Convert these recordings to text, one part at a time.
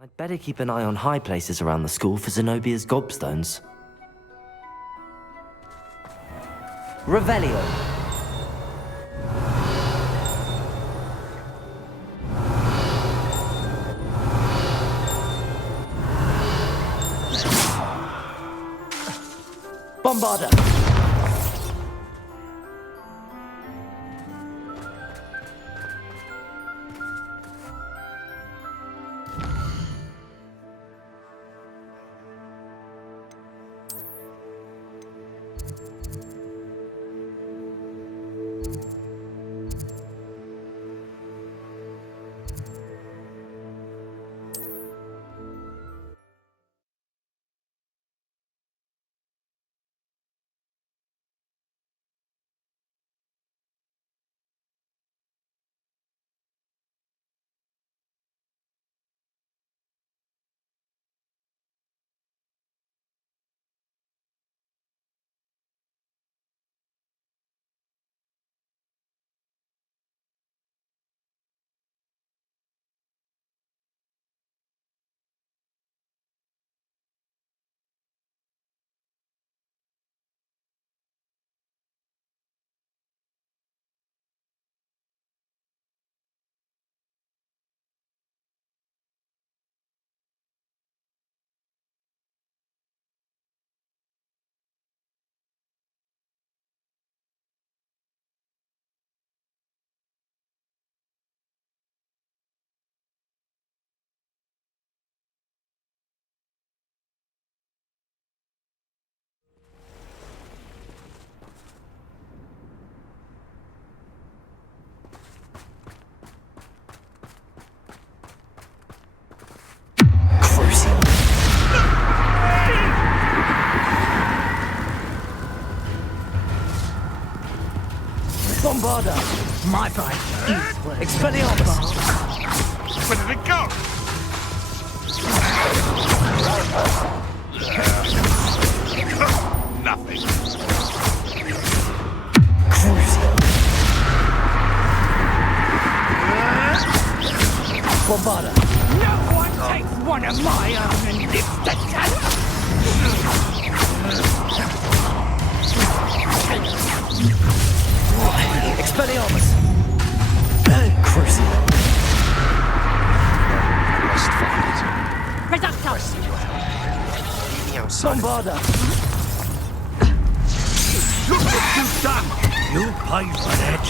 I'd better keep an eye on high places around the school for Zenobia's gobstones. Revelio. Bombarda. Bombarda! My bike is worth Expelliarmus! Where did it go? Nothing. Bombarda! No one takes one of my own and lives to tell. Expelliarmus! Crucial! Must find it. Reducto! Rest in your help. Leave me outside. Bombarda! Look what you've done! You pay for that!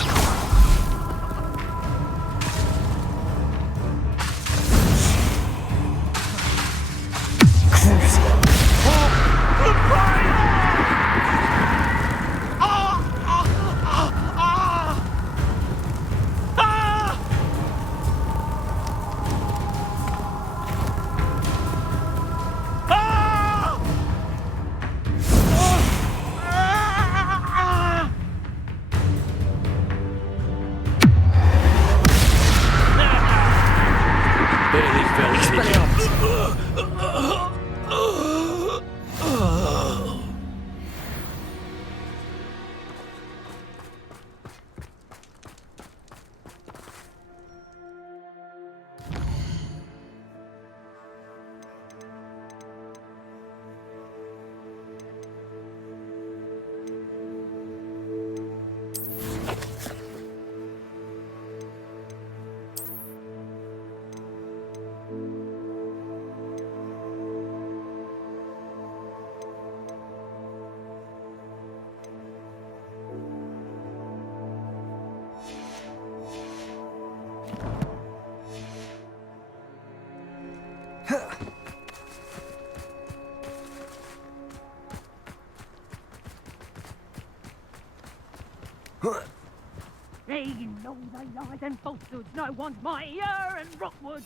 all the lies and falsehoods, no one's mightier in Rookwood.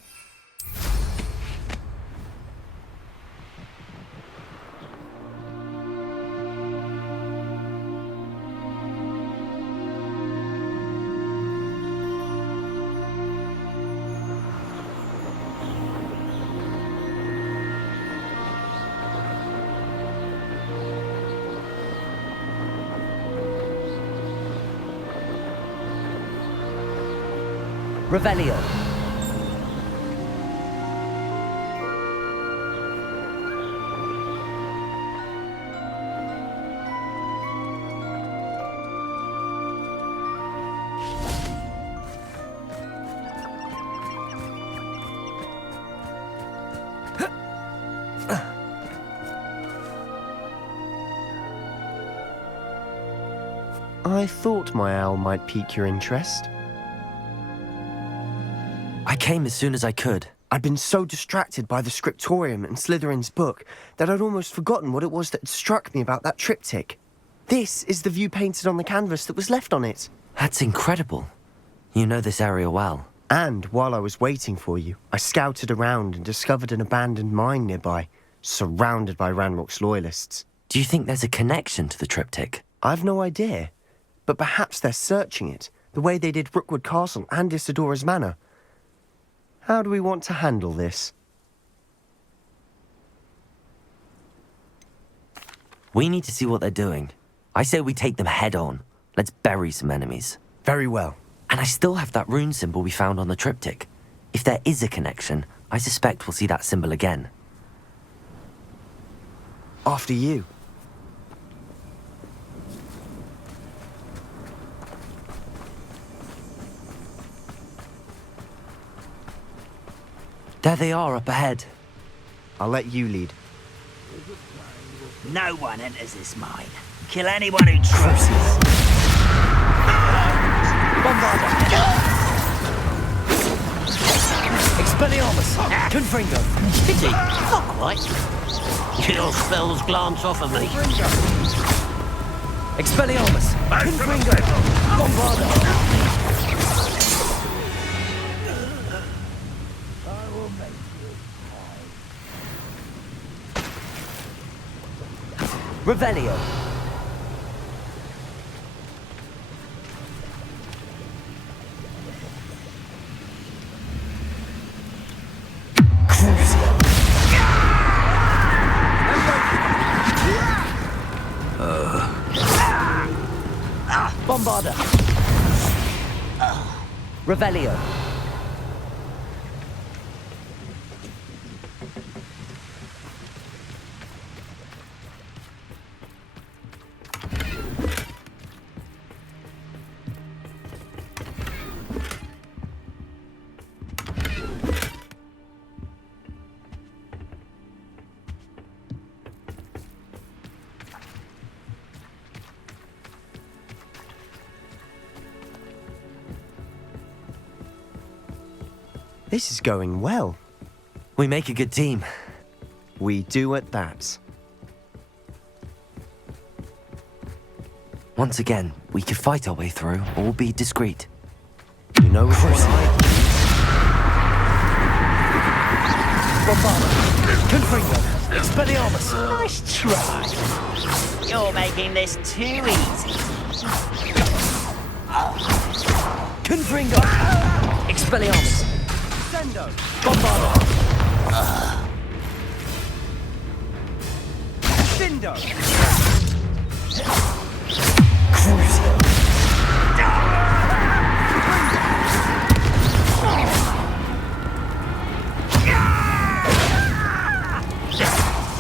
Revelio. I thought my owl might pique your interest. I came as soon as I could. I'd been so distracted by the scriptorium and Slytherin's book that I'd almost forgotten what it was that had struck me about that triptych. This is the view painted on the canvas that was left on it. That's incredible. You know this area well. And while I was waiting for you, I scouted around and discovered an abandoned mine nearby, surrounded by Ranrock's loyalists. Do you think there's a connection to the triptych? I've no idea, but perhaps they're searching it, the way they did Rookwood Castle and Isidora's Manor. How do we want to handle this? We need to see what they're doing. I say we take them head on. Let's bury some enemies. Very well. And I still have that rune symbol we found on the triptych. If there is a connection, I suspect we'll see that symbol again. After you. There they are up ahead. I'll let you lead. No one enters this mine. Kill anyone who tries. Expelliarmus! Confringo! Pity. Not quite. Your spells glance off of me. Expelliarmus! Confringo! Bombarda! Revelio. Bombarda. Revelio. This is going well. We make a good team. We do at that. Once again, we could fight our way through or be discreet. You know which one Bombarda. Confringo. Expelliarmus. Nice try. You're making this too easy. Confringo. Expelliarmus. Bombarda. Cindo! Crucio.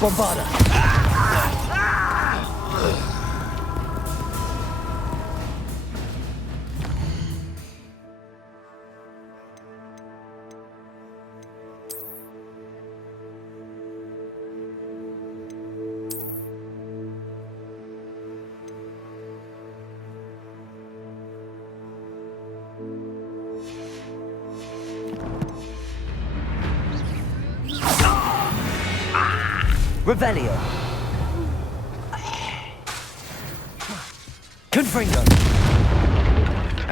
Bombarda. Revelio. Confringo.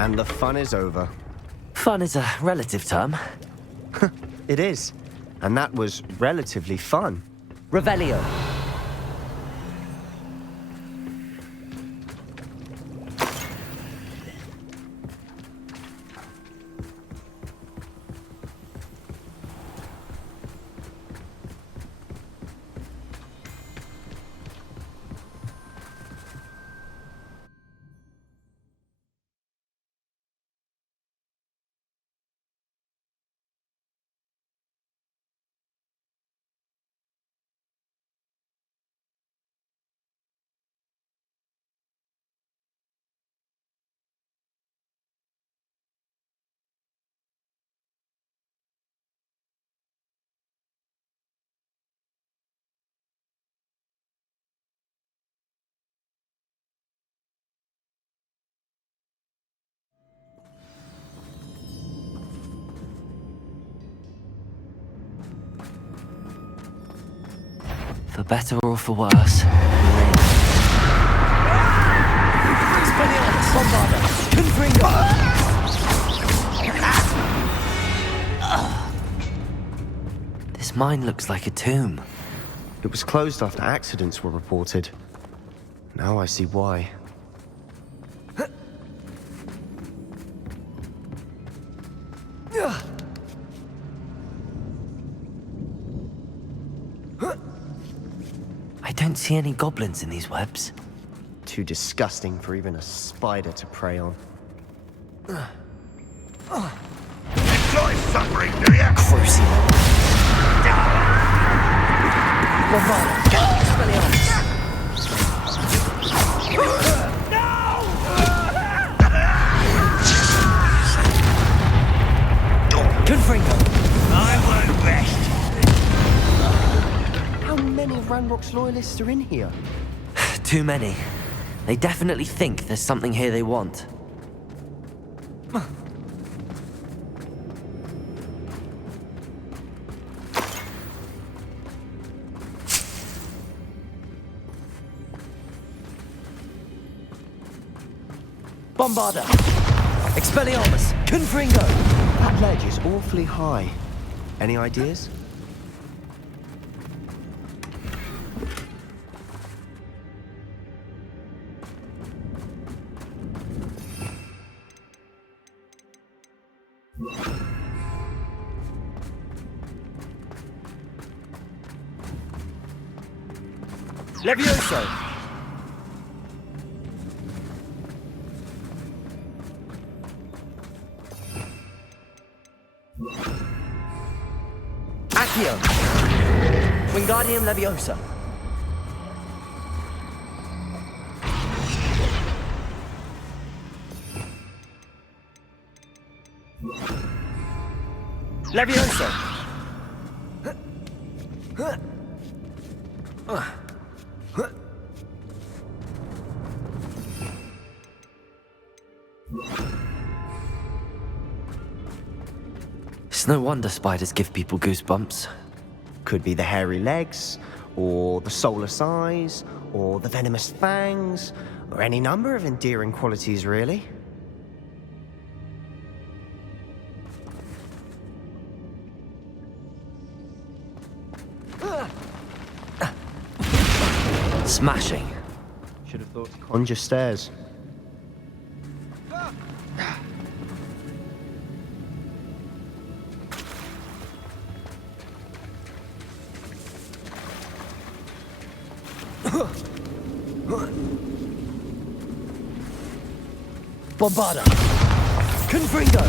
And the fun is over. Fun is a relative term. It is. And that was relatively fun. Revelio. For better or for worse. Expelliarmus! Bombarda! Confringo! This mine looks like a tomb. It was closed after accidents were reported. Now I see why. I don't see any goblins in these webs. Too disgusting for even a spider to prey on. Enjoy suffering, do ya? Crucible. Bombarda! Expelliarmus! Confringo! I won't rest. How many of Ranrock's loyalists are in here? Too many. They definitely think there's something here they want. Bombarda! Expelliarmus! Confringo! That ledge is awfully high. Any ideas? Levioso! Accio! Wingardium Leviosa! Levioso! It's no wonder spiders give people goosebumps. Could be the hairy legs, or the soulless eyes, or the venomous fangs, or any number of endearing qualities, really. Smashing. Should have thought to conjure stairs. Bombarda! Confringo!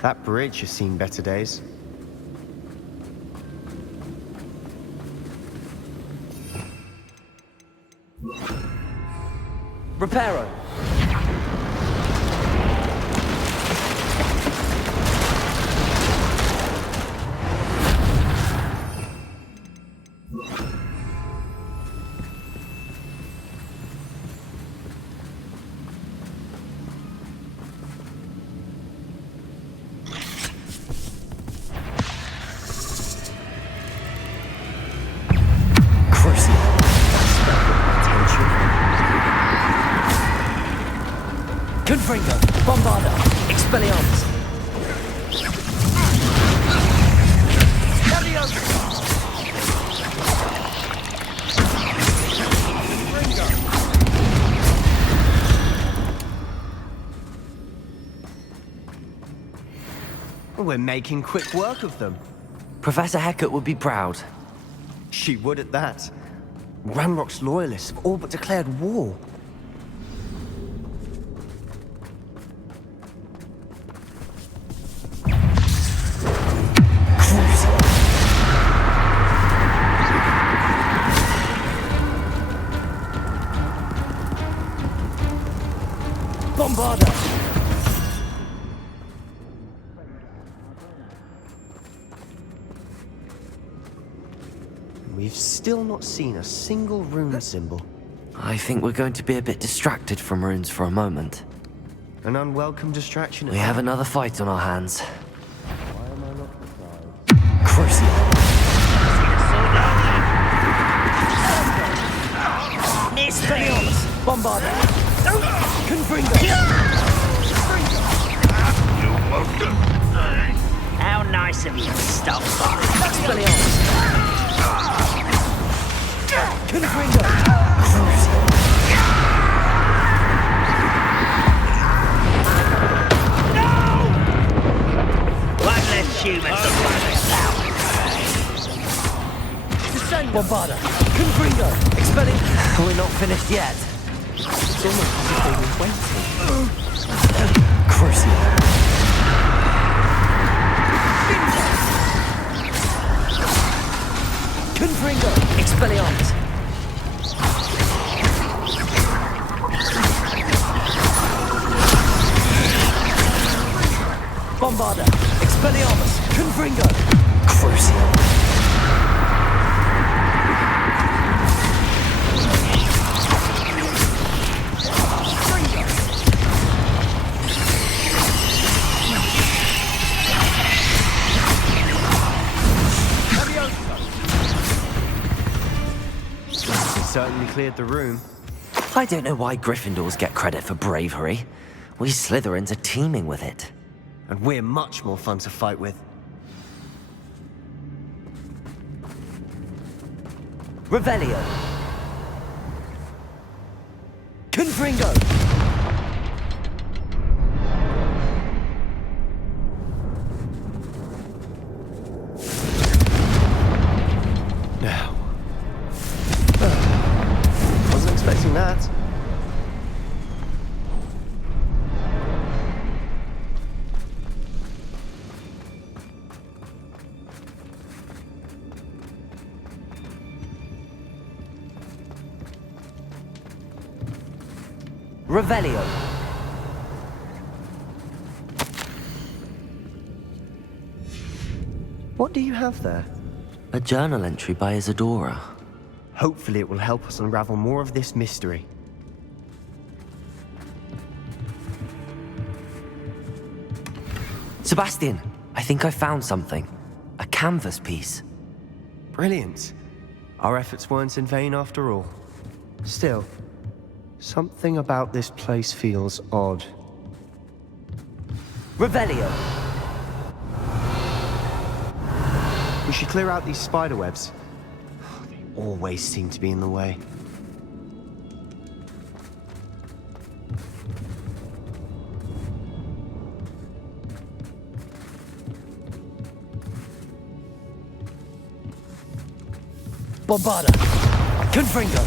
That bridge has seen better days. Reparo! Expelliarmus! We're making quick work of them. Professor Hecat would be proud. She would at that. Ranrock's loyalists have all but declared war. Bombarda! We've still not seen a single rune symbol. I think we're going to be a bit distracted from runes for a moment. An unwelcome distraction. We have another fight on our hands. Why am I not surprised? Crucial. Expelliarmus! Bombarda! Confringo! You won't do. How nice of you to stop by. Expelliarmus! Confringo! One less human to run us out. Bombarda! Confringo! Expelling... We're not finished yet. It's almost as if they were waiting. Crucial. Confringo! Expelliarmus! Bombarda! Expelliarmus! Confringo! Crucial. Certainly cleared the room. I don't know why Gryffindors get credit for bravery. We Slytherins are teeming with it. And we're much more fun to fight with. Revelio. Confringo! Now. Wasn't expecting that. Revelio. What do you have there? A journal entry by Isadora. Hopefully it will help us unravel more of this mystery. Sebastian, I think I found something. A canvas piece. Brilliant. Our efforts weren't in vain after all. Still, something about this place feels odd. Revelio. We should clear out these spider webs. They always seem to be in the way. Bombarda! Confringo!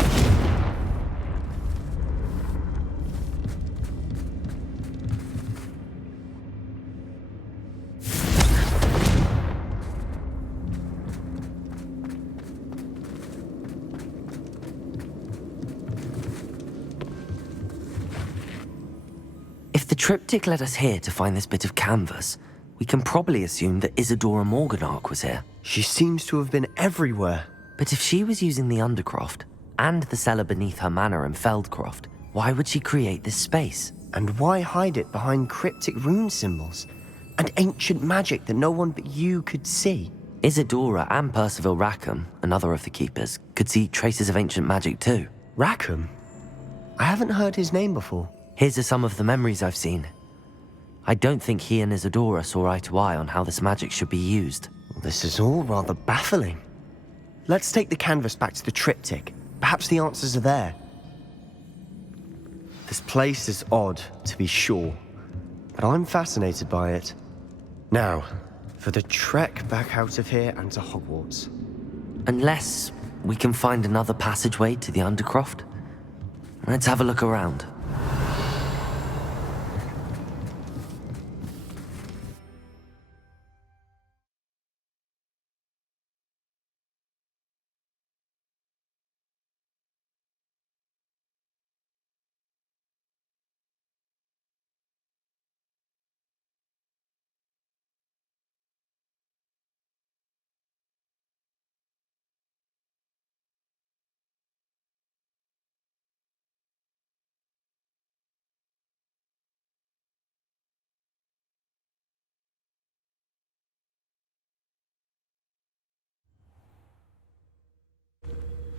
If the triptych led us here to find this bit of canvas, we can probably assume that Isadora Morganach was here. She seems to have been everywhere. But if she was using the Undercroft and the cellar beneath her manor in Feldcroft, why would she create this space? And why hide it behind cryptic rune symbols and ancient magic that no one but you could see? Isadora and Percival Rackham, another of the keepers, could see traces of ancient magic too. Rackham? I haven't heard his name before. Here's some of the memories I've seen. I don't think he and Isadora saw eye to eye on how this magic should be used. This is all rather baffling. Let's take the canvas back to the triptych. Perhaps the answers are there. This place is odd, to be sure, but I'm fascinated by it. Now, for the trek back out of here and to Hogwarts. Unless we can find another passageway to the Undercroft. Let's have a look around.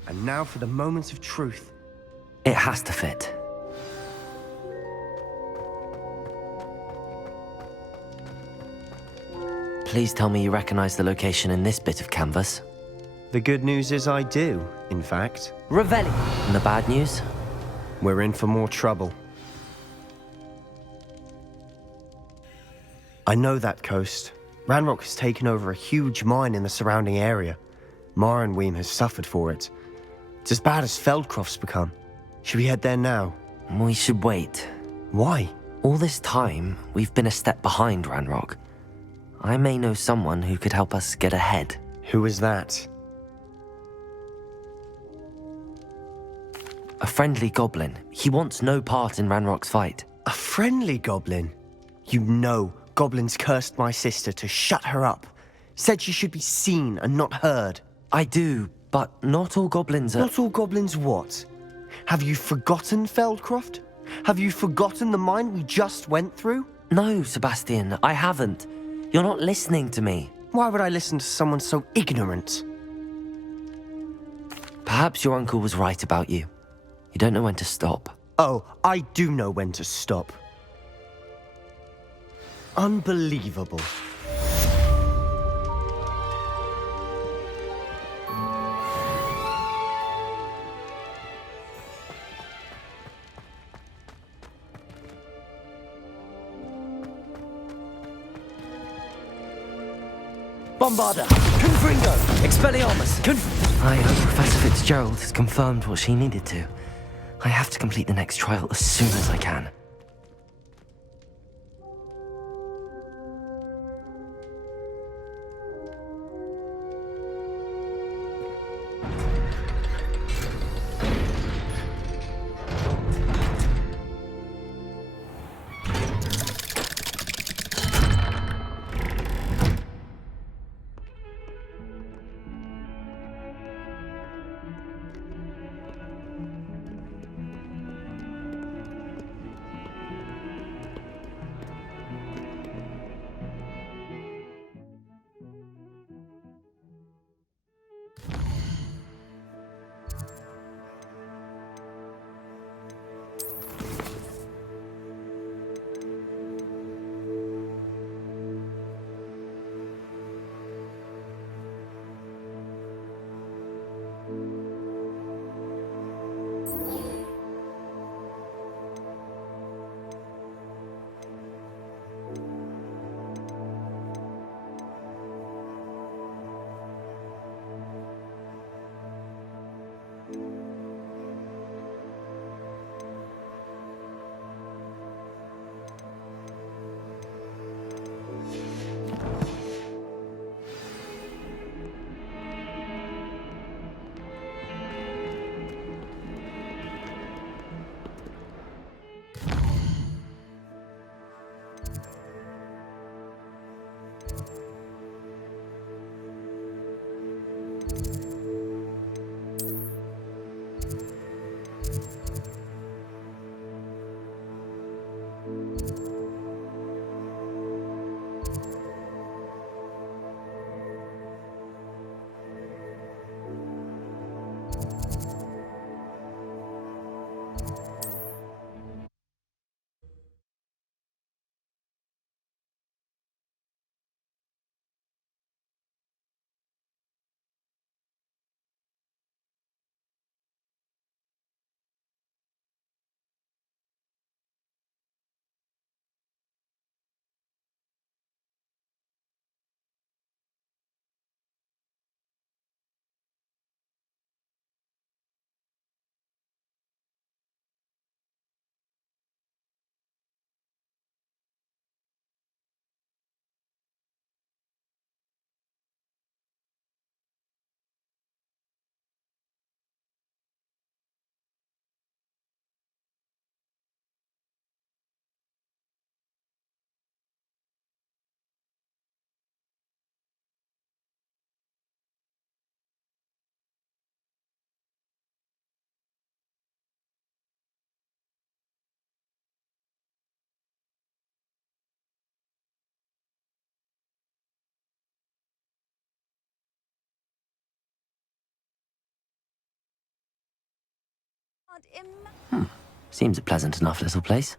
And now for the moment of truth. It has to fit. Please tell me you recognize the location in this bit of canvas. The good news is I do, in fact. Revelli! And the bad news? We're in for more trouble. I know that coast. Ranrock has taken over a huge mine in the surrounding area. Marenweem has suffered for it. It's as bad as Feldcroft's become. Should we head there now? We should wait. Why? All this time, we've been a step behind Ranrock. I may know someone who could help us get ahead. Who is that? A friendly goblin. He wants no part in Ranrock's fight. A friendly goblin? You know, goblins cursed my sister to shut her up. Said she should be seen and not heard. I do, but not all goblins are... Not all goblins what? Have you forgotten Feldcroft? Have you forgotten the mine we just went through? No, Sebastian, I haven't. You're not listening to me. Why would I listen to someone so ignorant? Perhaps your uncle was right about you. You don't know when to stop. Oh, I do know when to stop. Unbelievable. Bombarda! Confringo! Expelliarmus! I hope Professor Fitzgerald has confirmed what she needed to. I have to complete the next trial as soon as I can. Seems a pleasant enough little place.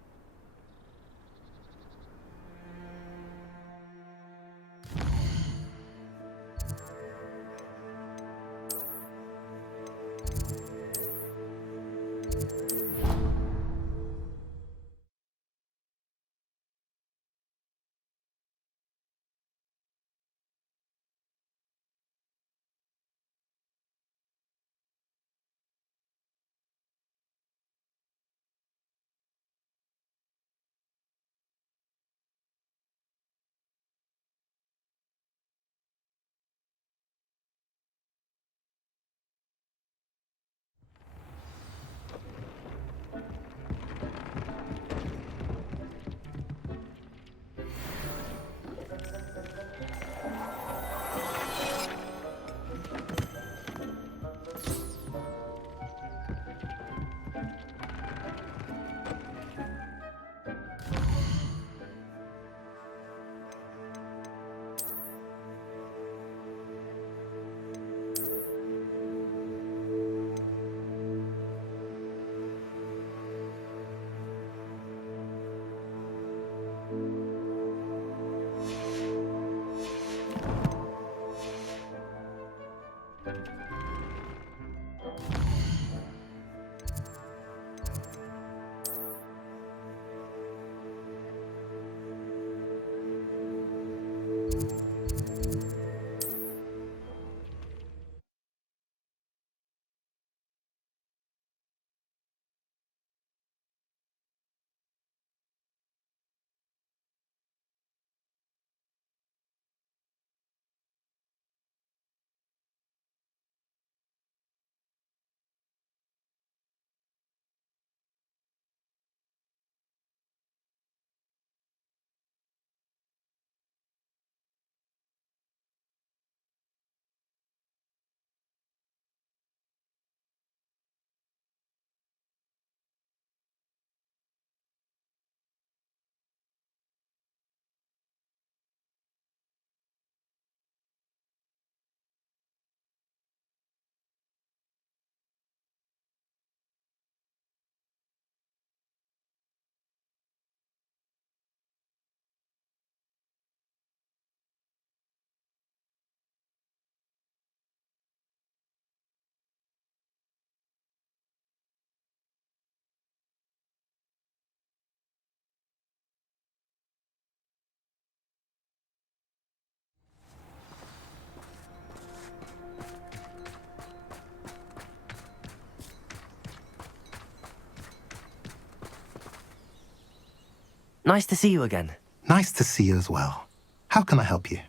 Nice to see you again. Nice to see you as well. How can I help you?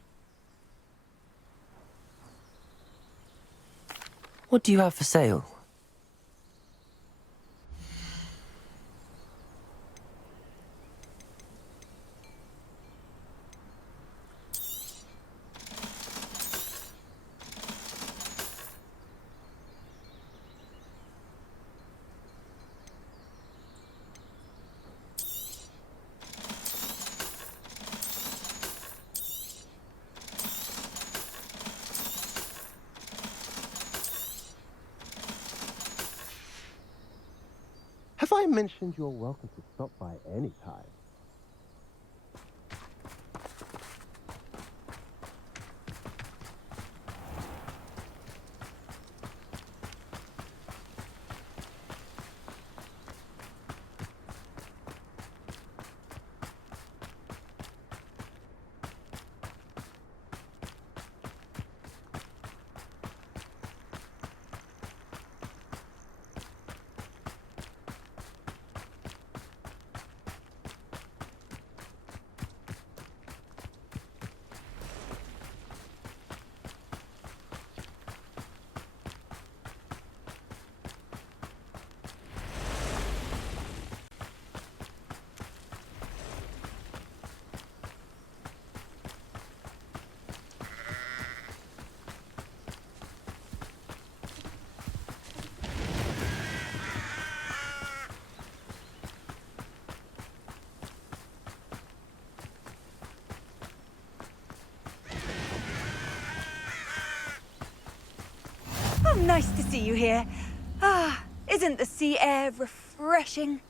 What do you have for sale? Have I mentioned you're welcome to stop by any time? Oh, nice to see you here. Isn't the sea air refreshing?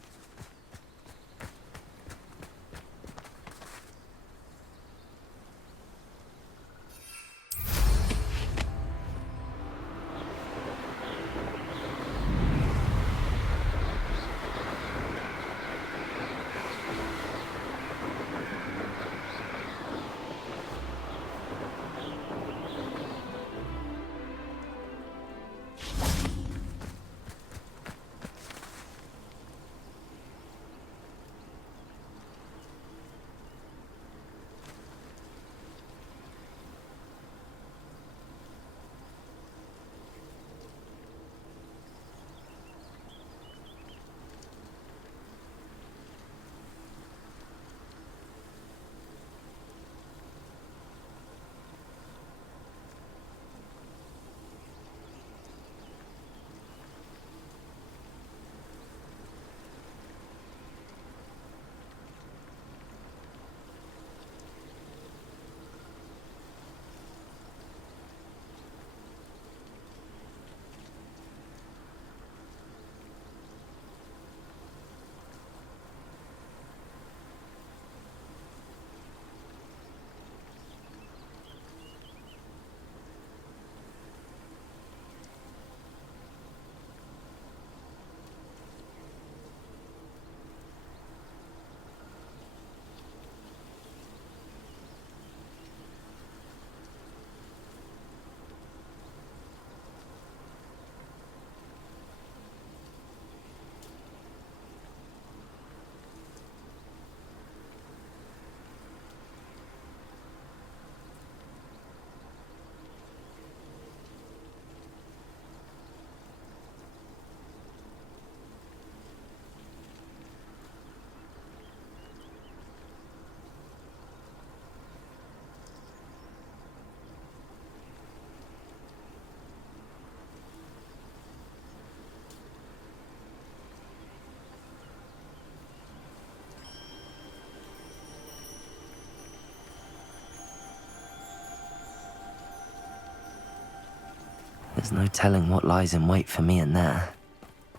There's no telling what lies in wait for me in there.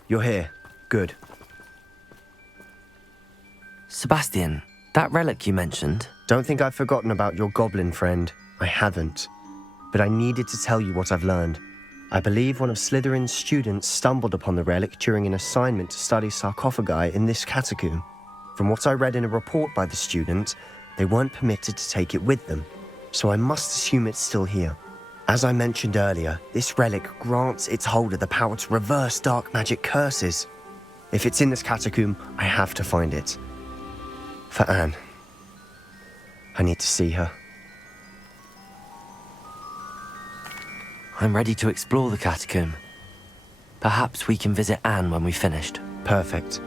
You're here. Good. Sebastian, that relic you mentioned. Don't think I've forgotten about your goblin friend. I haven't. But I needed to tell you what I've learned. I believe one of Slytherin's students stumbled upon the relic during an assignment to study sarcophagi in this catacomb. From what I read in a report by the student, they weren't permitted to take it with them, so I must assume it's still here. As I mentioned earlier, this relic grants its holder the power to reverse dark magic curses. If it's in this catacomb, I have to find it. For Anne. I need to see her. I'm ready to explore the catacomb. Perhaps we can visit Anne when we've finished. Perfect.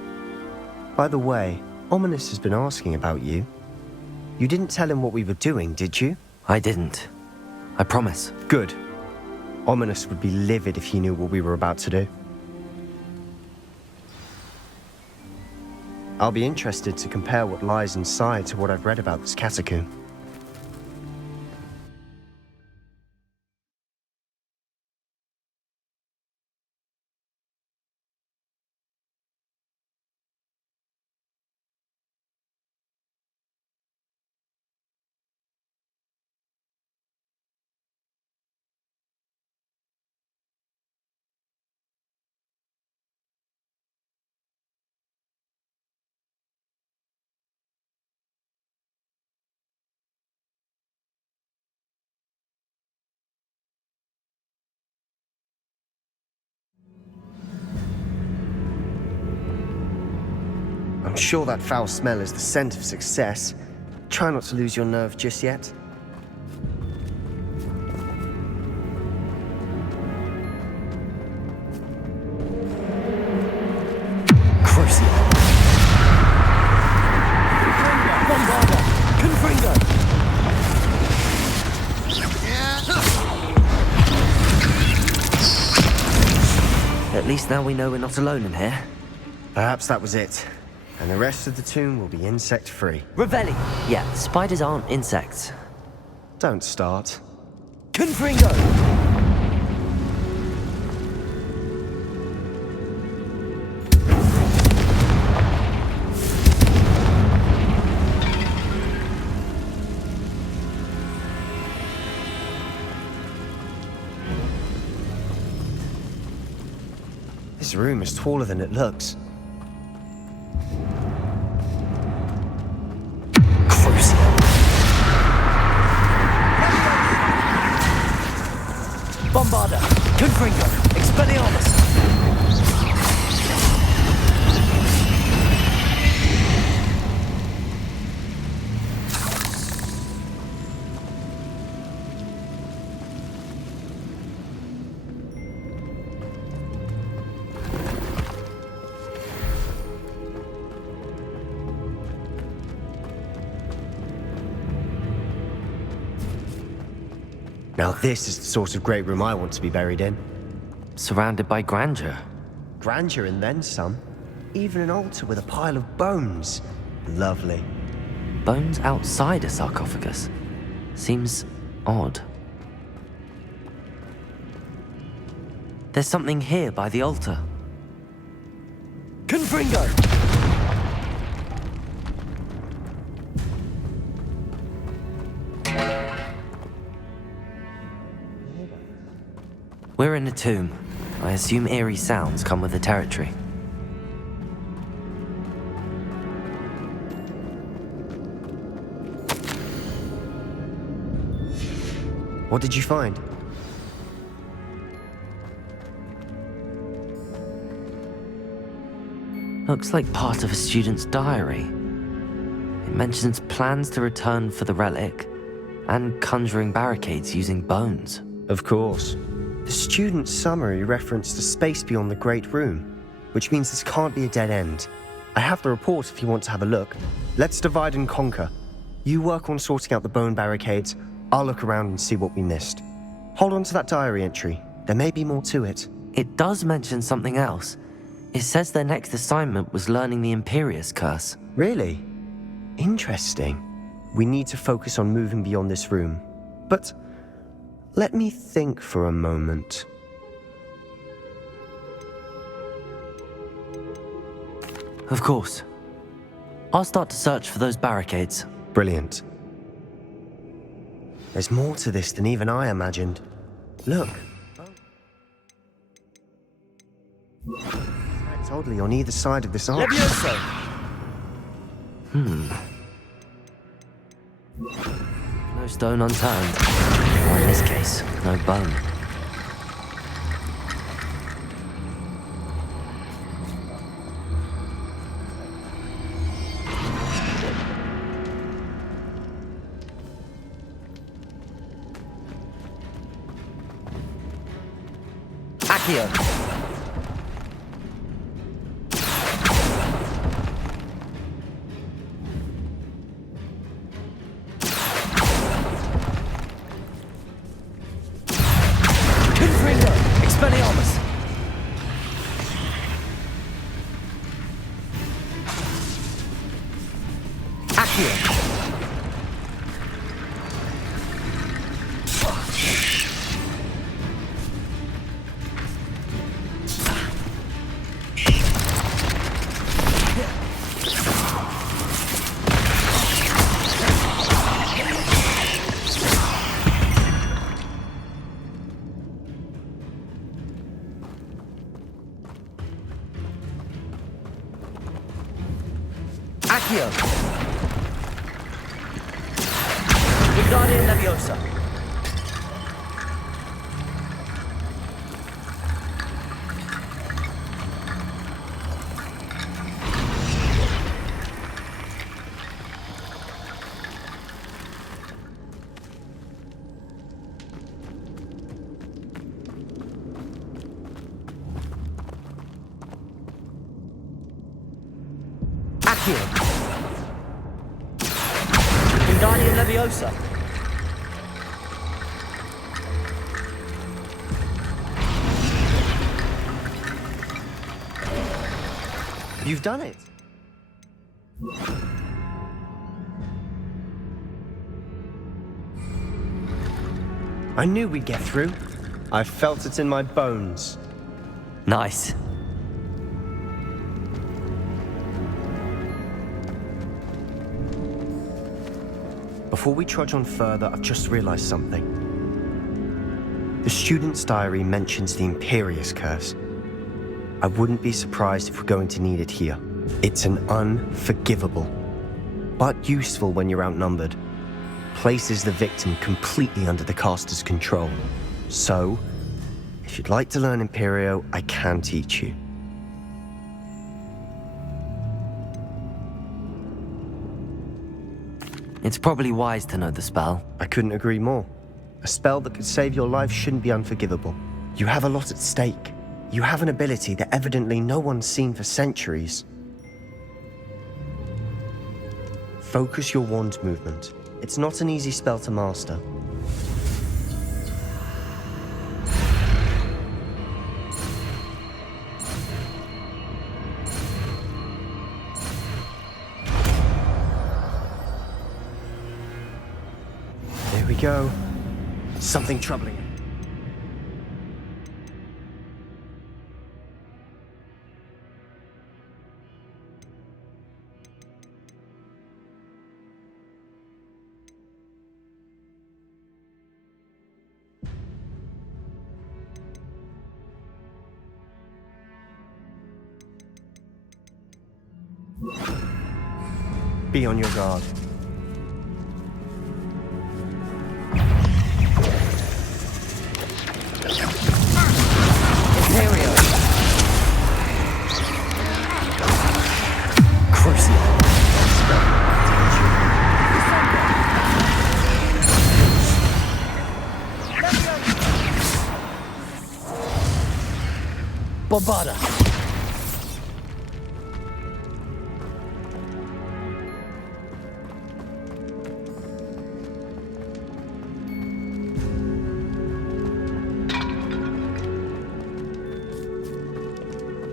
By the way, Ominous has been asking about you. You didn't tell him what we were doing, did you? I didn't. I promise. Good. Ominous would be livid if he knew what we were about to do. I'll be interested to compare what lies inside to what I've read about this catacomb. I'm sure that foul smell is the scent of success. Try not to lose your nerve just yet. Crucial. Bombarda! Confringo! At least now we know we're not alone in here. Perhaps that was it. And the rest of the tomb will be insect-free. Revelli! Yeah, spiders aren't insects. Don't start. Confringo! This room is taller than it looks. Crucial. Bombarda, Confringo, Expelliarmus. Now this is the sort of great room I want to be buried in. Surrounded by grandeur. Grandeur and then some. Even an altar with a pile of bones. Lovely. Bones outside a sarcophagus. Seems odd. There's something here by the altar. Confringo! We're in a tomb. I assume eerie sounds come with the territory. What did you find? Looks like part of a student's diary. It mentions plans to return for the relic and conjuring barricades using bones. Of course. The student's summary referenced a space beyond the Great Room, which means this can't be a dead end. I have the report if you want to have a look. Let's divide and conquer. You work on sorting out the bone barricades. I'll look around and see what we missed. Hold on to that diary entry. There may be more to it. It does mention something else. It says their next assignment was learning the Imperius Curse. Really? Interesting. We need to focus on moving beyond this room. But let me think for a moment. Of course. I'll start to search for those barricades. Brilliant. There's more to this than even I imagined. Look. Stacked oddly on either side of this arch. No stone unturned. Or in this case, no bone. Accio! Expelliarmus! Accio! Accio! Wingardium Leviosa! Accio! Wingardium Leviosa! You've done it! I knew we'd get through. I felt it in my bones. Nice. Before we trudge on further, I've just realized something. The student's diary mentions the Imperius Curse. I wouldn't be surprised if we're going to need it here. It's an unforgivable, but useful when you're outnumbered. Places the victim completely under the caster's control. So, if you'd like to learn Imperio, I can teach you. It's probably wise to know the spell. I couldn't agree more. A spell that could save your life shouldn't be unforgivable. You have a lot at stake. You have an ability that evidently no one's seen for centuries. Focus your wand movement. It's not an easy spell to master. There we go. Something troubling him. Be on your guard. Imperio! Crucial. Bombarda!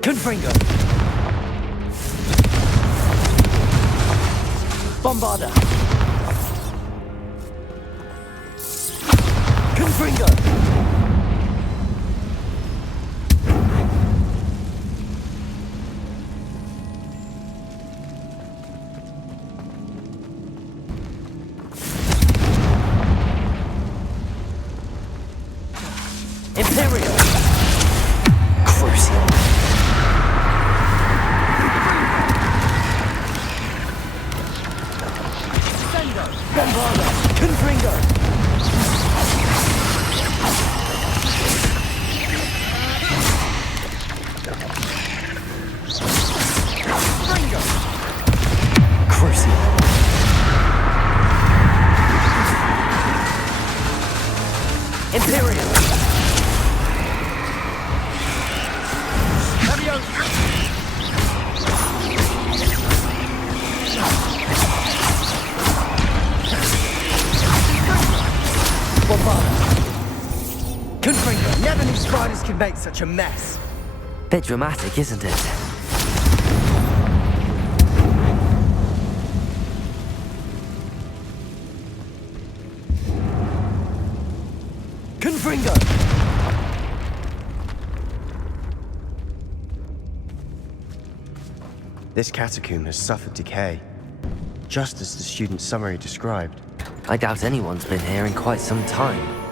Confringo! Bombarda! Confringo! Imperio! Crucial. Bombarda! Confringo! Confringo! Crucial. Imperial! Confringo! Never knew spiders could make such a mess. Bit dramatic, isn't it? Confringo! This catacomb has suffered decay, just as the student's summary described. I doubt anyone's been here in quite some time.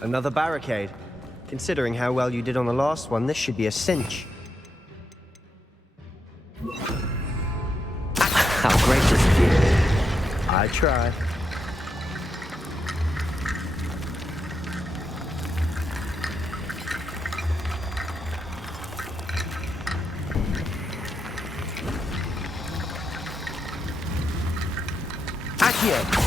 Another barricade. Considering how well you did on the last one, this should be a cinch. How gracious of you. I try. Accio!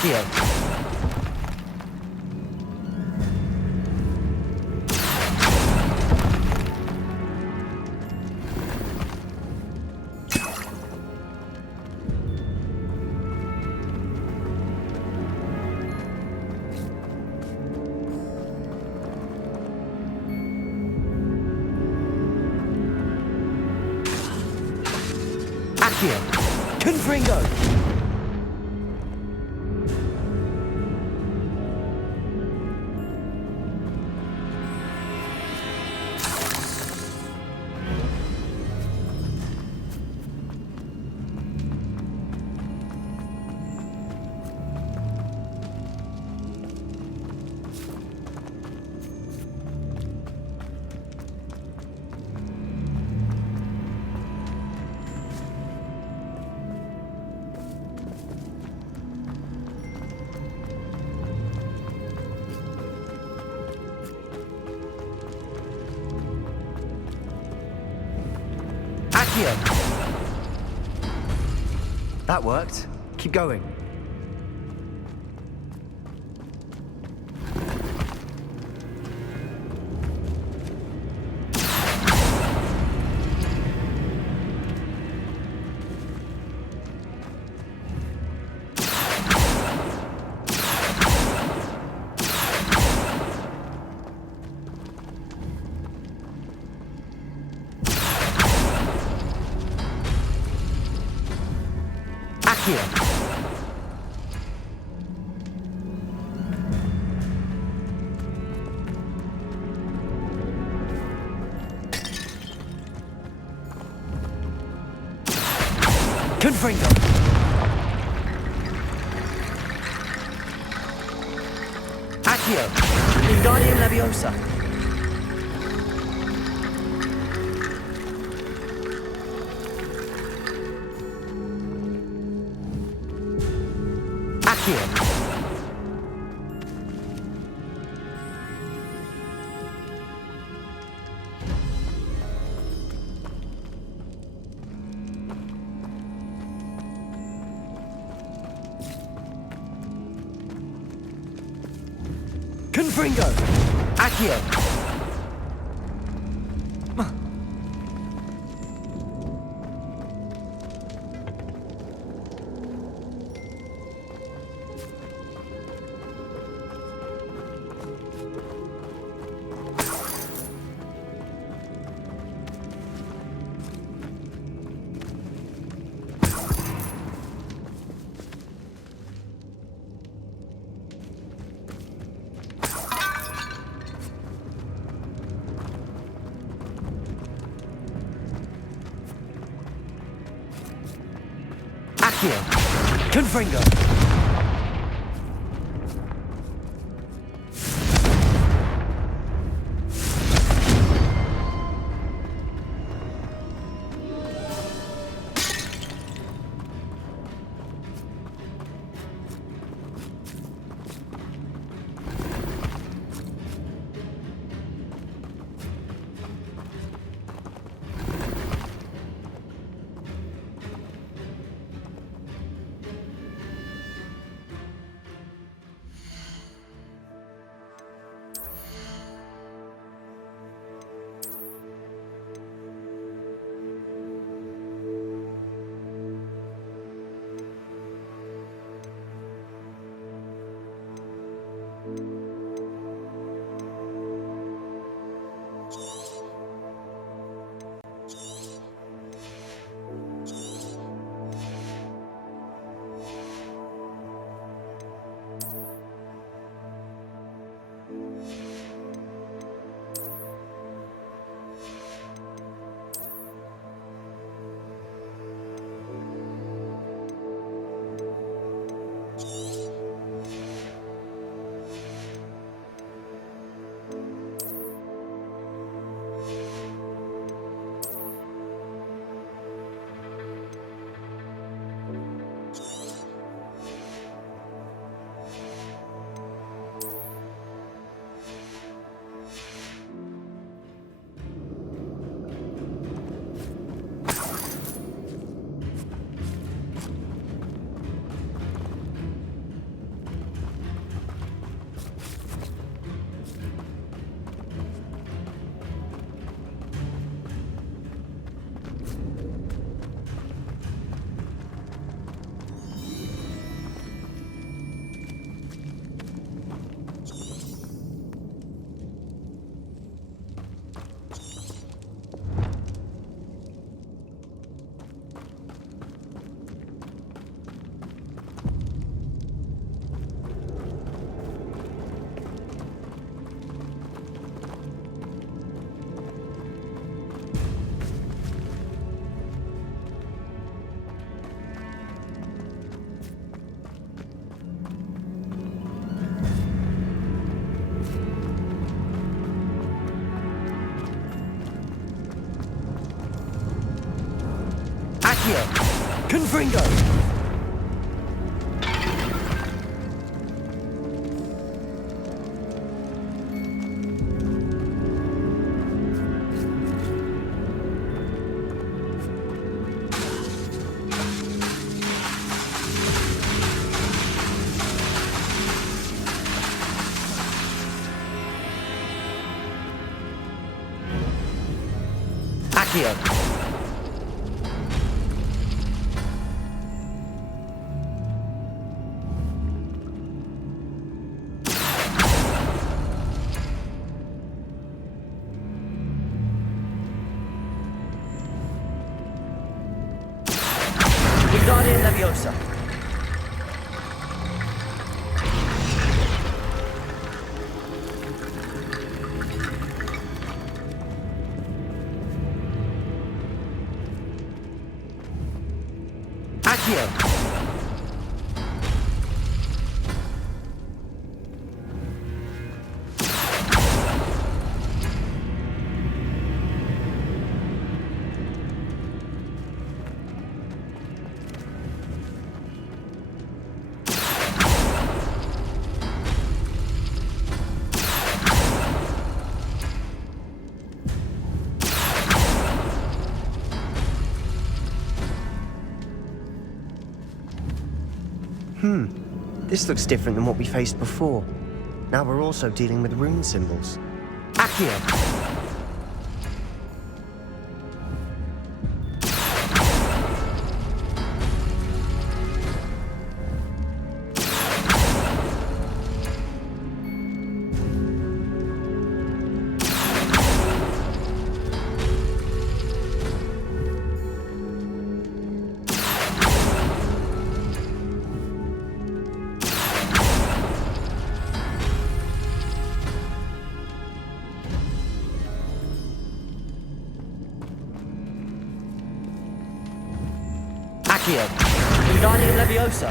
Accio. Accio. Confringo. Accio. That worked. Keep going. Accio. Confringo. Accio. Wingardium Leviosa. Accio. Confringo. Accio. Accio. Confringo. Accio! Confringo! Accio! Wingardium Leviosa! Accio! This looks different than what we faced before. Now we're also dealing with rune symbols. Accio! Accio! Wingardium Leviosa!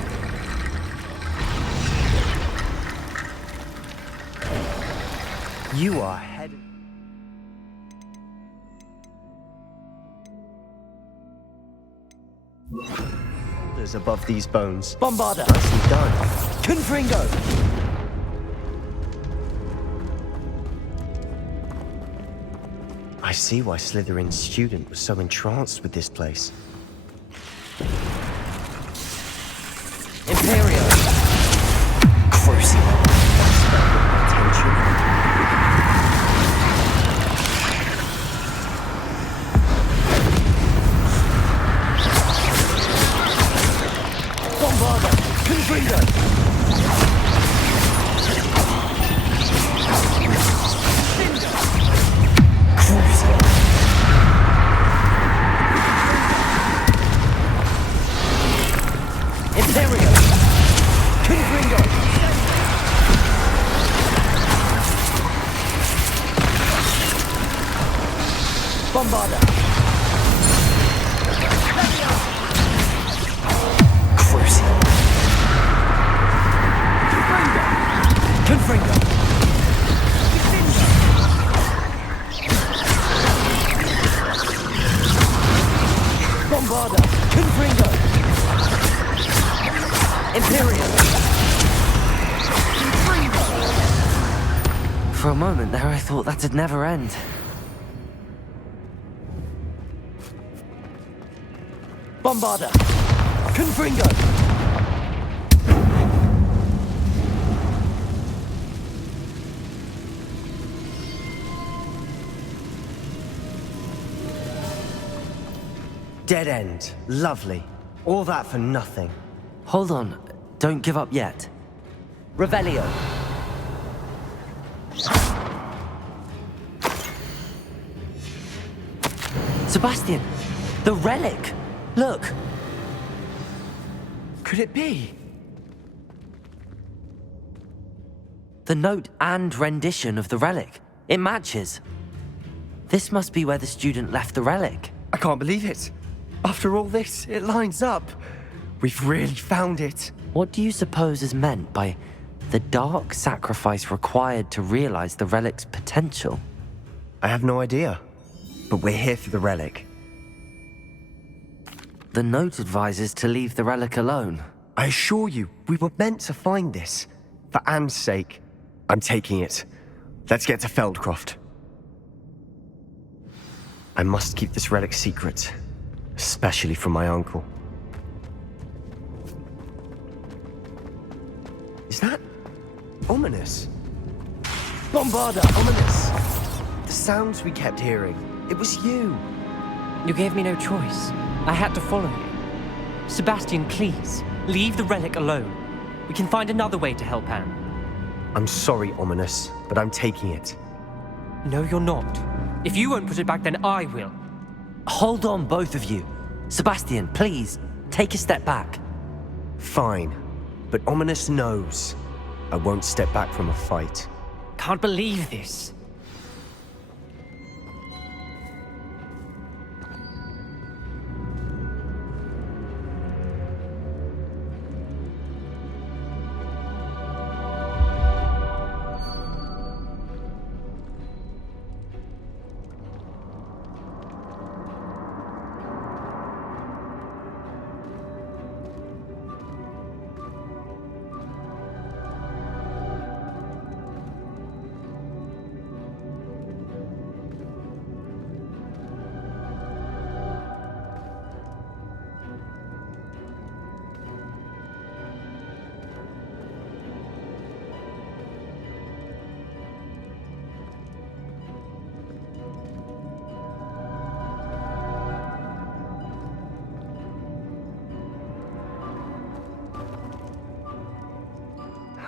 You are headed... Shoulders above these bones. Bombarda! Nicely done. Confringo! I see why Slytherin's student was so entranced with this place. Imperio! Crucible. Attention. Bombarda! Confringo! Imperio! Confringo! Bombarda! Crucible. Confringo! Bombarda! Confringo! Imperial! For a moment there, I thought that'd never end. Bombarda! Confringo! Dead end. Lovely. All that for nothing. Hold on. Don't give up yet. Revelio. Sebastian! The relic! Look! Could it be? The note and rendition of the relic. It matches. This must be where the student left the relic. I can't believe it. After all this, it lines up. We've really found it. What do you suppose is meant by the dark sacrifice required to realize the relic's potential? I have no idea. But we're here for the relic. The note advises to leave the relic alone. I assure you, we were meant to find this. For Anne's sake. I'm taking it. Let's get to Feldcroft. I must keep this relic secret. Especially from my uncle. Is that ominous? Bombarda! Ominous! The sounds we kept hearing. It was you. You gave me no choice. I had to follow you. Sebastian, please, leave the relic alone. We can find another way to help Anne. I'm sorry, Ominous, but I'm taking it. No, you're not. If you won't put it back, then I will. Hold on, both of you. Sebastian, please, take a step back. Fine, but Ominous knows I won't step back from a fight. Can't believe this.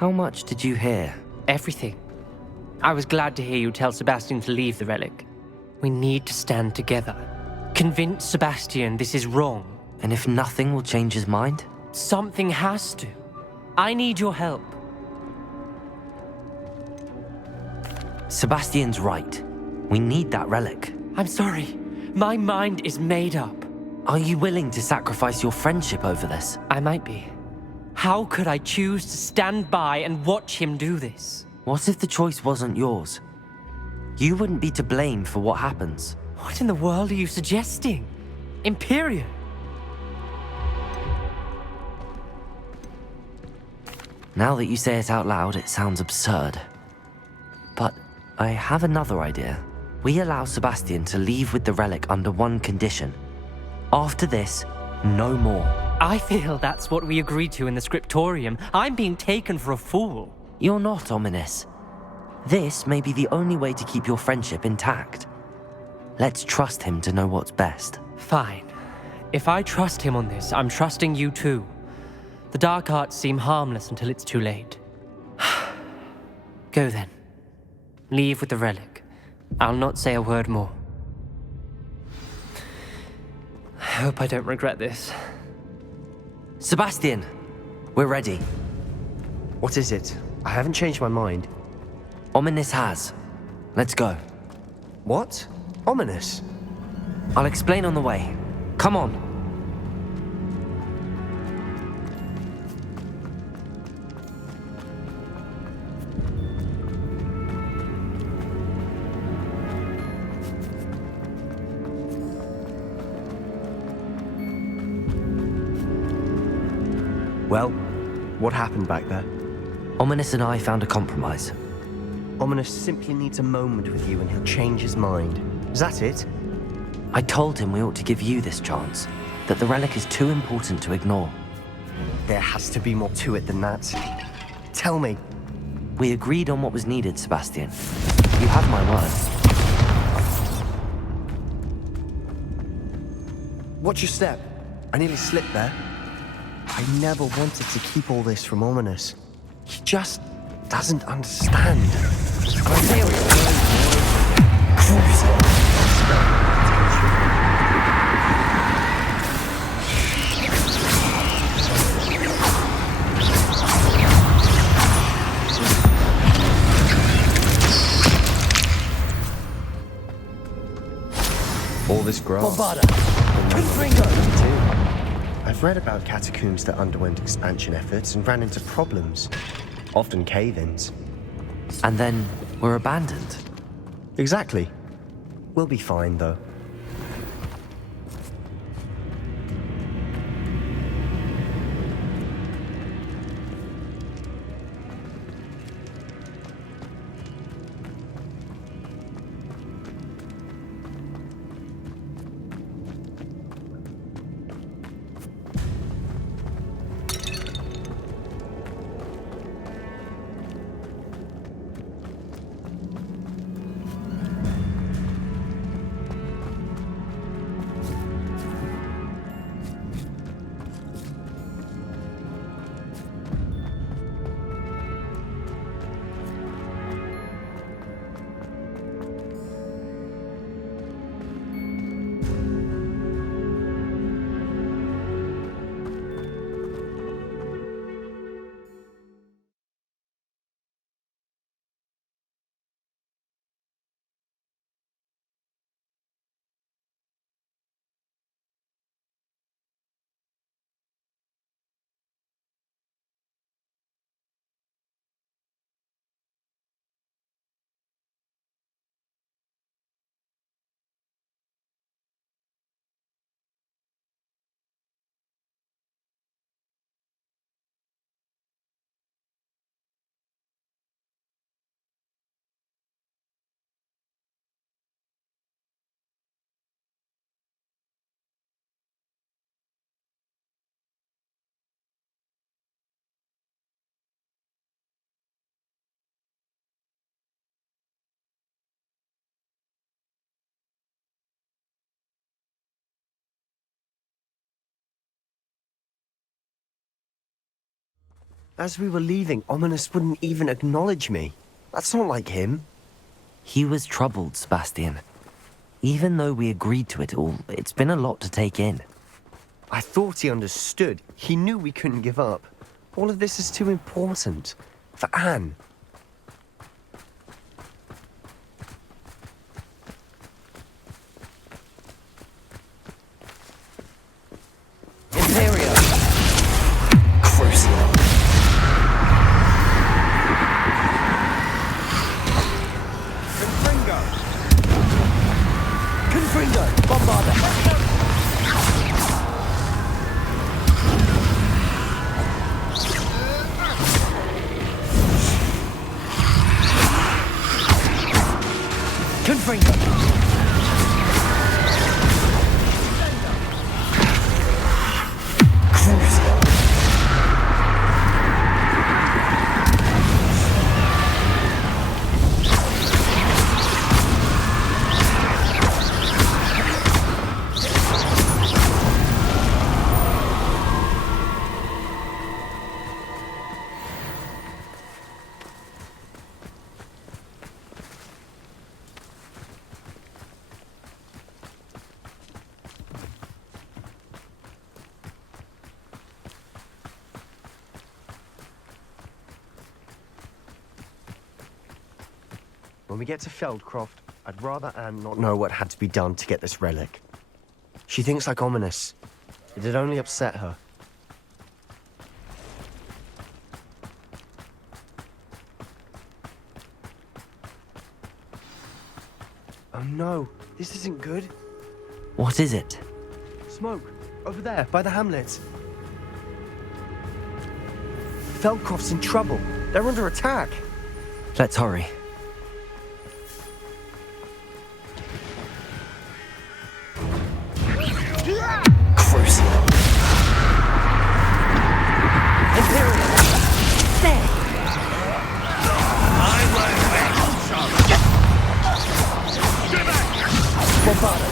How much did you hear? Everything. I was glad to hear you tell Sebastian to leave the relic. We need to stand together. Convince Sebastian this is wrong. And if nothing will change his mind? Something has to. I need your help. Sebastian's right. We need that relic. I'm sorry. My mind is made up. Are you willing to sacrifice your friendship over this? I might be. How could I choose to stand by and watch him do this? What if the choice wasn't yours? You wouldn't be to blame for what happens. What in the world are you suggesting? Imperium? Now that you say it out loud, it sounds absurd. But I have another idea. We allow Sebastian to leave with the relic under one condition. After this, no more. I feel that's what we agreed to in the scriptorium. I'm being taken for a fool. You're not, Ominous. This may be the only way to keep your friendship intact. Let's trust him to know what's best. Fine. If I trust him on this, I'm trusting you too. The dark arts seem harmless until it's too late. Go then. Leave with the relic. I'll not say a word more. I hope I don't regret this. Sebastian, we're ready. What is it? I haven't changed my mind. Ominous has. Let's go. What? Ominous? I'll explain on the way. Come on. Well, what happened back there? Ominous and I found a compromise. Ominous simply needs a moment with you and he'll change his mind. Is that it? I told him we ought to give you this chance, that the relic is too important to ignore. There has to be more to it than that. Tell me. We agreed on what was needed, Sebastian. You have my word. Watch your step. I nearly slipped there. I never wanted to keep all this from Ominous. He just doesn't understand. And I feel all this grass. Bombarda! Confringo! I've read about catacombs that underwent expansion efforts and ran into problems. Often cave-ins. And then were abandoned. Exactly. We'll be fine, though. As we were leaving, Ominous wouldn't even acknowledge me. That's not like him. He was troubled, Sebastian. Even though we agreed to it all, it's been a lot to take in. I thought he understood. He knew we couldn't give up. All of this is too important. For Anne. Imperial! Crucial! Confringo! Bombarder! Confringo! When we get to Feldcroft, I'd rather Anne not know what had to be done to get this relic. She thinks like Ominous. It'd only upset her. Oh no, this isn't good. What is it? Smoke, over there, by the hamlet. Feldcroft's in trouble. They're under attack. Let's hurry. Crucial! Imperial! There! Bombarda!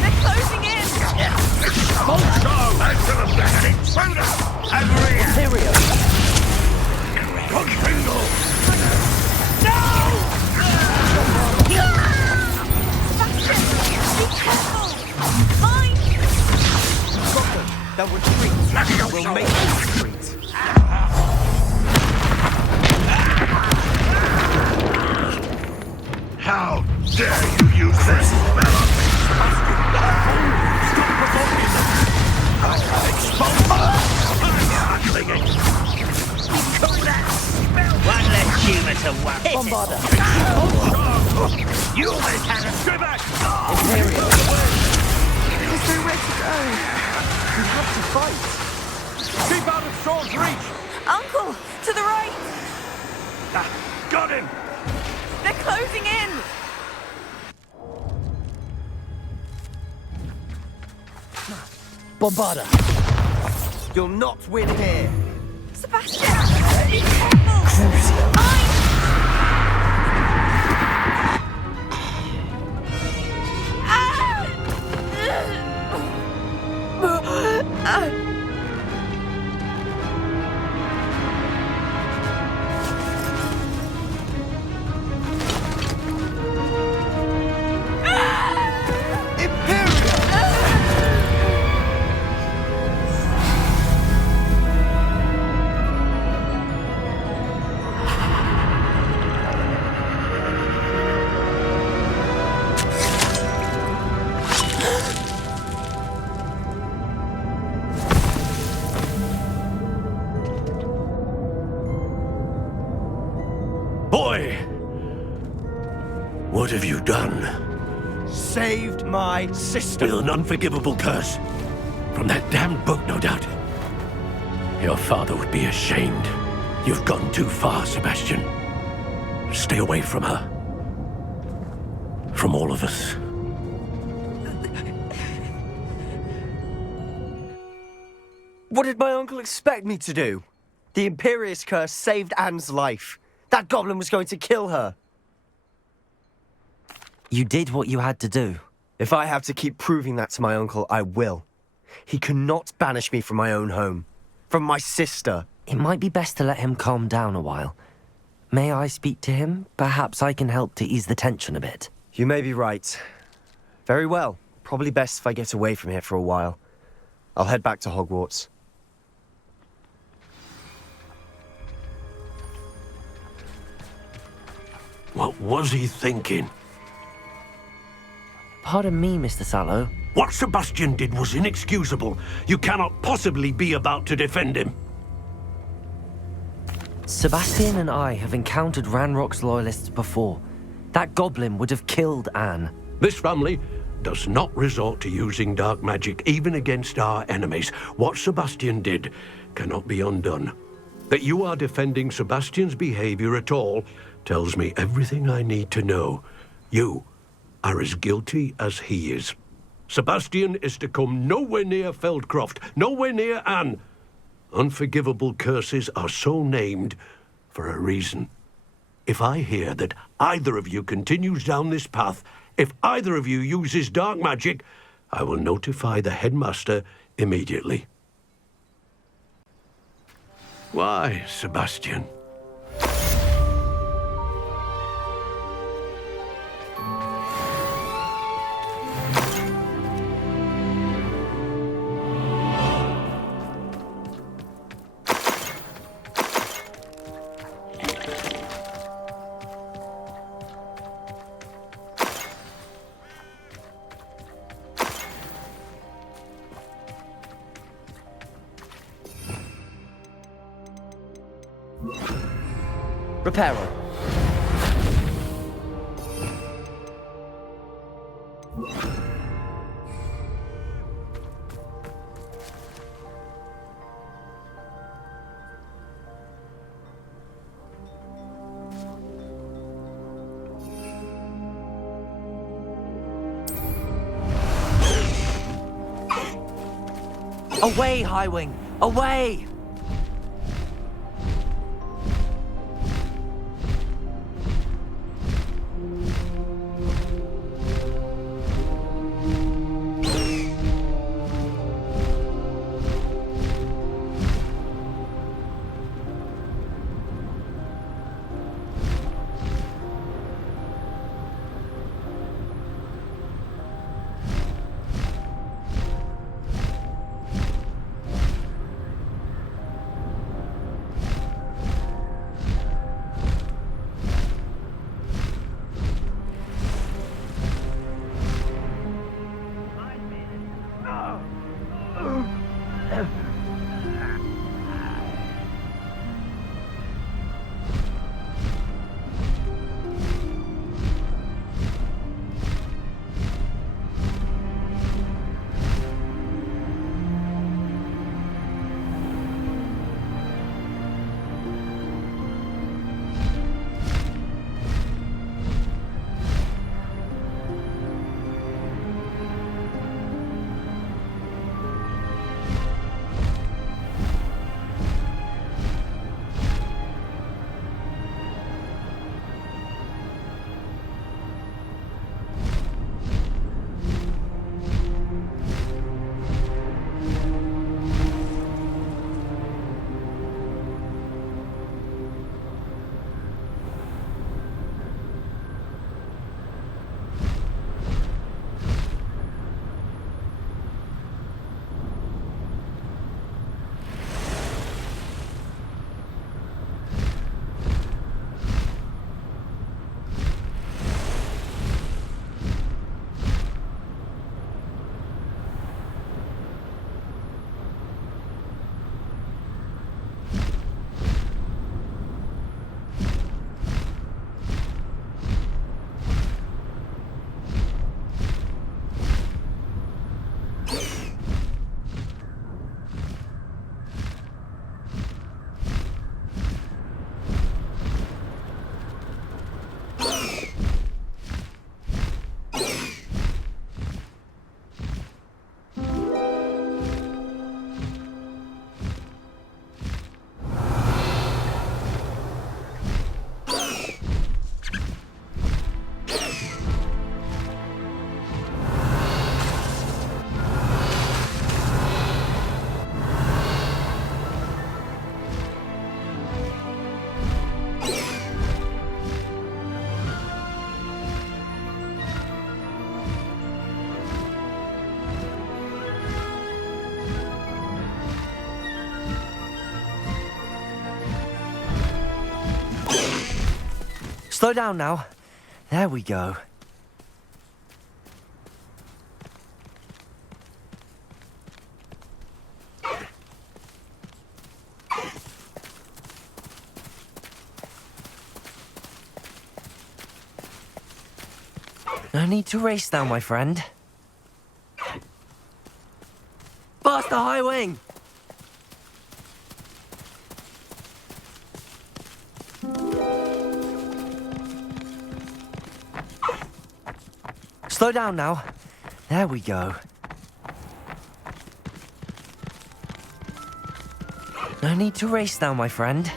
They're closing in! Imperial! Sebastian, be careful! Mine! They'll retreat. We'll make them retreat. How dare you use this spell on me, Sebastian? Stop provoking them! I'll expose I'm clinging. Call that spell! One less humour to worry. Bombarda! You always had a go back! Imperial! There's nowhere to go. We have to fight. Keep out of sword's reach! Uncle, to the right! Got him! They're closing in! Bombarda! You'll not win here. Sebastian, be careful! Mine! Boy! What have you done? Saved my sister. With an unforgivable curse. From that damned book, no doubt. Your father would be ashamed. You've gone too far, Sebastian. Stay away from her. From all of us. What did my uncle expect me to do? The Imperious curse saved Anne's life. That goblin was going to kill her. You did what you had to do. If I have to keep proving that to my uncle, I will. He cannot banish me from my own home. From my sister. It might be best to let him calm down a while. May I speak to him? Perhaps I can help to ease the tension a bit. You may be right. Very well. Probably best if I get away from here for a while. I'll head back to Hogwarts. What was he thinking? Pardon me, Mr. Sallow. What Sebastian did was inexcusable. You cannot possibly be about to defend him. Sebastian and I have encountered Ranrock's loyalists before. That goblin would have killed Anne. This family does not resort to using dark magic even against our enemies. What Sebastian did cannot be undone. That you are defending Sebastian's behavior at all tells me everything I need to know. You are as guilty as he is. Sebastian is to come nowhere near Feldcroft, nowhere near Anne. Unforgivable curses are so named for a reason. If I hear that either of you continues down this path, if either of you uses dark magic, I will notify the headmaster immediately. Why, Sebastian? Reparo. Away, Highwing! Away! Slow down now. There we go. No need to race now, my friend. Faster, high wing! Slow down now. There we go. No need to race now, my friend.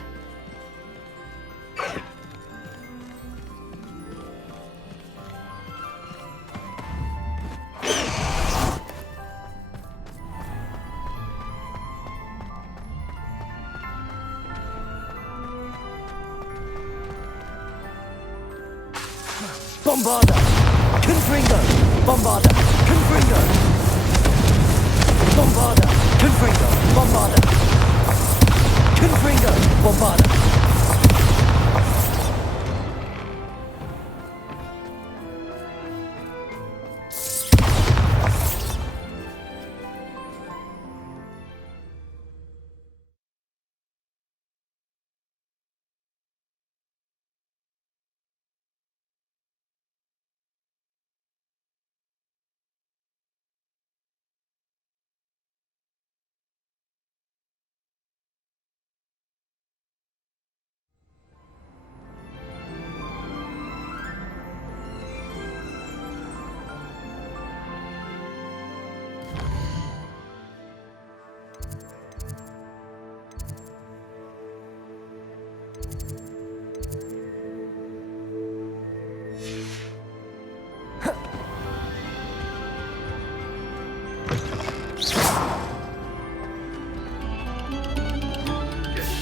Bombarda! Confringo! Bombarda! Confringo! Bombarda! Confringo! Bombarda! Confringo! Bombarda!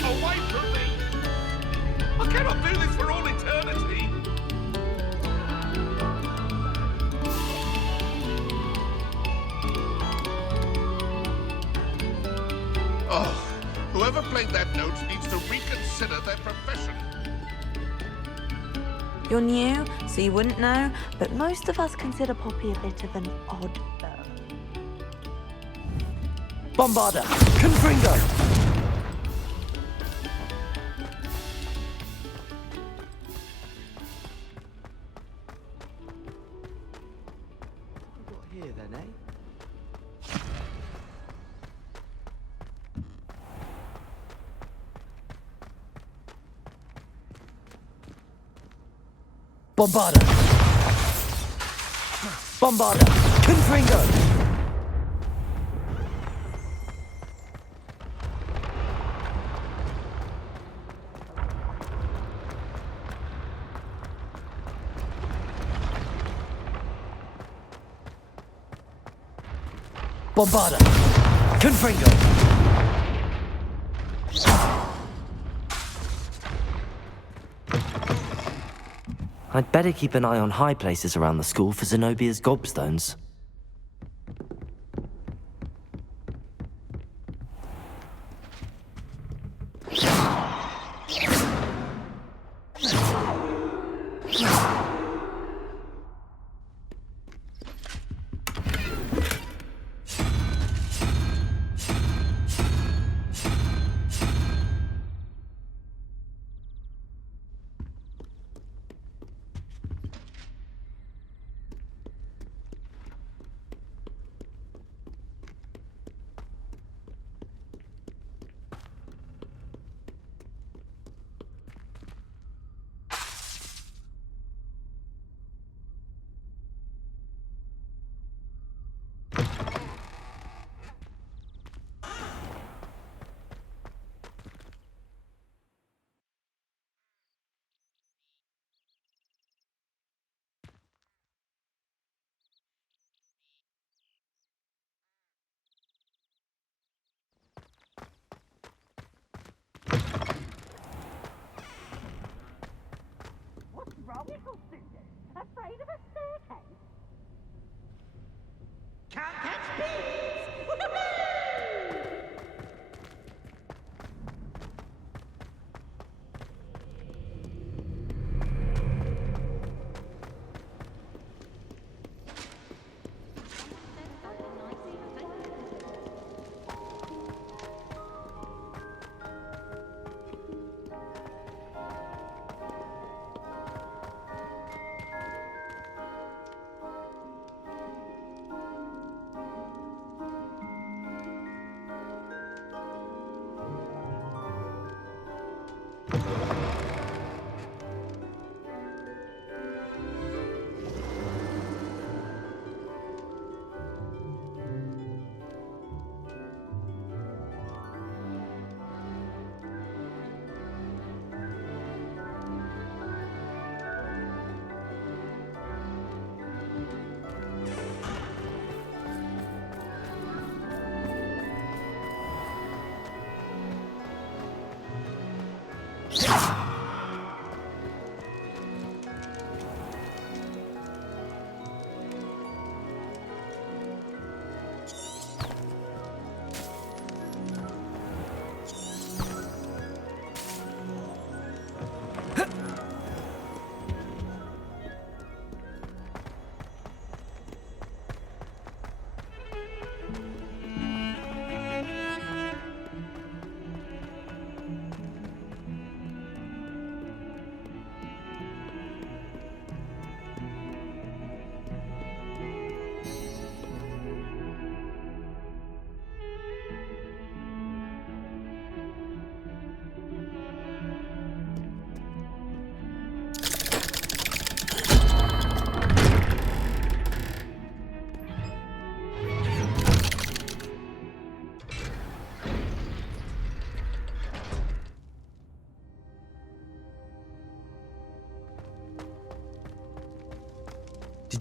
Away from me! I cannot do this for all eternity! Oh, whoever played that note needs to reconsider their profession. You're new, so you wouldn't know, but most of us consider Poppy a bit of an odd bird. Bombarda! Confringo! Here then, eh? Bombarda! Bombarda! Confringo! Bombarda! Confringo! I'd better keep an eye on high places around the school for Zenobia's gobstones.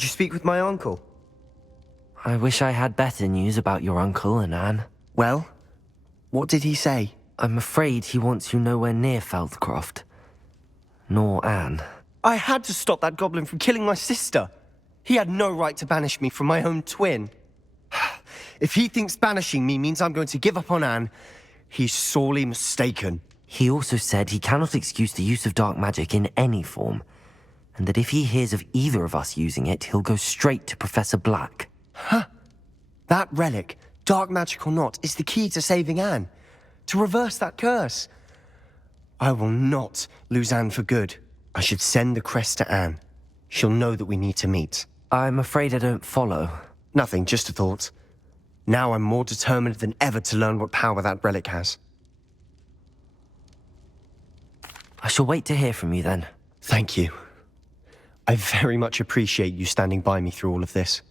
Did you speak with my uncle? I wish I had better news about your uncle and Anne. Well, what did he say? I'm afraid he wants you nowhere near Feldcroft. Nor Anne. I had to stop that goblin from killing my sister. He had no right to banish me from my own twin. If he thinks banishing me means I'm going to give up on Anne, he's sorely mistaken. He also said he cannot excuse the use of dark magic in any form, and that if he hears of either of us using it, he'll go straight to Professor Black. Huh? That relic, dark magic or not, is the key to saving Anne. To reverse that curse. I will not lose Anne for good. I should send the crest to Anne. She'll know that we need to meet. I'm afraid I don't follow. Nothing, just a thought. Now I'm more determined than ever to learn what power that relic has. I shall wait to hear from you then. Thank you. I very much appreciate you standing by me through all of this.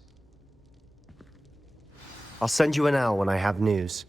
I'll send you an owl when I have news.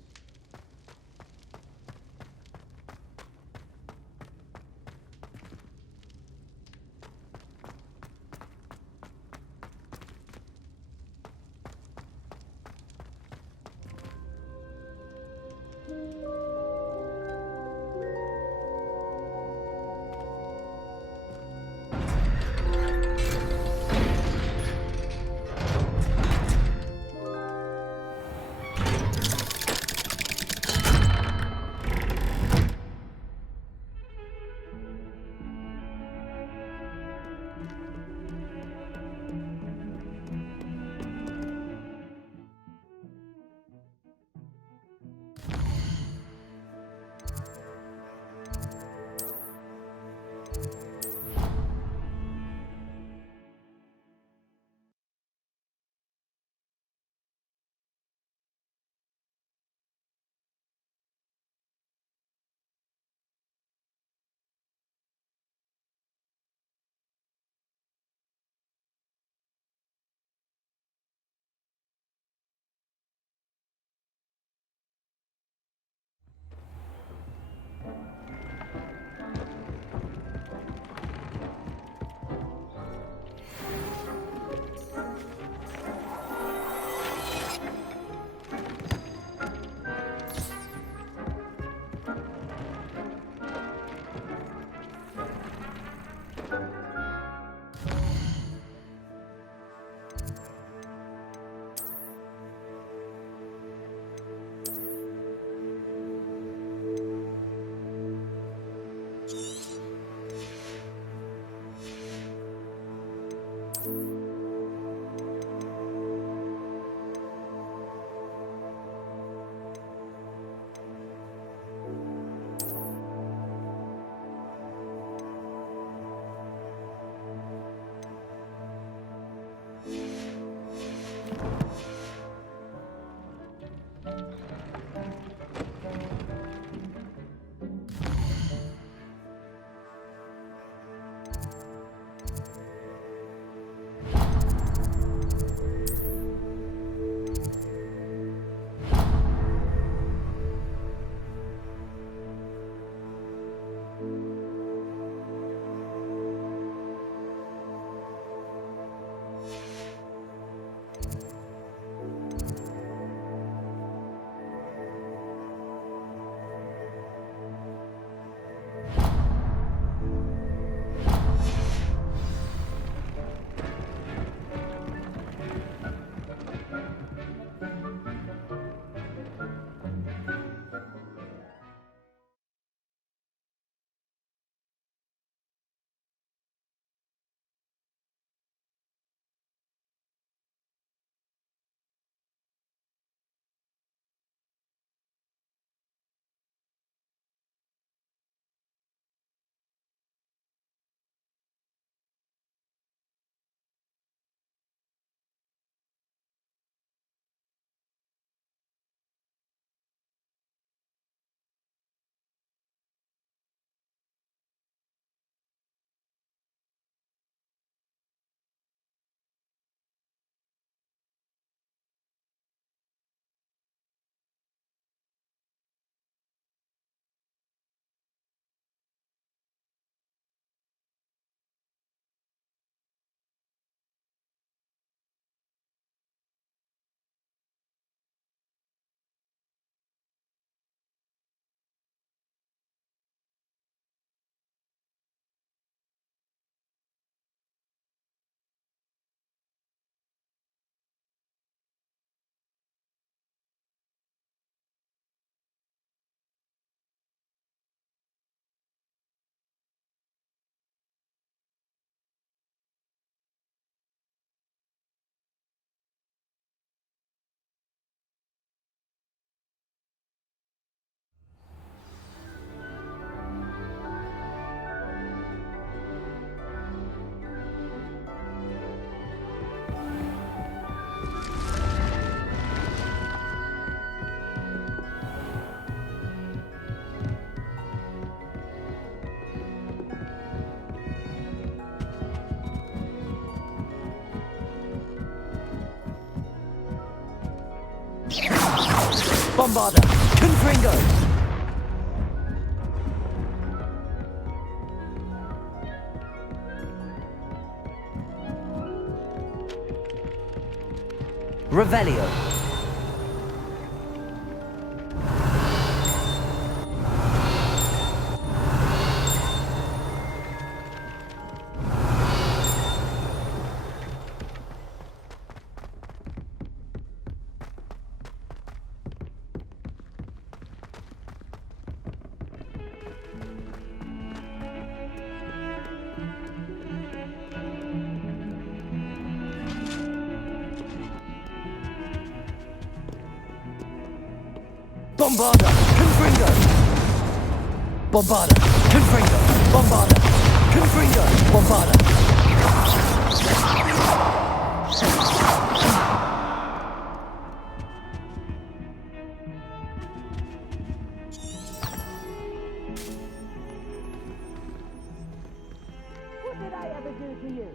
Bombarda! Confringo! Revelio. Bombarda! Confringo! Bombarda! Confringo! Bombarda! Confringo! Bombarda! What did I ever do to you?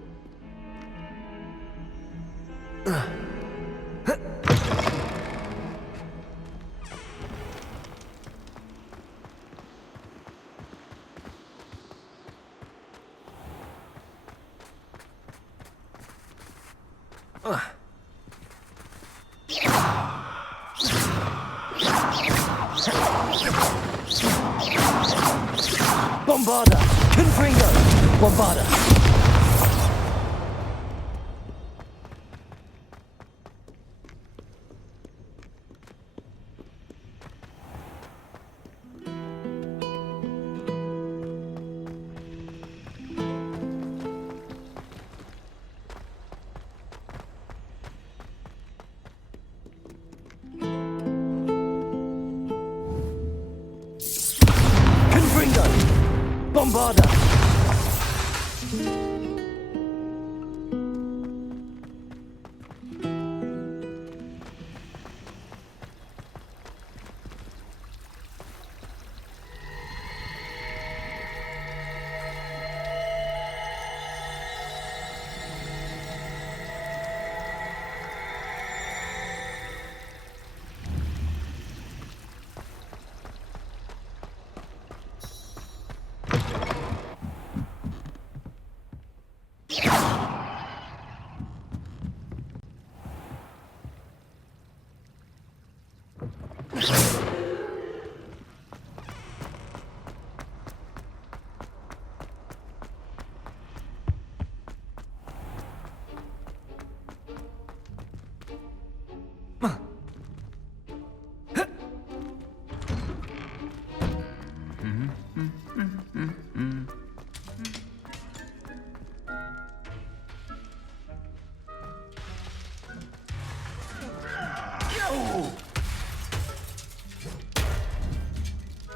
Bombarda! Confringo! Bombarda! Confringo! Bombarda!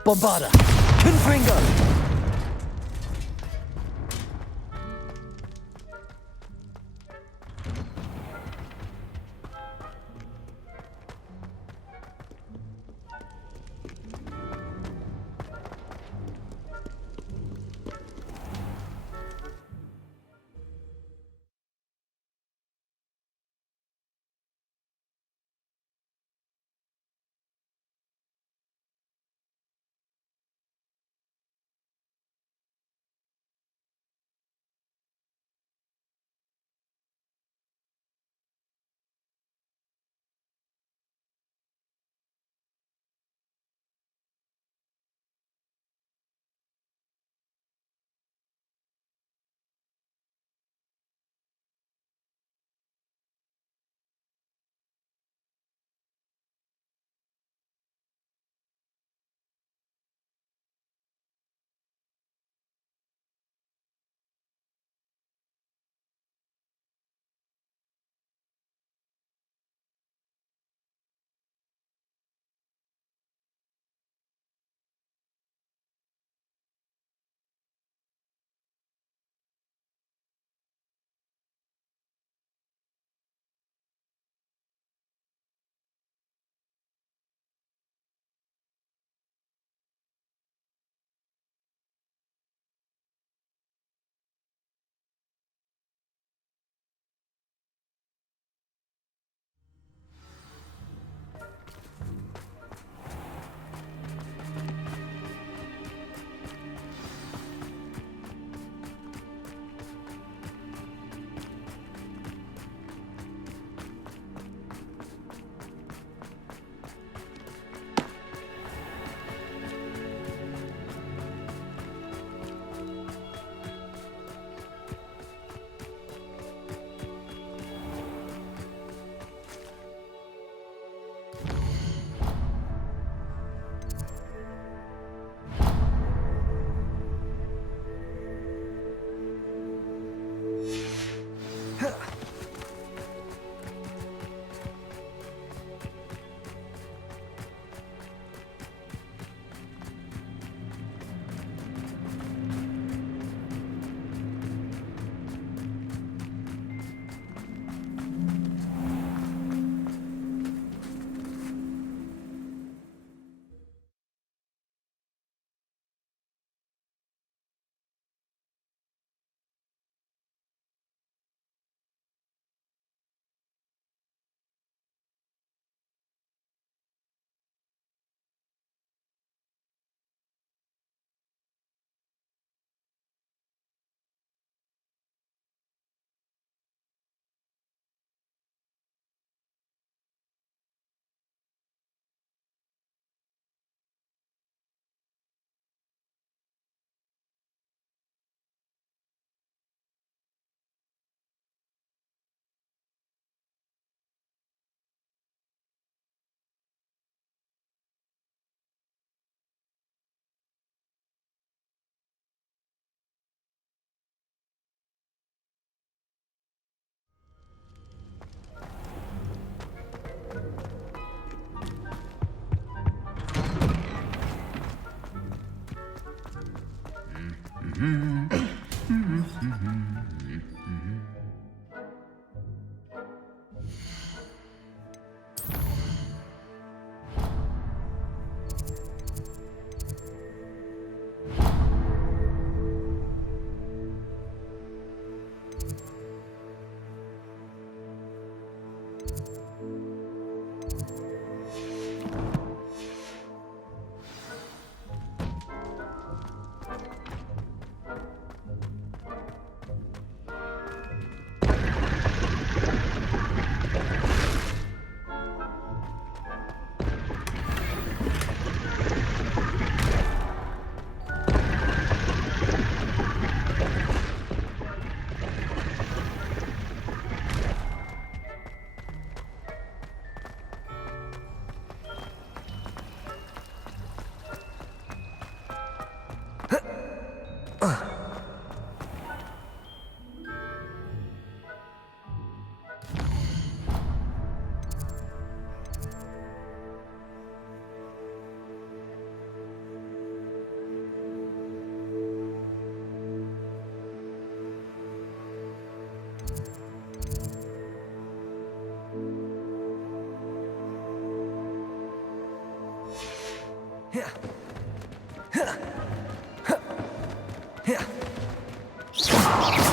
Bombarda! Confringo!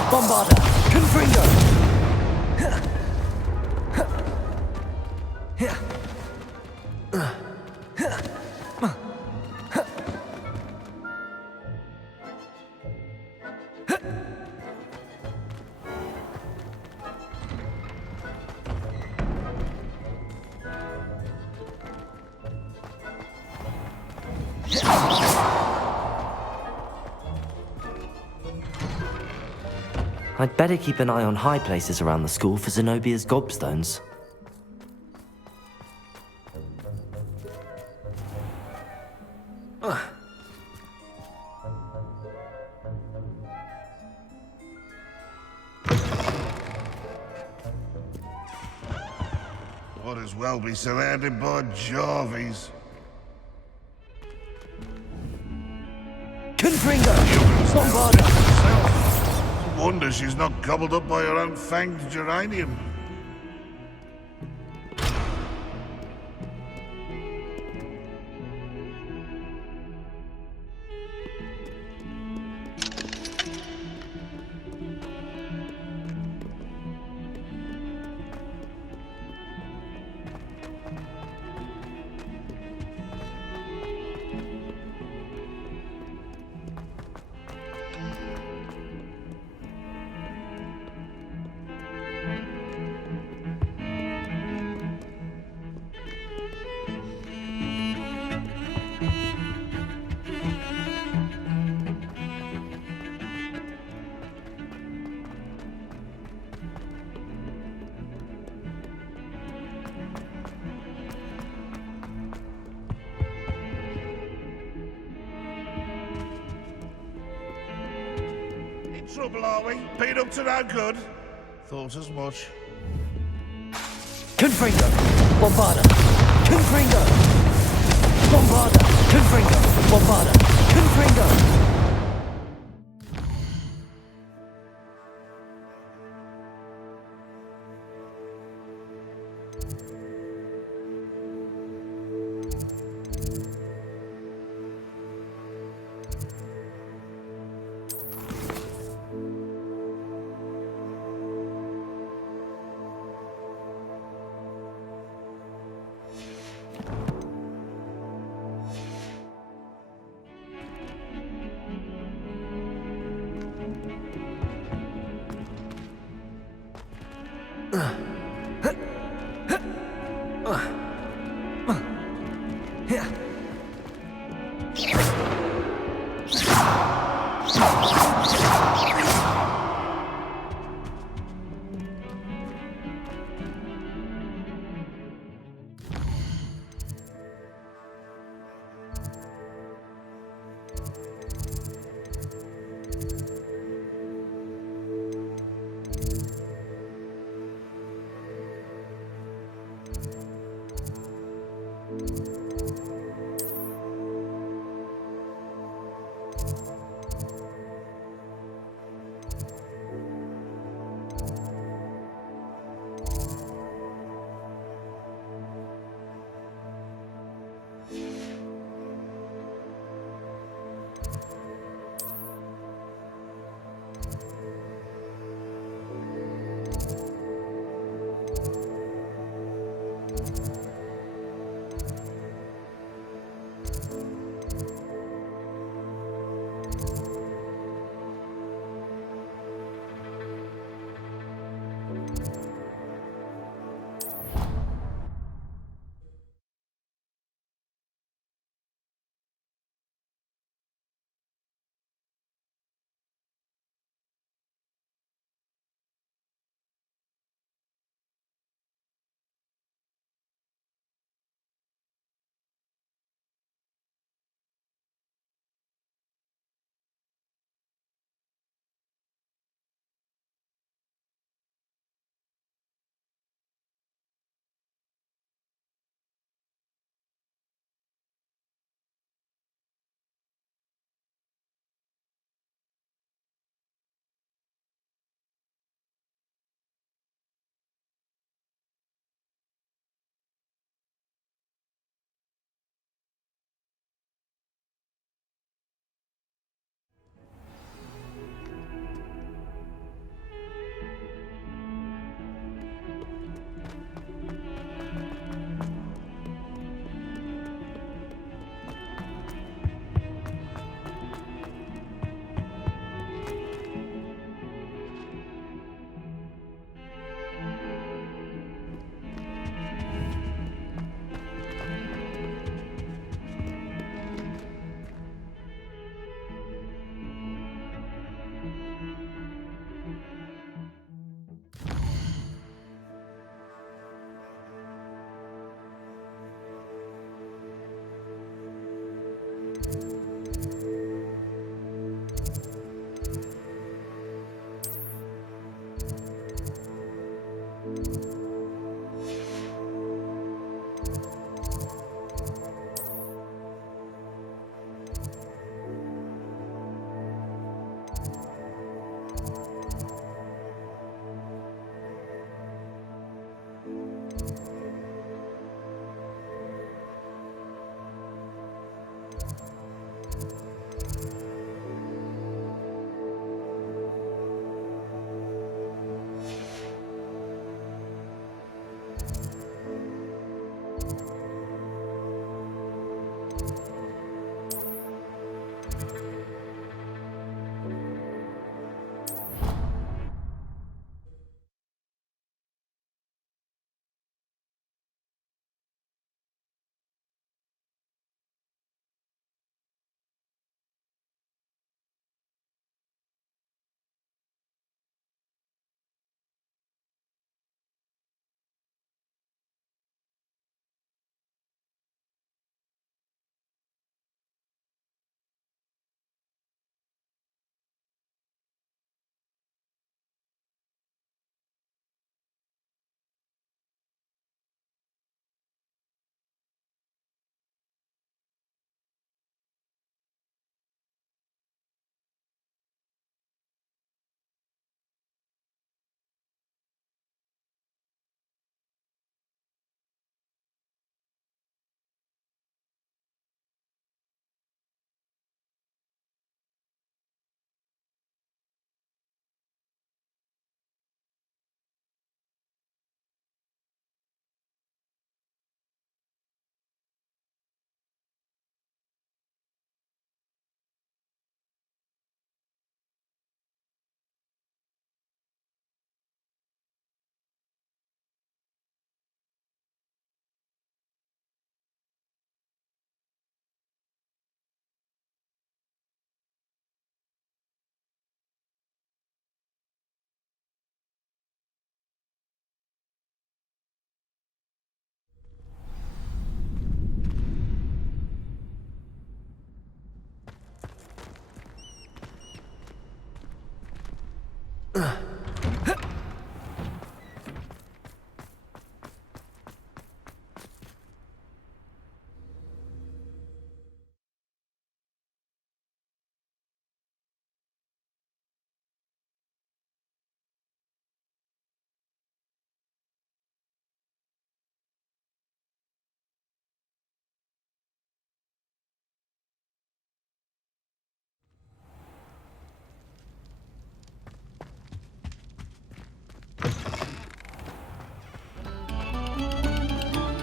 Bombarda! Confringo! I'd better keep an eye on high places around the school for Zenobia's gobstones. Might as well be surrounded by Jarvies. Confringo! Bombarda! Wonder she's not gobbled up by her own fanged geranium. Trouble, are we? Been up to no good? Thought as much. Confringo! Bombarda! Confringo! Bombarda! Confringo! Bombarda! Confringo!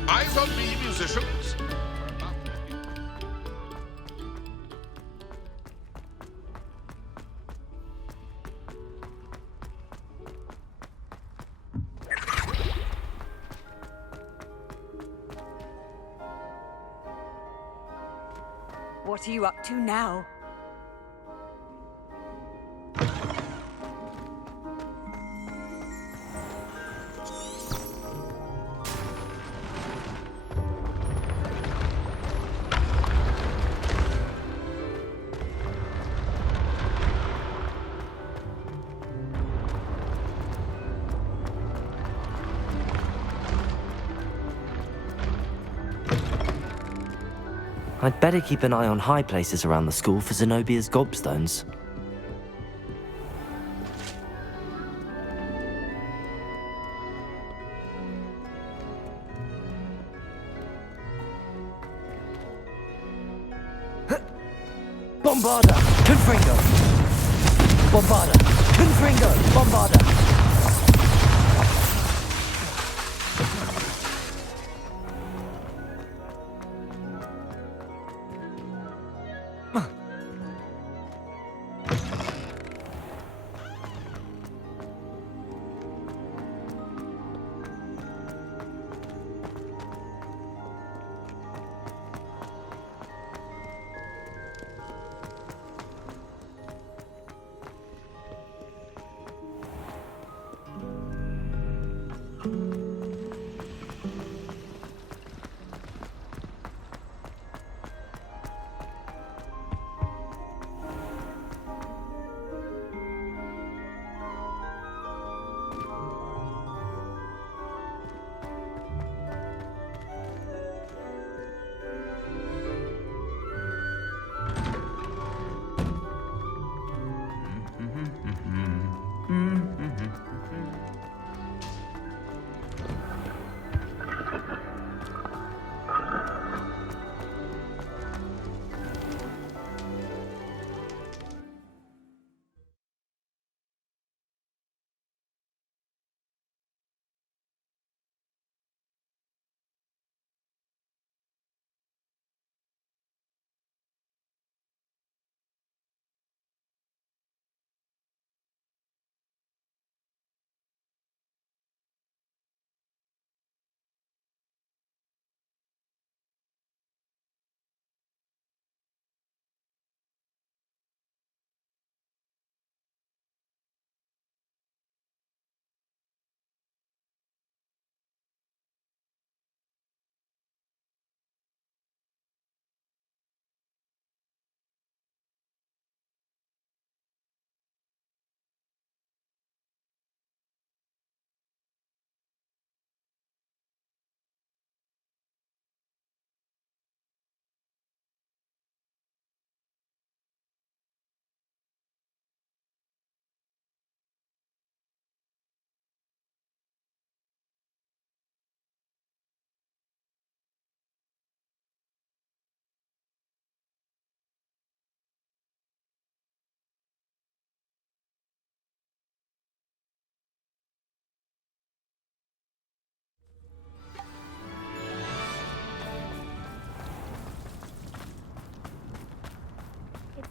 Eyes on me, musicians. What are you up to now? I'd better keep an eye on high places around the school for Zenobia's gobstones. Bombarda! Confringo! Bombarda! Confringo! Bombarda!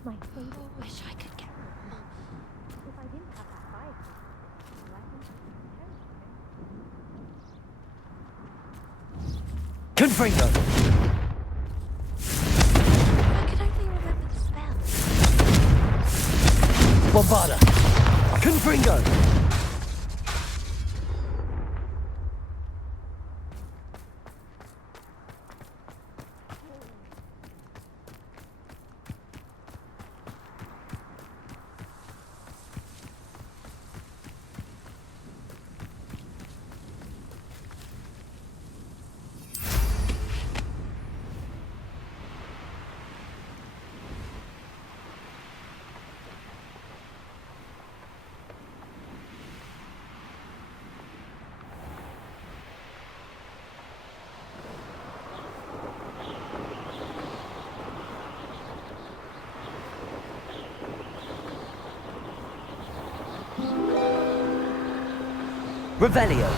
My fatal wish I could get home. If I didn't have that bike, Confringo! I could only remember the spell. Bombarda! Confringo! Revelio.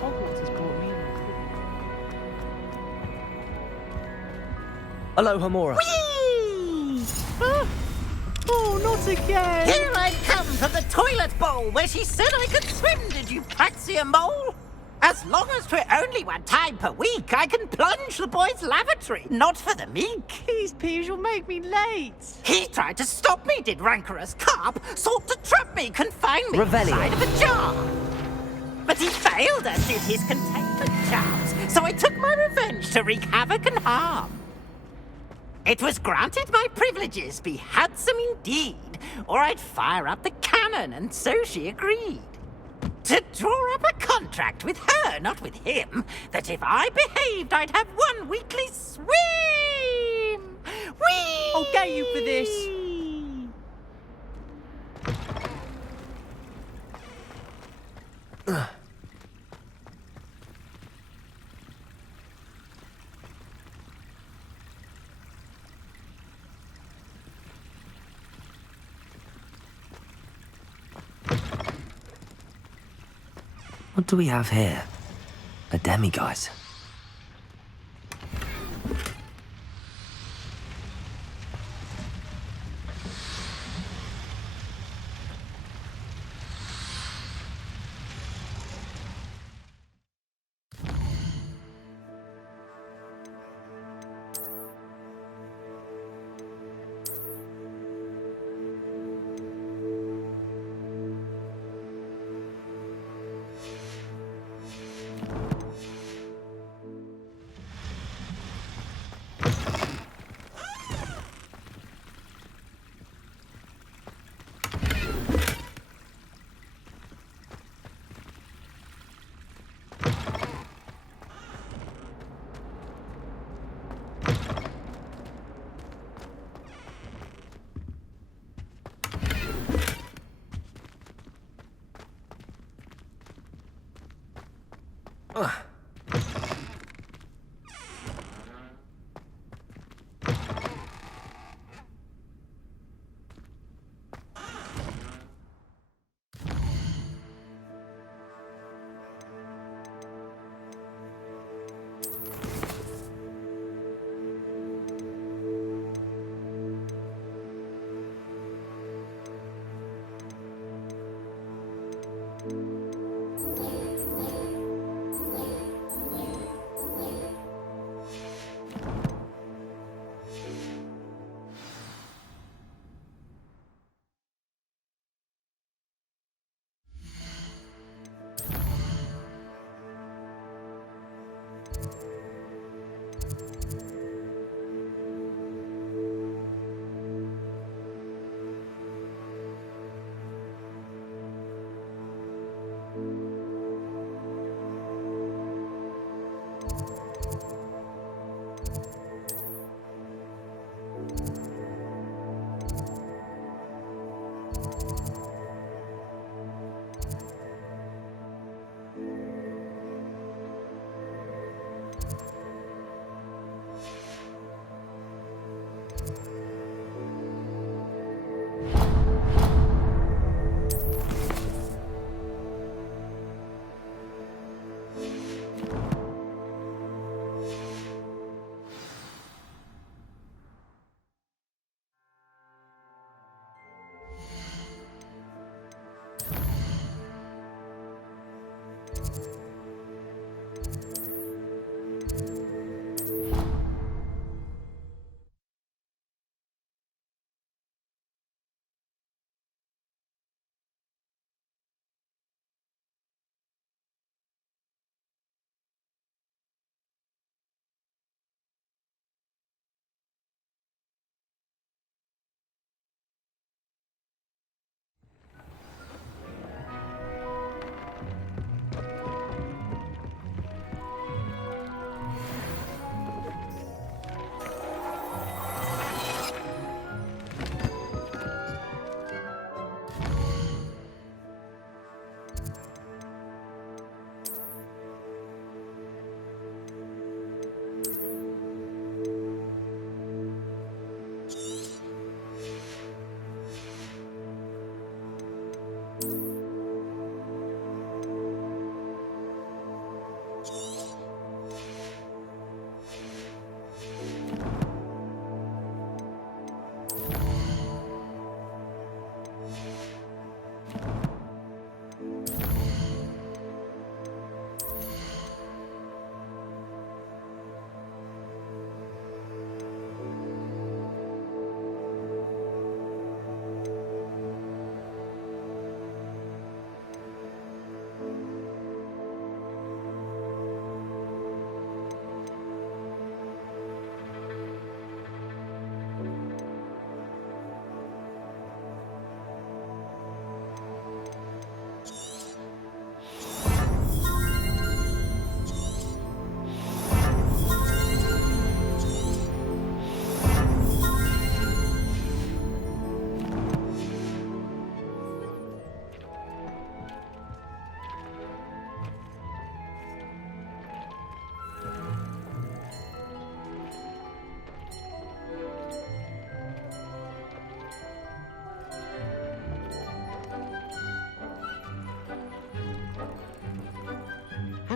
Hogwarts has brought me in. Aloha, Mora. Whee! Oh, not again! Here I come from the toilet bowl where she said I could swim, did you praxia mole? As long as 'twere only one time per week, I can plunge the boy's lavatory, not for the meek. Please, Peeves, you'll make me late. He tried to stop me, did rancorous carp, sought to trap me, confine me Revelio. inside of a jar. But he failed, as did his containment charms, so I took my revenge to wreak havoc and harm. It was granted my privileges be handsome indeed, or I'd fire up the cannon, and so she agreed. To draw up a contract with her, not with him, that if I behaved, I'd have one weekly swim. Whee! I'll get you for this. What do we have here? A demiguise.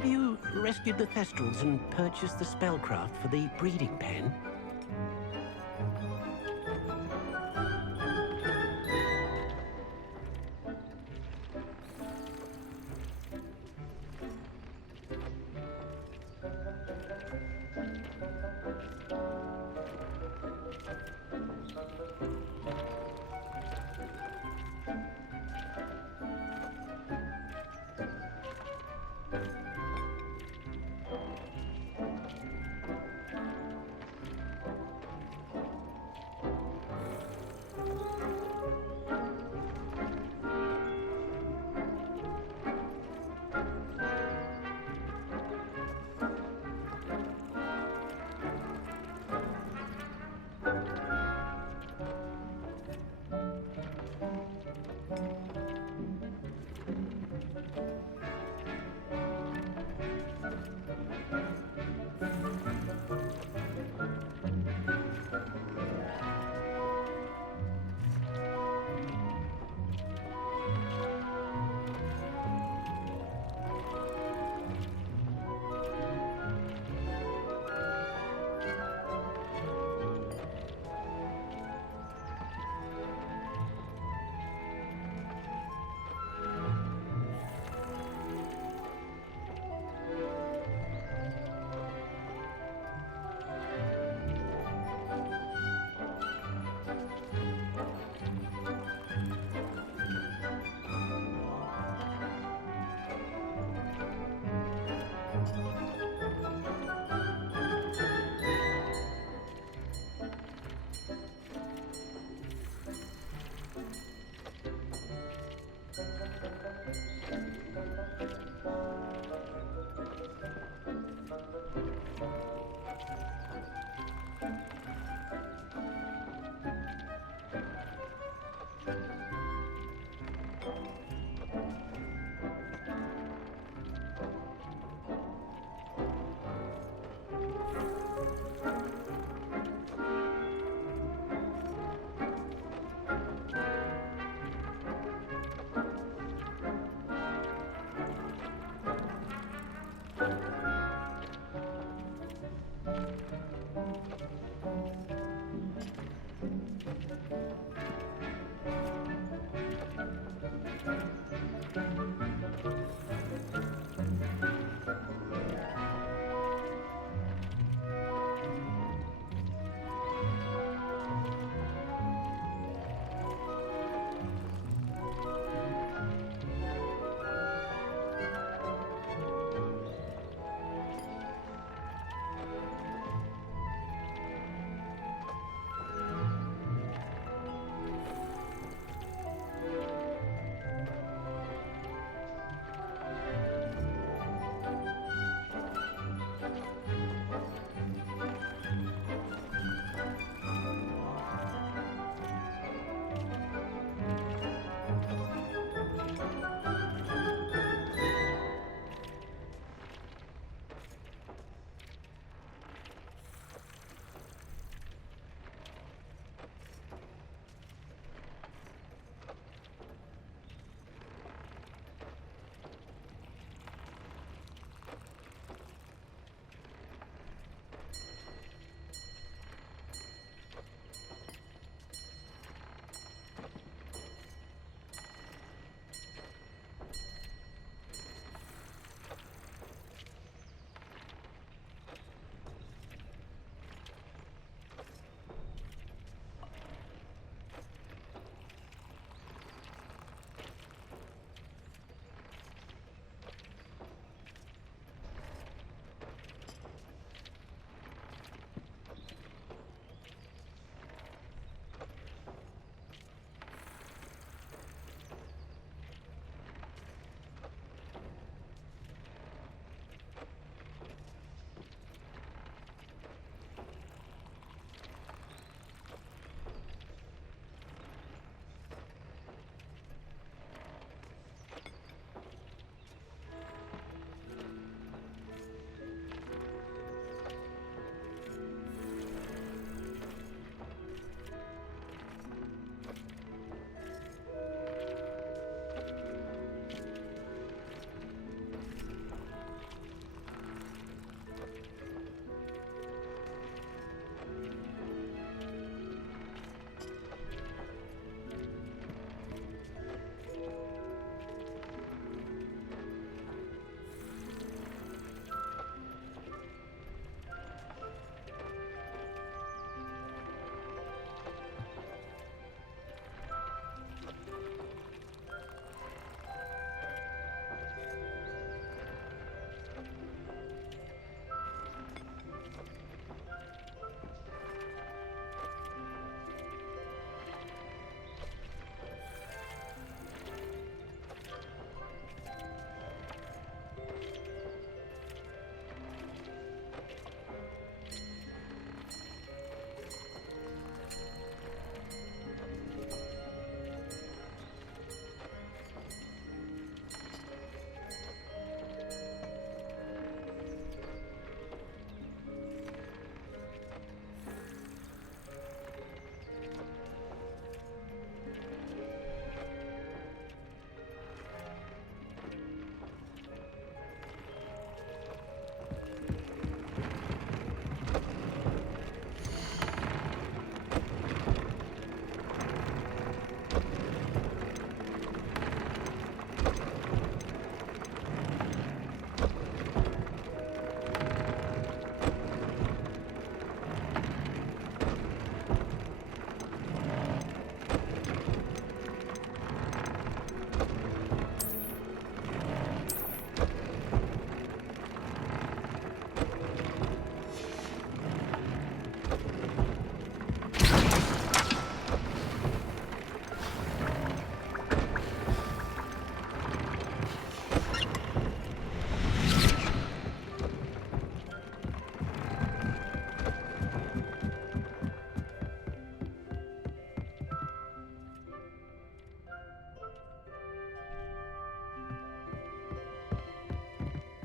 Have you rescued the Thestrals and purchased the spellcraft for the breeding pen?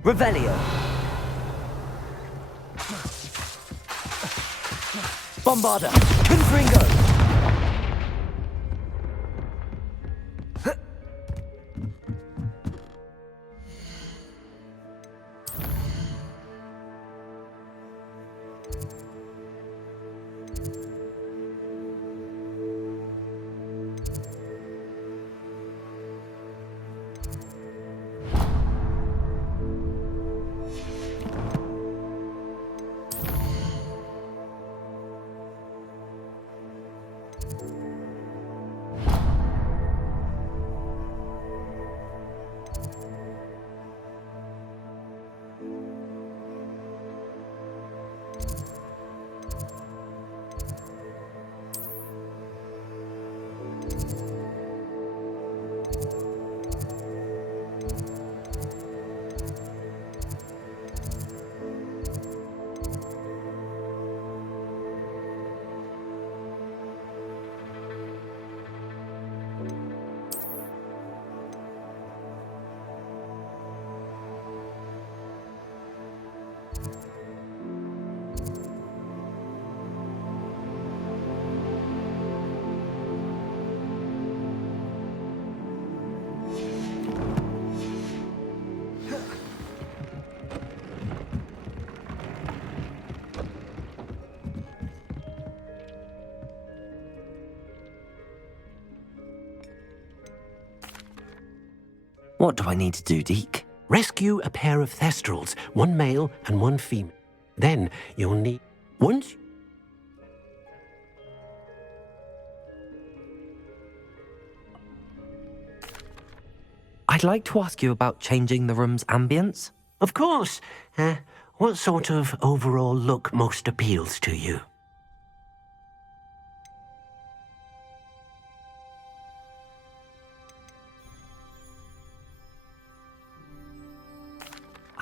Revelio. Bombarda. Confringo. What do I need to do, Deke? Rescue a pair of thestrals, one male and one female. Then you'll need... Once... I'd like to ask you about changing the room's ambience. Of course. What sort of overall look most appeals to you?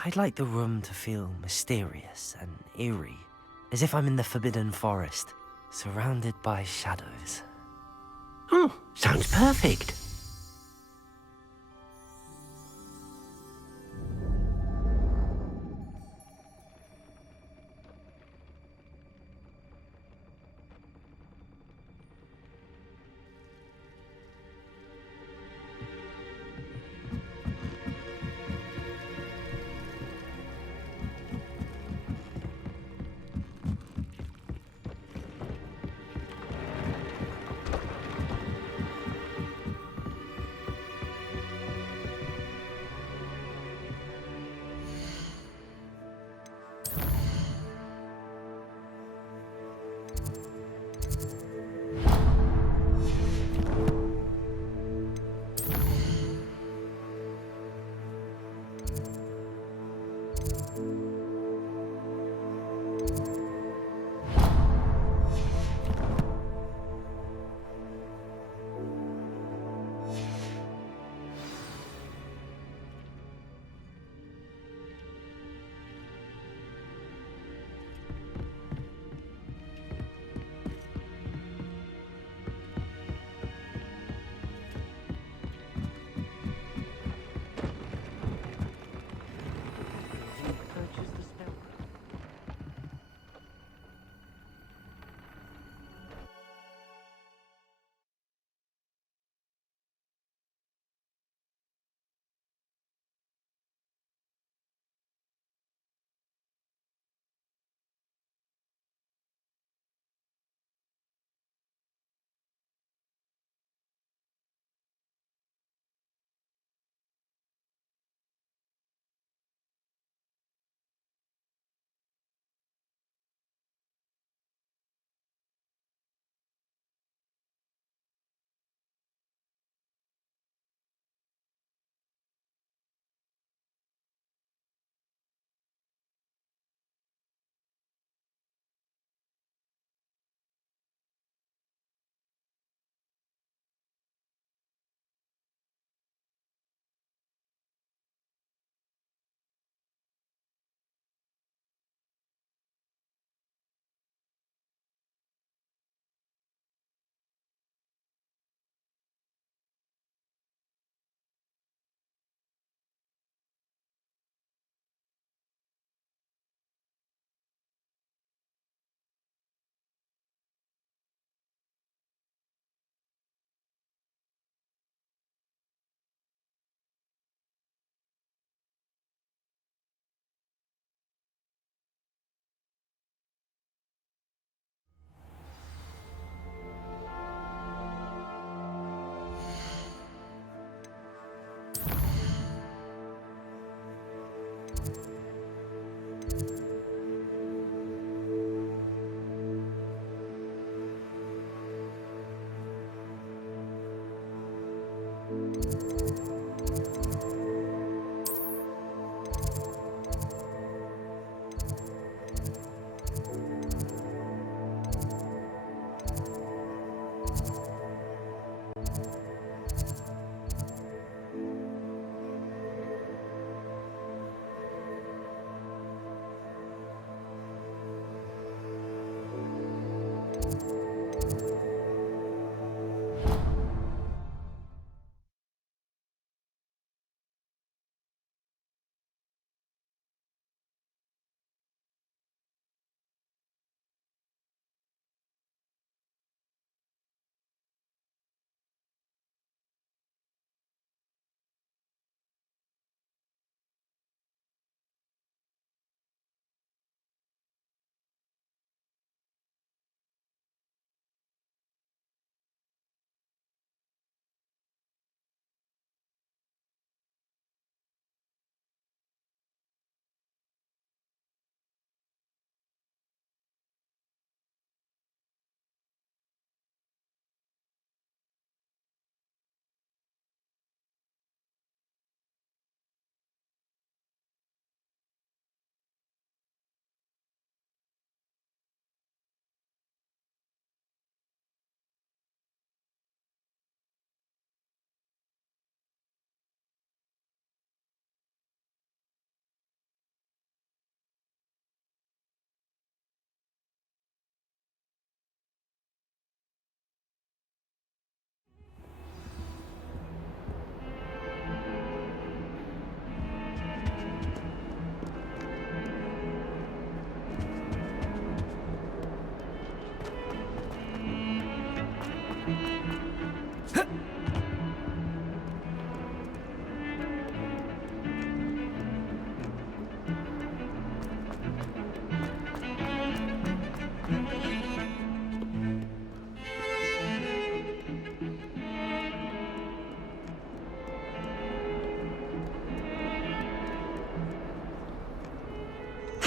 I'd like the room to feel mysterious and eerie, as if I'm in the Forbidden Forest, surrounded by shadows. Oh, sounds perfect.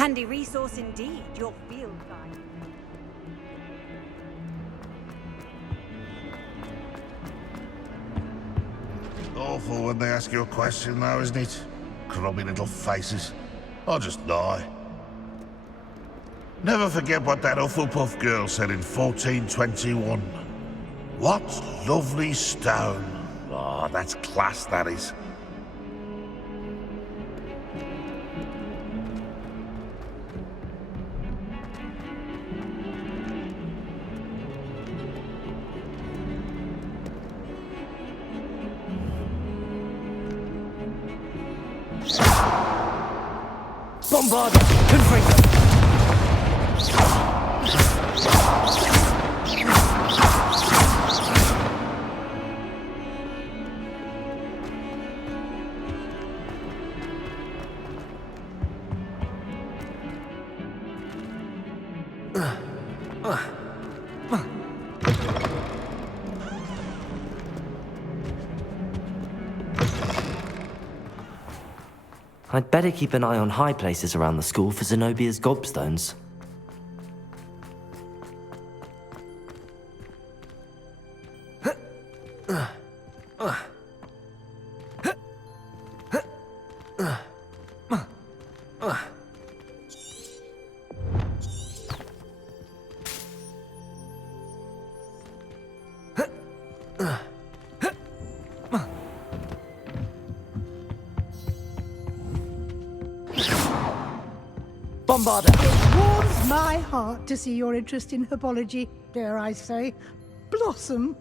Handy resource indeed, your field guide. Awful when they ask you a question, though, isn't it? Grubby little faces. I'll just die. Never forget what that Hufflepuff girl said in 1421. What lovely stone. Ah, that's class, that is. Bombard! Confringo! I'd better keep an eye on high places around the school for Zenobia's gobstones. Bombarder! It warms my heart to see your interest in herbology, dare I say, blossom.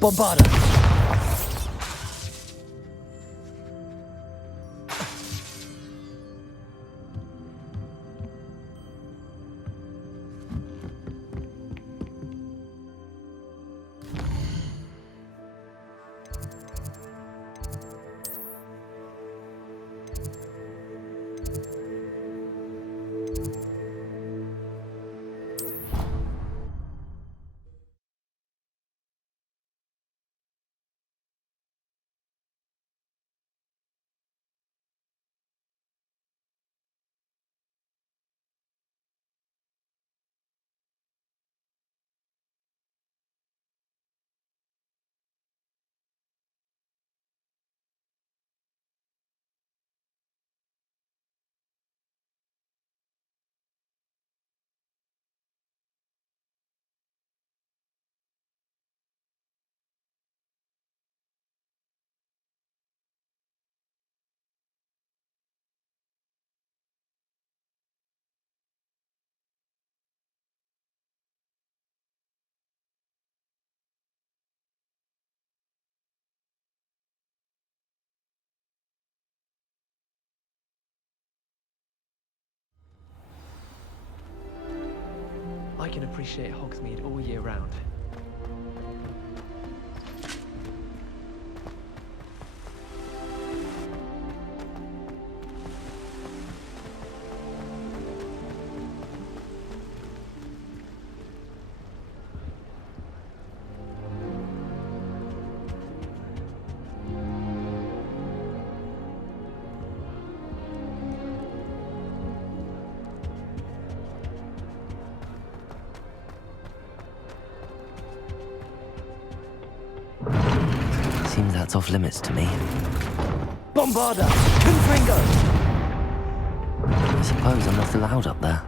Bombarder! can appreciate Hogsmeade all year round. Seems that's off limits to me. Bombarda! Confringo! I suppose I'm not allowed up there.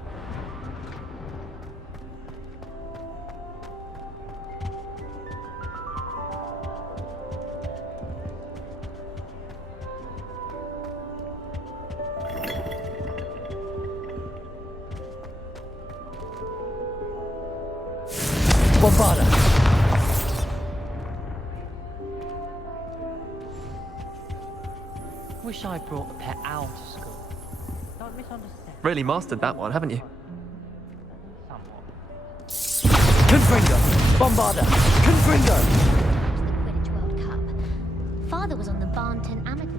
Bombarda! Wish I brought a pet owl to school. Don't misunderstand. Really mastered that one, haven't you? Confringo! Bombarda! Confringo! The Quidditch World Cup. Father was on the Barnton Amateur.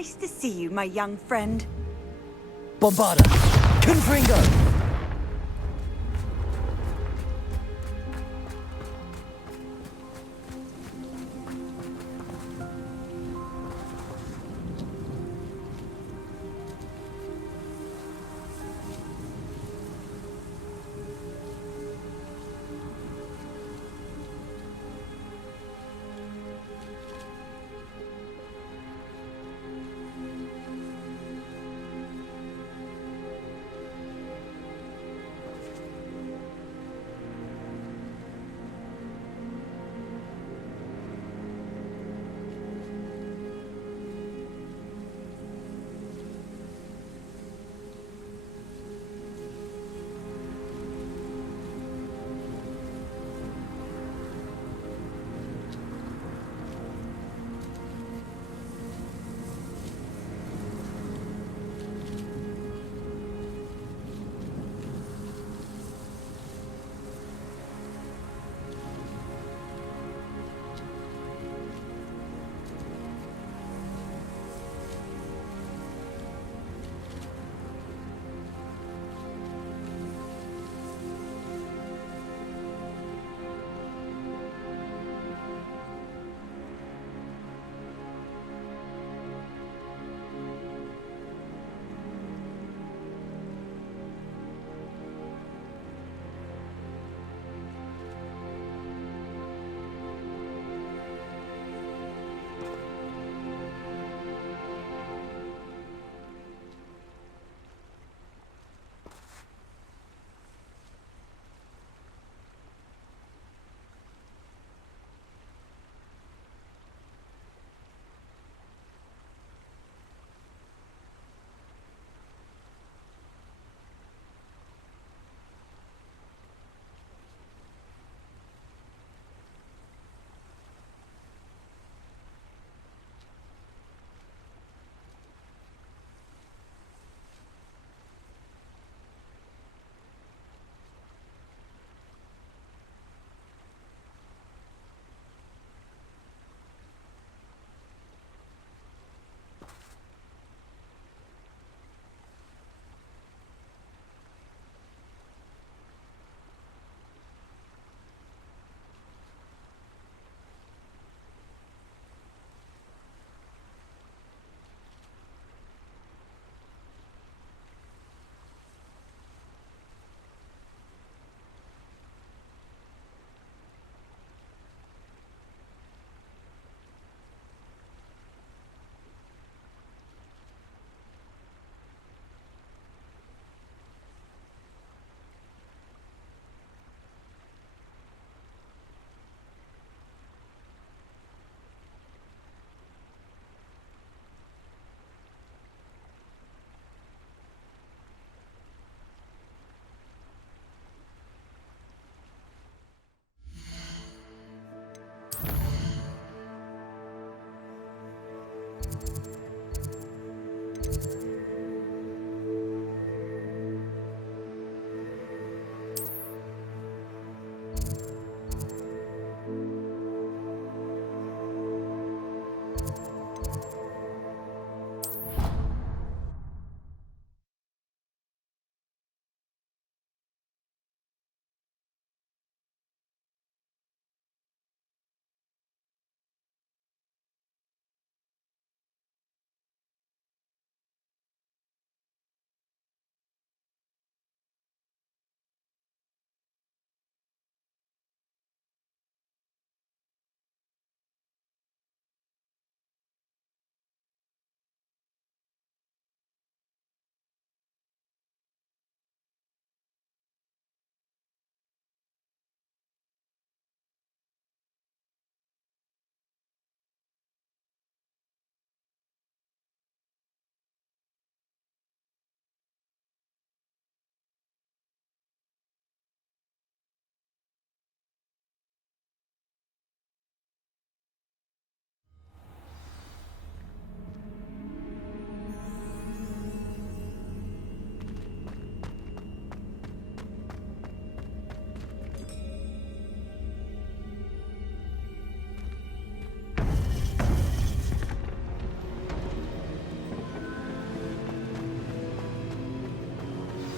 Nice to see you, my young friend. Bombarda! Confringo!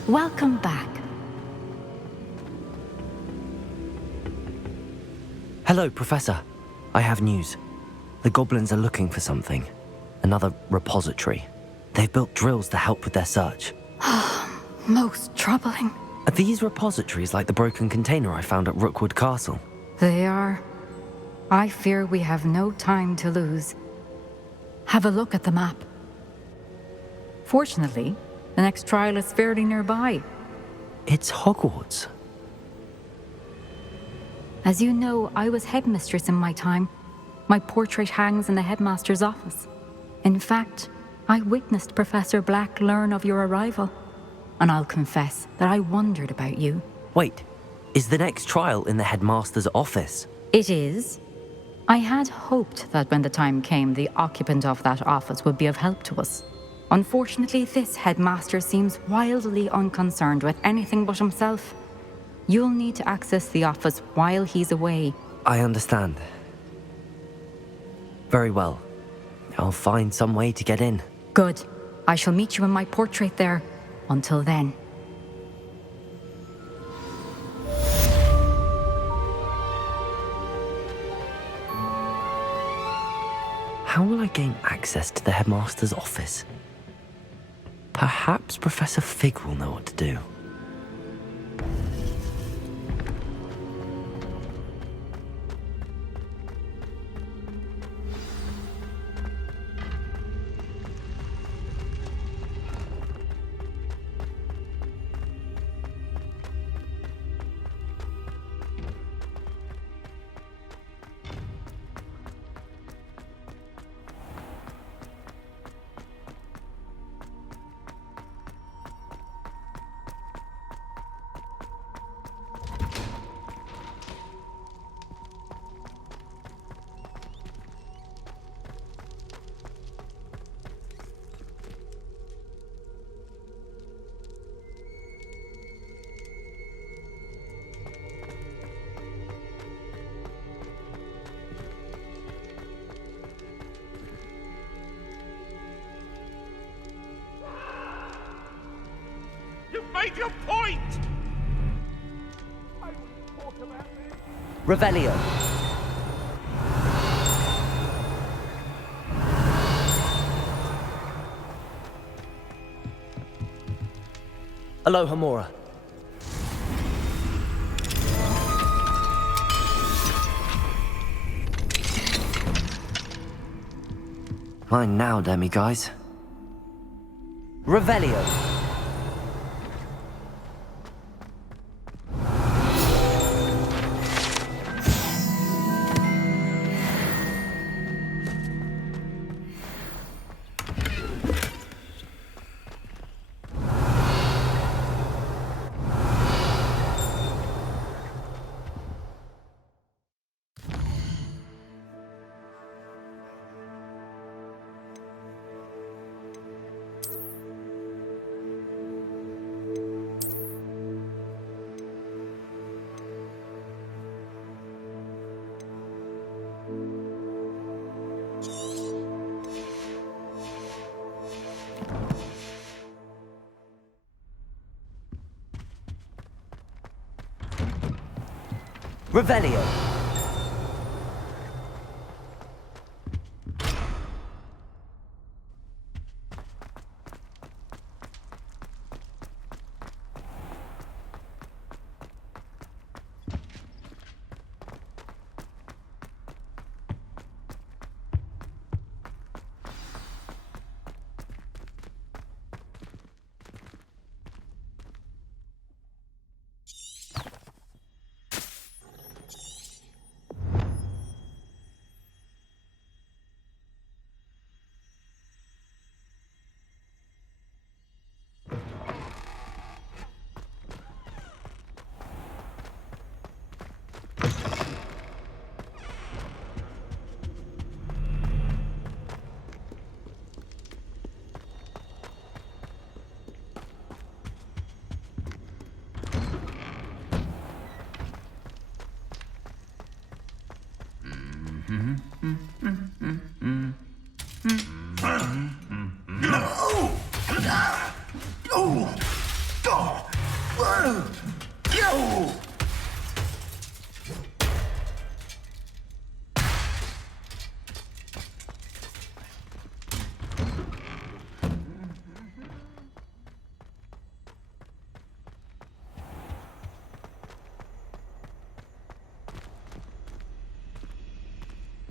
Welcome back. Hello, Professor. I have news. The goblins are looking for something. Another repository. They've built drills to help with their search. Most troubling. Are these repositories like the broken container I found at Rookwood Castle? They are. I fear we have no time to lose. Have a look at the map. Fortunately, the next trial is fairly nearby. It's Hogwarts. As you know, I was headmistress in my time. My portrait hangs in the headmaster's office. In fact, I witnessed Professor Black learn of your arrival. And I'll confess that I wondered about you. Wait, is the next trial in the headmaster's office? It is. I had hoped that when the time came, the occupant of that office would be of help to us. Unfortunately, this headmaster seems wildly unconcerned with anything but himself. You'll need to access the office while he's away. I understand. Very well. I'll find some way to get in. Good. I shall meet you in my portrait there. Until then. How will I gain access to the headmaster's office? Perhaps Professor Fig will know what to do. You've made your point! Revelio. Aloha Mora. Mine now, demi-guys. Revelio. Revelio.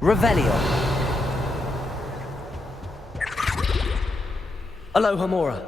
Revelio. Aloha Mora.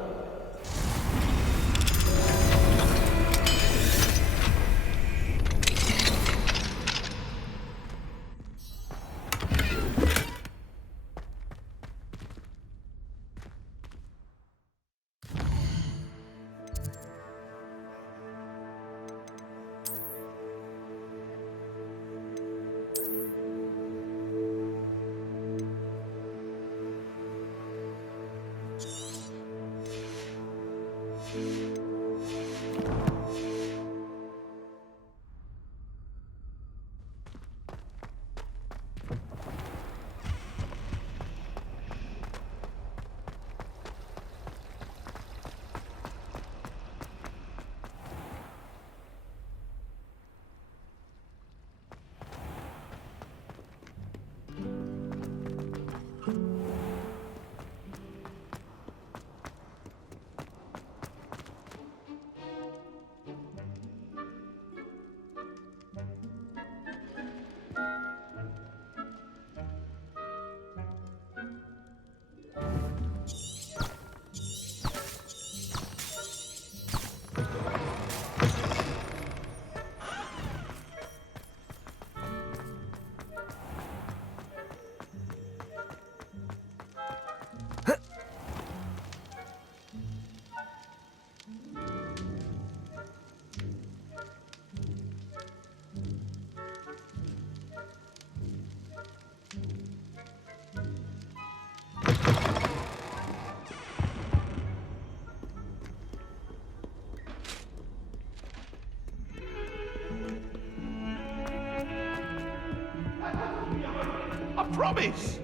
I promise!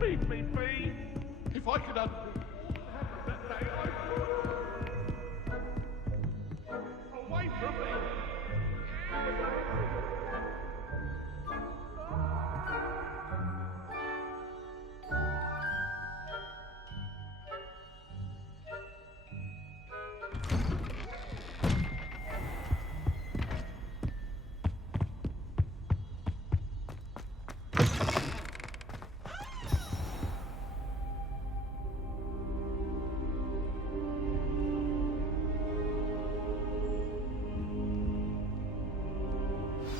Leave me be! If I could undo that day, I would! Away from me!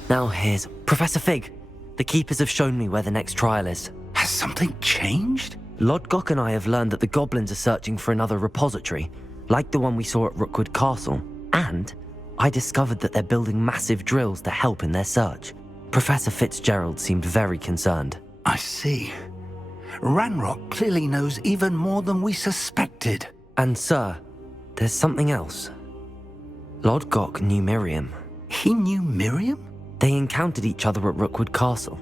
Now here's Professor Fig. The Keepers have shown me where the next trial is. Has something changed? Lodgok and I have learned that the goblins are searching for another repository, like the one we saw at Rookwood Castle. And I discovered that they're building massive drills to help in their search. Professor Fitzgerald seemed very concerned. I see. Ranrock clearly knows even more than we suspected. And sir, there's something else. Lodgok knew Miriam. He knew Miriam? They encountered each other at Rookwood Castle.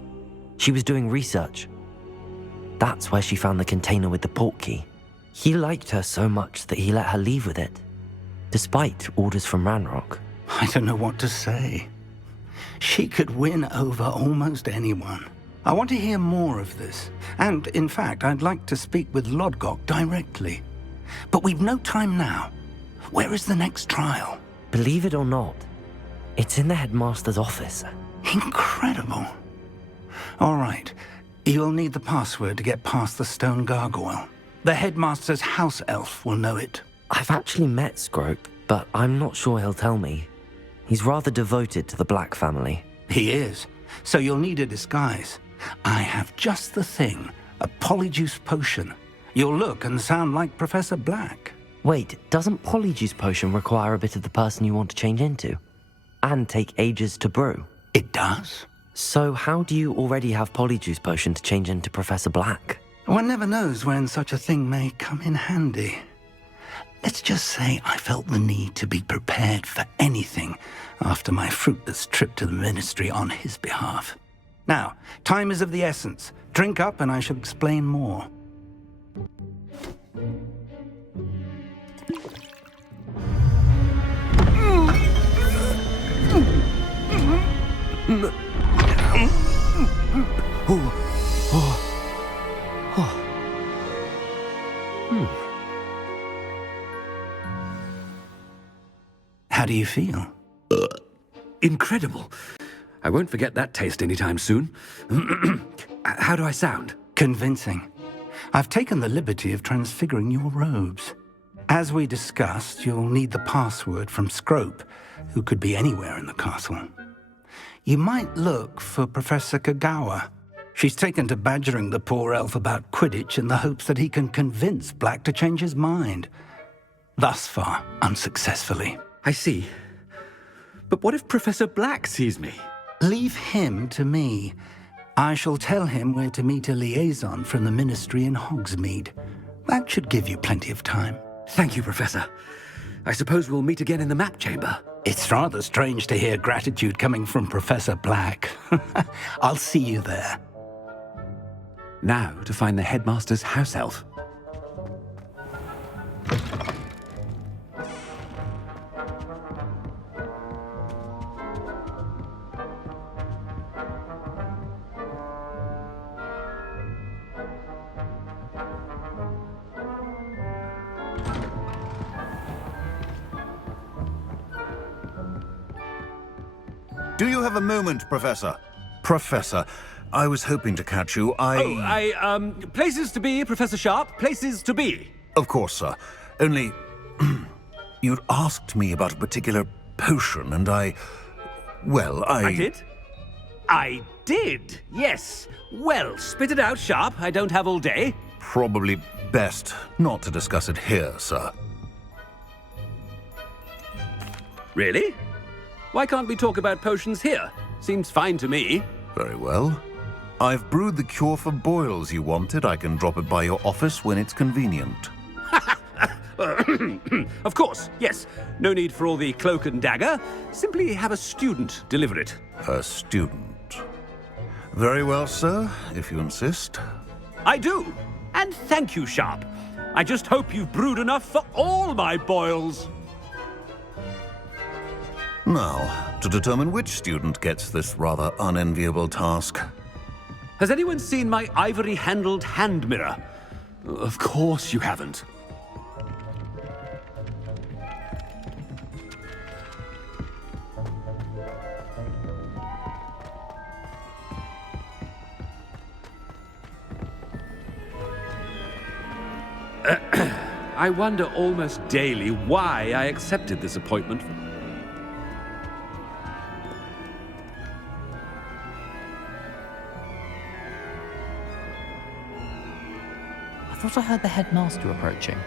She was doing research. That's where she found the container with the portkey. He liked her so much that he let her leave with it, despite orders from Ranrock. I don't know what to say. She could win over almost anyone. I want to hear more of this. And, in fact, I'd like to speak with Lodgok directly. But we've no time now. Where is the next trial? Believe it or not, it's in the headmaster's office. Incredible. All right. You'll need the password to get past the stone gargoyle. The headmaster's house elf will know it. I've actually met Scrope, but I'm not sure he'll tell me. He's rather devoted to the Black family. He is. So you'll need a disguise. I have just the thing. A polyjuice potion. You'll look and sound like Professor Black. Wait, doesn't polyjuice potion require a bit of the person you want to change into? And take ages to brew? It does. So how do you already have polyjuice potion to change into Professor Black? One never knows when such a thing may come in handy. Let's just say I felt the need to be prepared for anything after my fruitless trip to the ministry on his behalf. Now, time is of the essence. Drink up and I shall explain more. How do you feel? Incredible. I won't forget that taste anytime soon. How do I sound? Convincing. I've taken the liberty of transfiguring your robes. As we discussed, you'll need the password from Scrope, who could be anywhere in the castle. You might look for Professor Kagawa. She's taken to badgering the poor elf about Quidditch in the hopes that he can convince Black to change his mind. Thus far, unsuccessfully. I see. But what if Professor Black sees me? Leave him to me. I shall tell him where to meet a liaison from the Ministry in Hogsmeade. That should give you plenty of time. Thank you, Professor. I suppose we'll meet again in the map chamber. It's rather strange to hear gratitude coming from Professor Black. I'll see you there. Now to find the headmaster's house elf. Do you have a moment, Professor? Professor, I was hoping to catch you. Places to be, Professor Sharp. Places to be. Of course, sir. Only, you'd asked me about a particular potion, and I did? I did, yes. Well, spit it out, Sharp. I don't have all day. Probably best not to discuss it here, sir. Really? Why can't we talk about potions here? Seems fine to me. Very well. I've brewed the cure for boils you wanted. I can drop it by your office when it's convenient. Of course, yes. No need for all the cloak and dagger. Simply have a student deliver it. A student? Very well, sir, if you insist. I do. And thank you, Sharp. I just hope you've brewed enough for all my boils. Now, to determine which student gets this rather unenviable task. Has anyone seen my ivory-handled hand mirror? Of course you haven't. I wonder almost daily why I accepted this appointment. I thought I heard the headmaster approaching.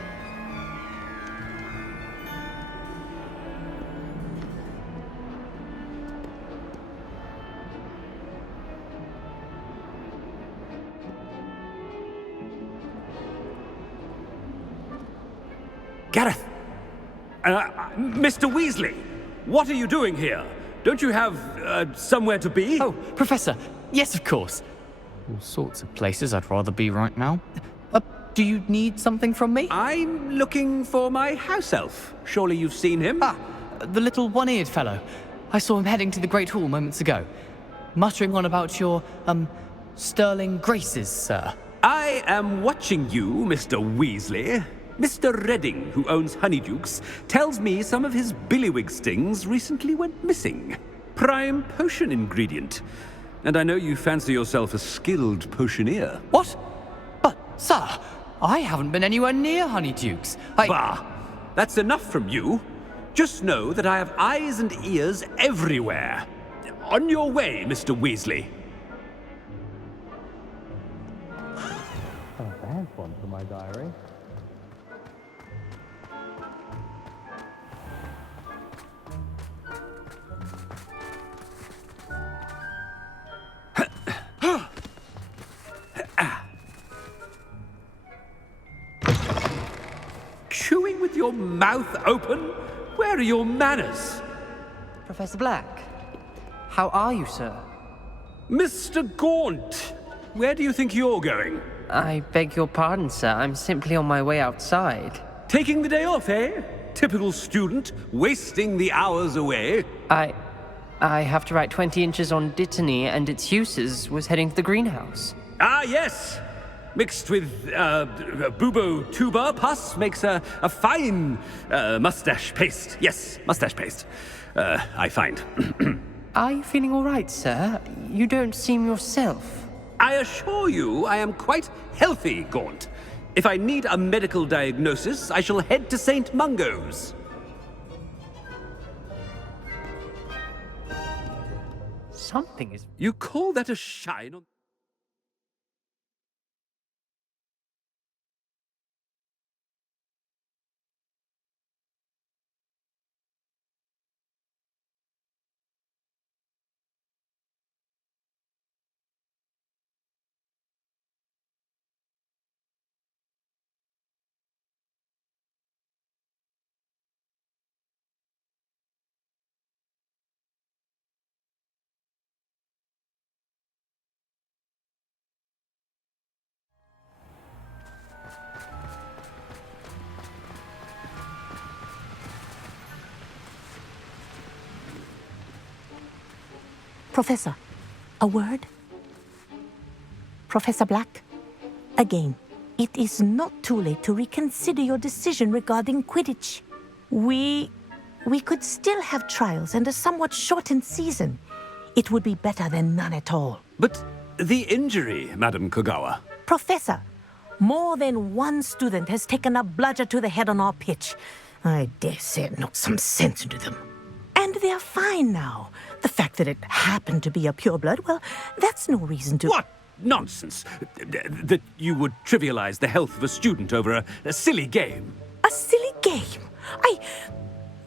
Gareth! Mr. Weasley! What are you doing here? Don't you have, somewhere to be? Oh, Professor! Yes, of course! All sorts of places I'd rather be right now. Do you need something from me? I'm looking for my house elf. Surely you've seen him? Ah, the little one-eared fellow. I saw him heading to the Great Hall moments ago. Muttering on about your, sterling graces, sir. I am watching you, Mr. Weasley. Mr. Redding, who owns Honeydukes, tells me some of his billywig stings recently went missing. Prime potion ingredient. And I know you fancy yourself a skilled potioneer. What? But, sir, I haven't been anywhere near Honeydukes. Bah! That's enough from you. Just know that I have eyes and ears everywhere. On your way, Mr. Weasley. A bad one for my diary. Chewing with your mouth open? Where are your manners? Professor Black, how are you, sir? Mr. Gaunt, where do you think you're going? I beg your pardon, sir. I'm simply on my way outside. Taking the day off, eh? Typical student, wasting the hours away. I have to write 20 inches on Dittany and its uses was heading to the greenhouse. Ah, yes! Mixed with bubo tuber pus makes a fine mustache paste. Yes, mustache paste. I find. Are you feeling all right, sir? You don't seem yourself. I assure you I am quite healthy, Gaunt. If I need a medical diagnosis, I shall head to St. Mungo's. Something is... You call that a shine on... Professor, a word? Professor Black, again, it is not too late to reconsider your decision regarding Quidditch. We could still have trials and a somewhat shortened season. It would be better than none at all. But the injury, Madam Kogawa. Professor, more than one student has taken a bludger to the head on our pitch. I dare say it knocked some sense into them. And they're fine now. The fact that it happened to be a pureblood, well, that's no reason to... What nonsense! That you would trivialize the health of a student over a silly game. A silly game?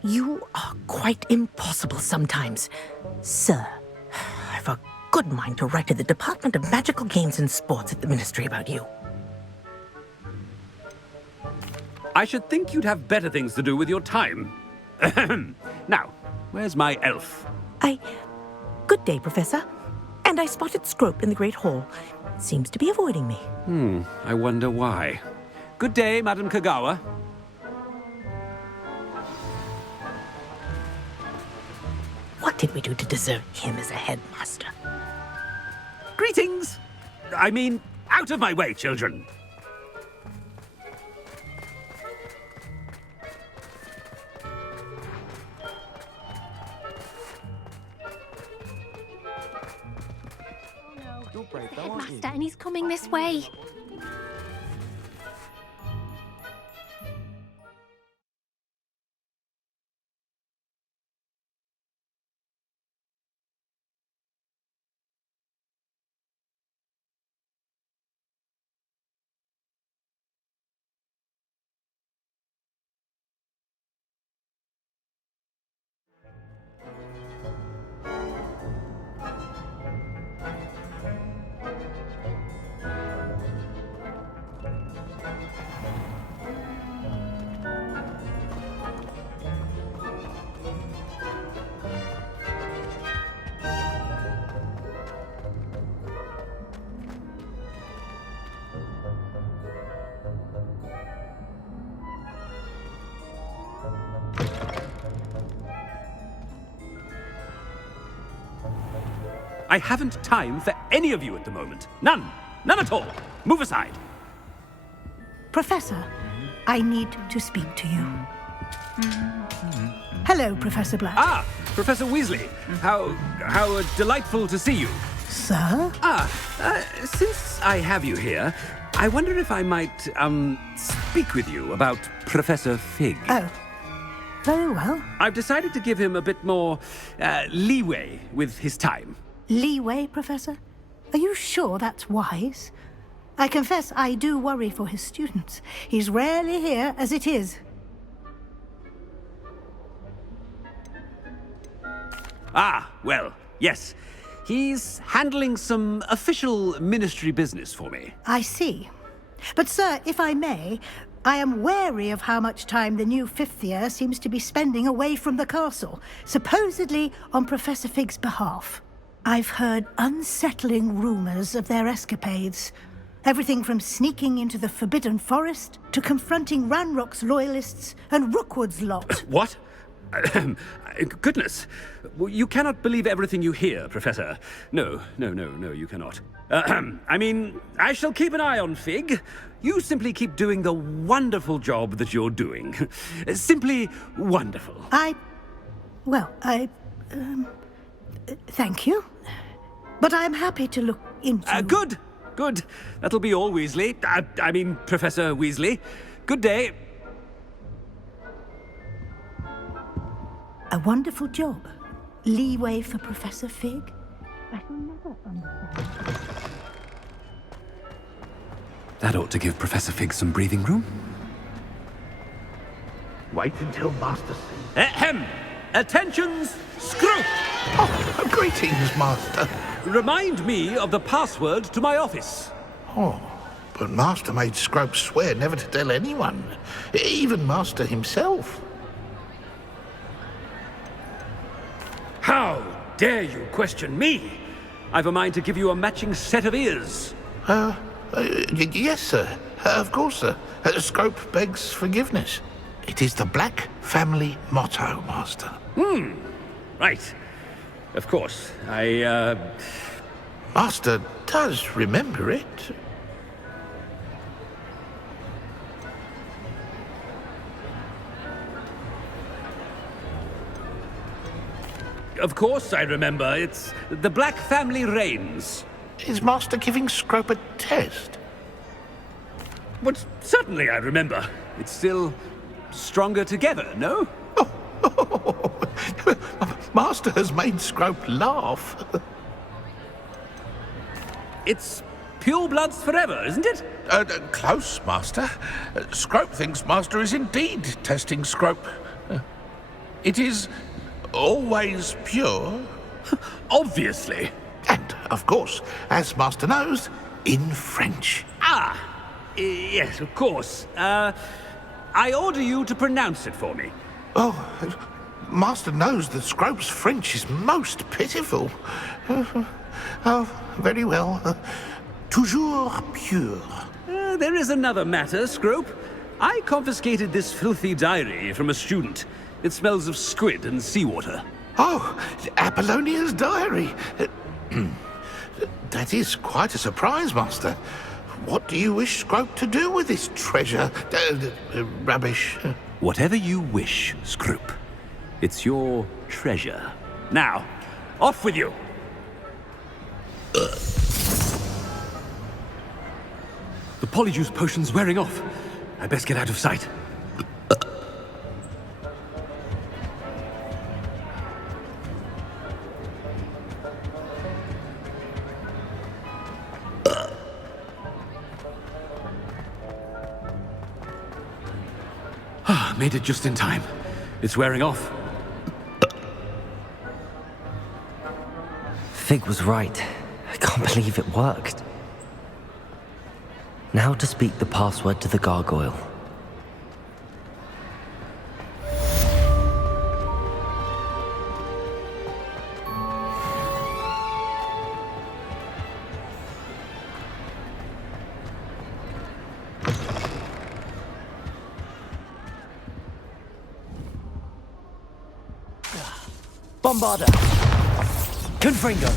You are quite impossible sometimes. Sir, I've a good mind to write to the Department of Magical Games and Sports at the Ministry about you. I should think you'd have better things to do with your time. Now, where's my elf? Good day, Professor. And I spotted Scrope in the Great Hall. Seems to be avoiding me. I wonder why. Good day, Madam Kogawa. What did we do to deserve him as a headmaster? Greetings! I mean, out of my way, children! Headmaster, and he's coming this way. I haven't time for any of you at the moment. None. None at all. Move aside. Professor, I need to speak to you. Hello, Professor Black. Ah, Professor Weasley. How delightful to see you. Sir? Since I have you here, I wonder if I might, speak with you about Professor Fig. Oh, very well. I've decided to give him a bit more, leeway with his time. Leeway, Professor? Are you sure that's wise? I confess I do worry for his students. He's rarely here as it is. Ah, well, yes. He's handling some official ministry business for me. I see. But, sir, if I may, I am wary of how much time the new fifth year seems to be spending away from the castle, supposedly on Professor Fig's behalf. I've heard unsettling rumors of their escapades. Everything from sneaking into the Forbidden Forest to confronting Ranrock's loyalists and Rookwood's lot. What? Goodness. You cannot believe everything you hear, Professor. No, you cannot. I mean, I shall keep an eye on Fig. You simply keep doing the wonderful job that you're doing. Simply wonderful. Thank you. But I'm happy to look into... Good. That'll be all, Weasley. I mean, Professor Weasley. Good day. A wonderful job. Leeway for Professor Fig? I shall never understand. That ought to give Professor Fig some breathing room. Wait until Master sees. Ahem! Attentions, Scroop! Oh, greetings, Master. Remind me of the password to my office. Oh, but Master made Scrope swear never to tell anyone, even Master himself. How dare you question me? I've a mind to give you a matching set of ears. Yes, sir. Of course, sir. Scrope begs forgiveness. It is the Black family motto, Master. Right. Of course. Master does remember it. Of course I remember. It's the Black family reigns. Is Master giving Scrope a test? But certainly I remember. It's still stronger together, no? Master has made Scrope laugh. It's pure bloods forever, isn't it? Close, Master. Scrope thinks Master is indeed testing Scrope. It is always pure. Obviously. And, of course, as Master knows, in French. Yes, of course. I order you to pronounce it for me. Oh, Master knows that Scrope's French is most pitiful. Oh, very well. Toujours pure. There is another matter, Scrope. I confiscated this filthy diary from a student. It smells of squid and seawater. Oh, Apollonia's diary. That is quite a surprise, Master. What do you wish Scrope to do with this treasure? Rubbish. Whatever you wish, Scrope. It's your treasure. Now, off with you! The polyjuice potion's wearing off. I best get out of sight. Made it just in time. It's wearing off. Fig was right. I can't believe it worked. Now to speak the password to the gargoyle. Bombarder! Confringo!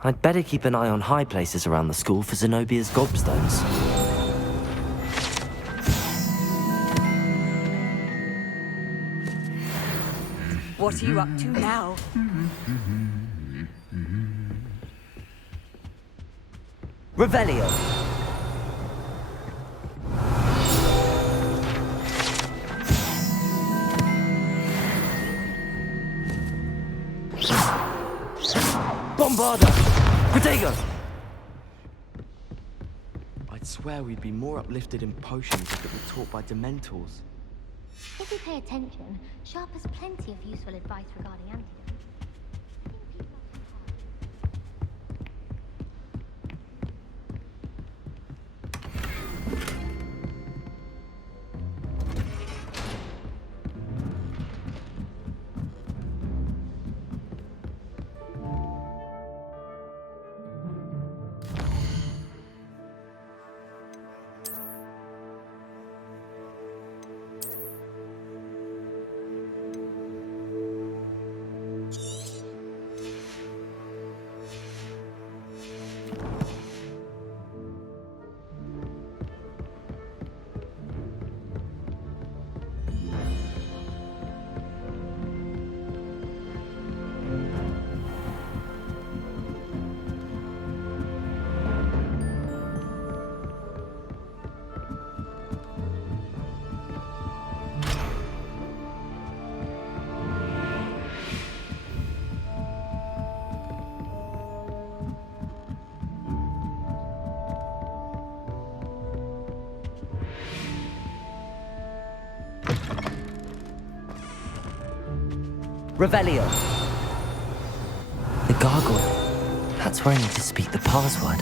I'd better keep an eye on high places around the school for Zenobia's gobstones. What are you up to now? Revelio. Bombarda! Protego! I'd swear we'd be more uplifted in potions if it were taught by Dementors. If we pay attention, Sharp has plenty of useful advice regarding antidotes. Revelio. The gargoyle. That's where I need to speak the password.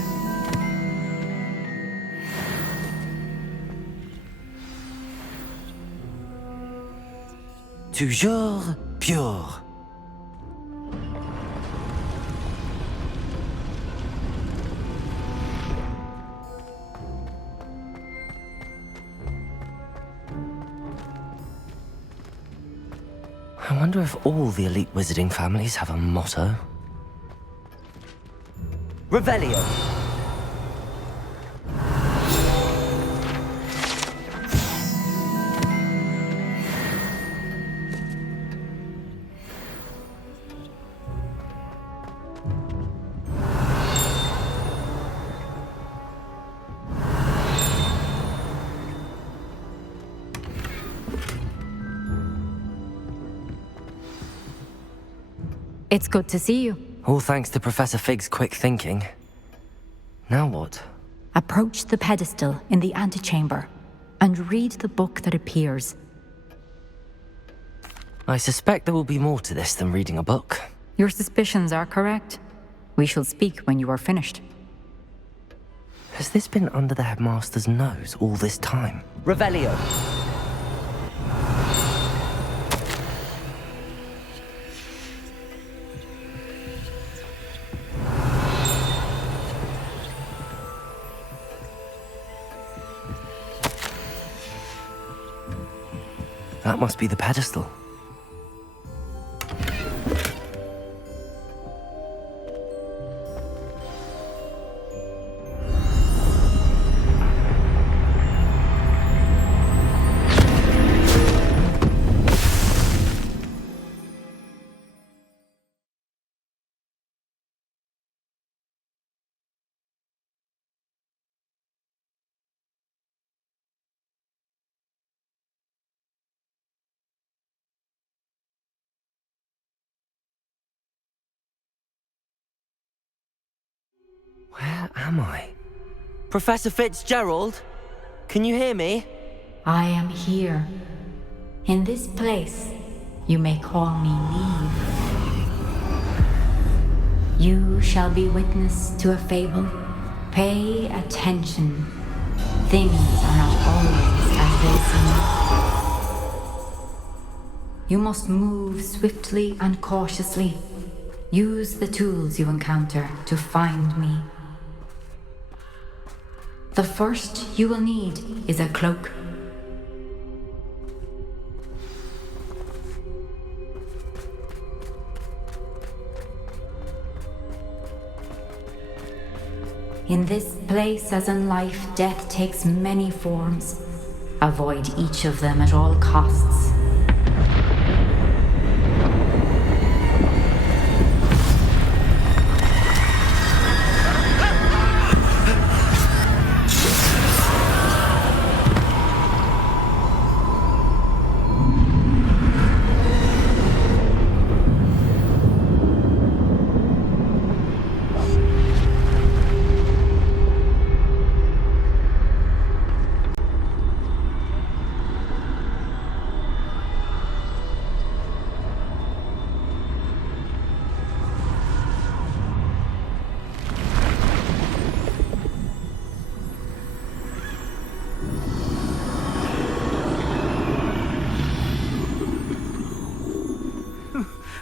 Toujours pure. I wonder if all the elite wizarding families have a motto. Revelio. It's good to see you. All thanks to Professor Fig's quick thinking. Now what? Approach the pedestal in the antechamber and read the book that appears. I suspect there will be more to this than reading a book. Your suspicions are correct. We shall speak when you are finished. Has this been under the headmaster's nose all this time? Revelio. That must be the pedestal. Where am I? Professor Fitzgerald? Can you hear me? I am here. In this place, you may call me Neve. You shall be witness to a fable. Pay attention. Things are not always as they seem. You must move swiftly and cautiously. Use the tools you encounter to find me. The first you will need is a cloak. In this place, as in life, death takes many forms. Avoid each of them at all costs.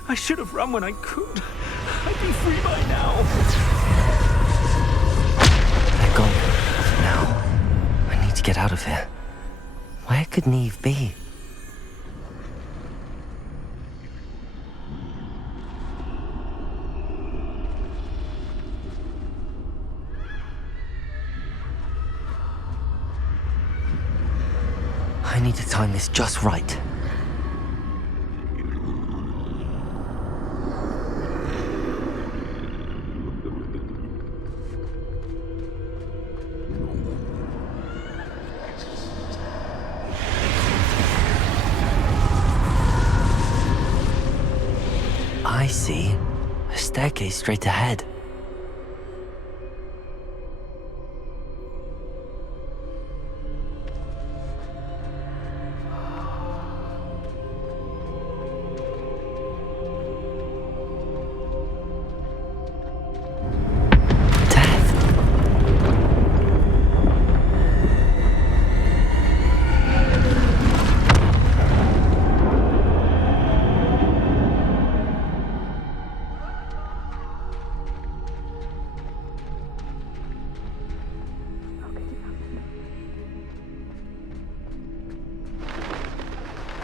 I should have run when I could. I'd be free by now. They're gone. Now, I need to get out of here. Where could Neve be? I need to time this just right. I see. A staircase straight ahead.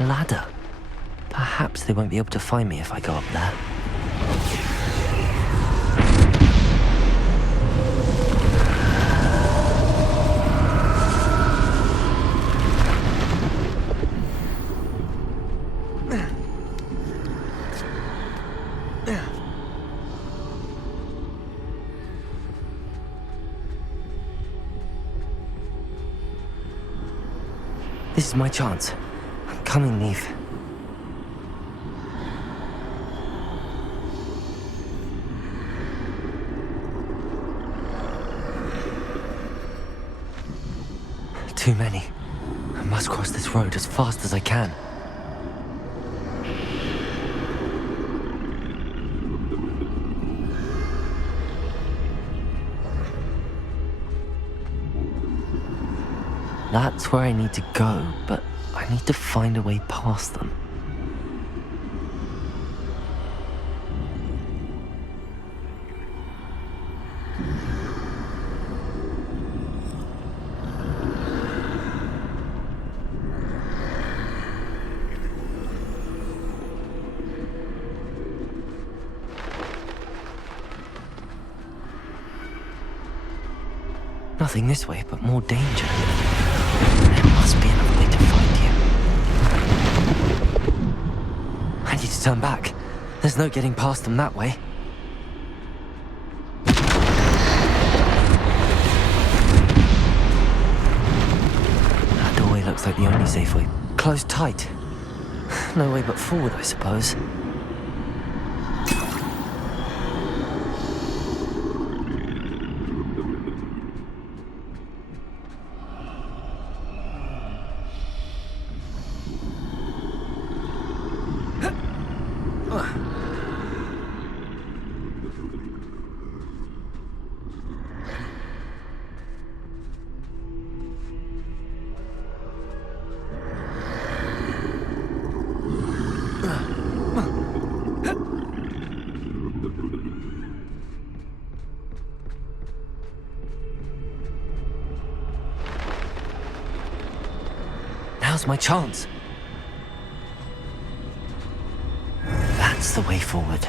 Ladder. Perhaps they won't be able to find me if I go up there. This is my chance. I'm coming, Neve. Too many. I must cross this road as fast as I can. That's where I need to go, but I need to find a way past them. Nothing this way, but more danger. There must be another way to find you. I need to turn back. There's no getting past them that way. That doorway looks like the only safe way. Closed tight. No way but forward, I suppose. Now's my chance. That's the way forward.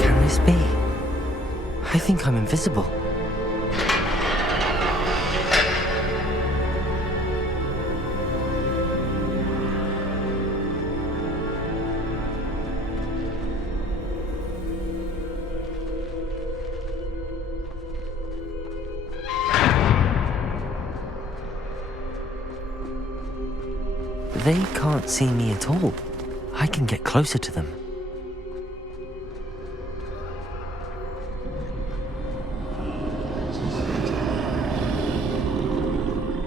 Can this be? I think I'm invisible. They can't see me at all. I can get closer to them.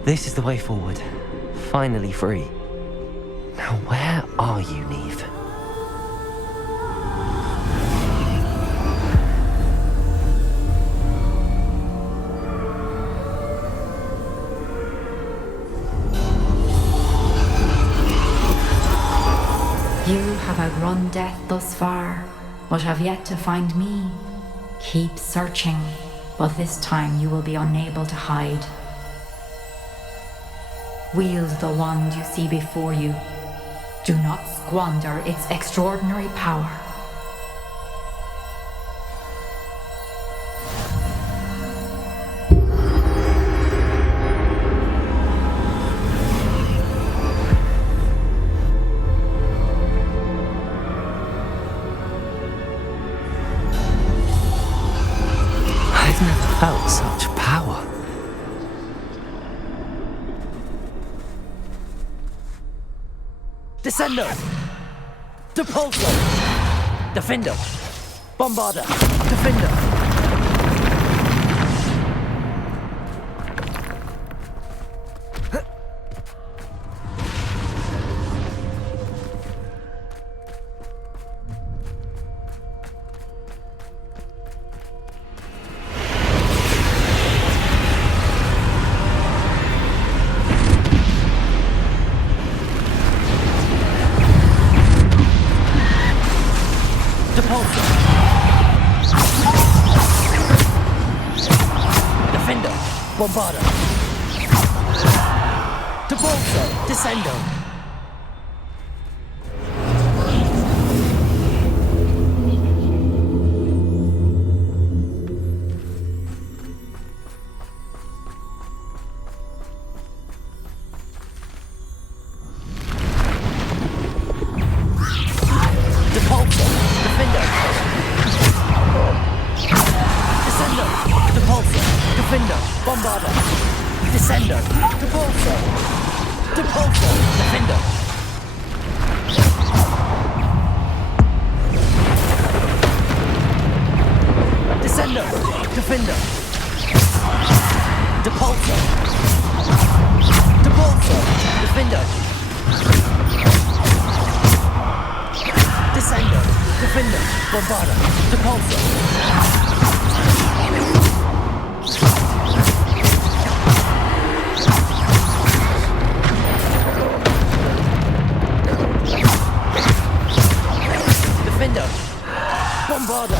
This is the way forward. Finally free. Now where are you, Neve? outrun death thus far, but have yet to find me. Keep searching, but this time you will be unable to hide. Wield the wand you see before you. Do not squander its extraordinary power. I've never felt such power. Descendo! Depulso! Defendo! Bombarda! Defendo! Defendo! Bombarda! Depulso! Descendo! Depulso! Defendo! Descendo! Depulso! Defendo! Bombarda! Descendo! Depulso! Depulso! Defendo! Descendo! Defendo! Depulso! Depulso! Defendo! Descendo! Defendo! Bombarda! Depulso! Defendo! Bombarda!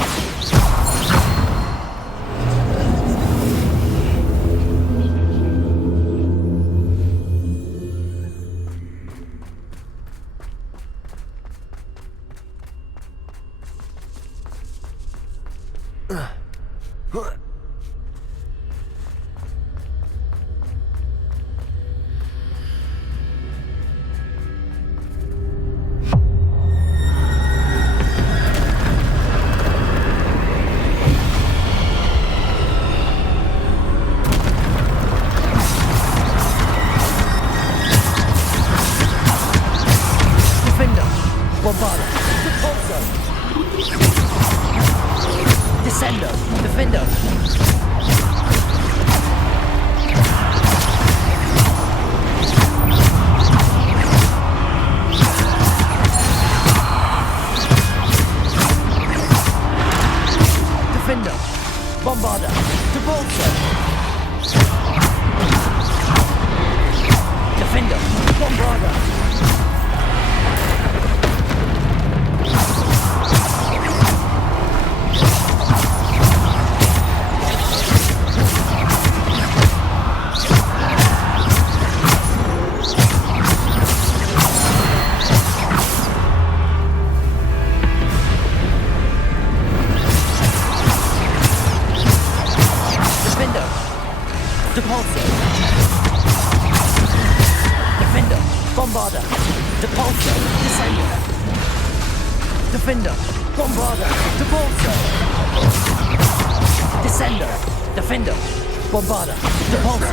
Defendo! Bombarda! Depulso! Descendo! Defendo! Defendo! Bombarda! Depulso! Defendo! Bombarda! Defendo! Depulso! Defendo! Bombarda! Depulso! Descendo! Defendo! Bombarda! Depulso! Descendo! Defendo! Bombarda! Depulso!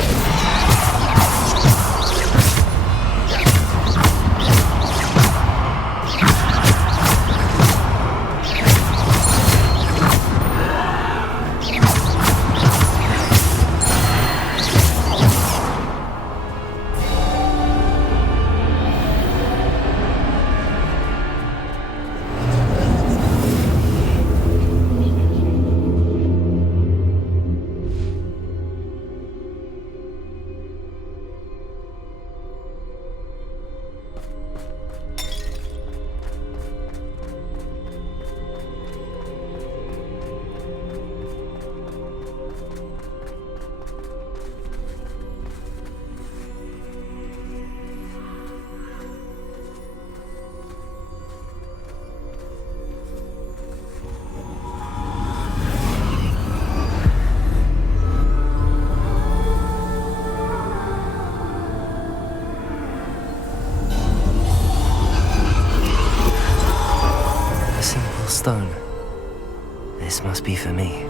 This must be for me.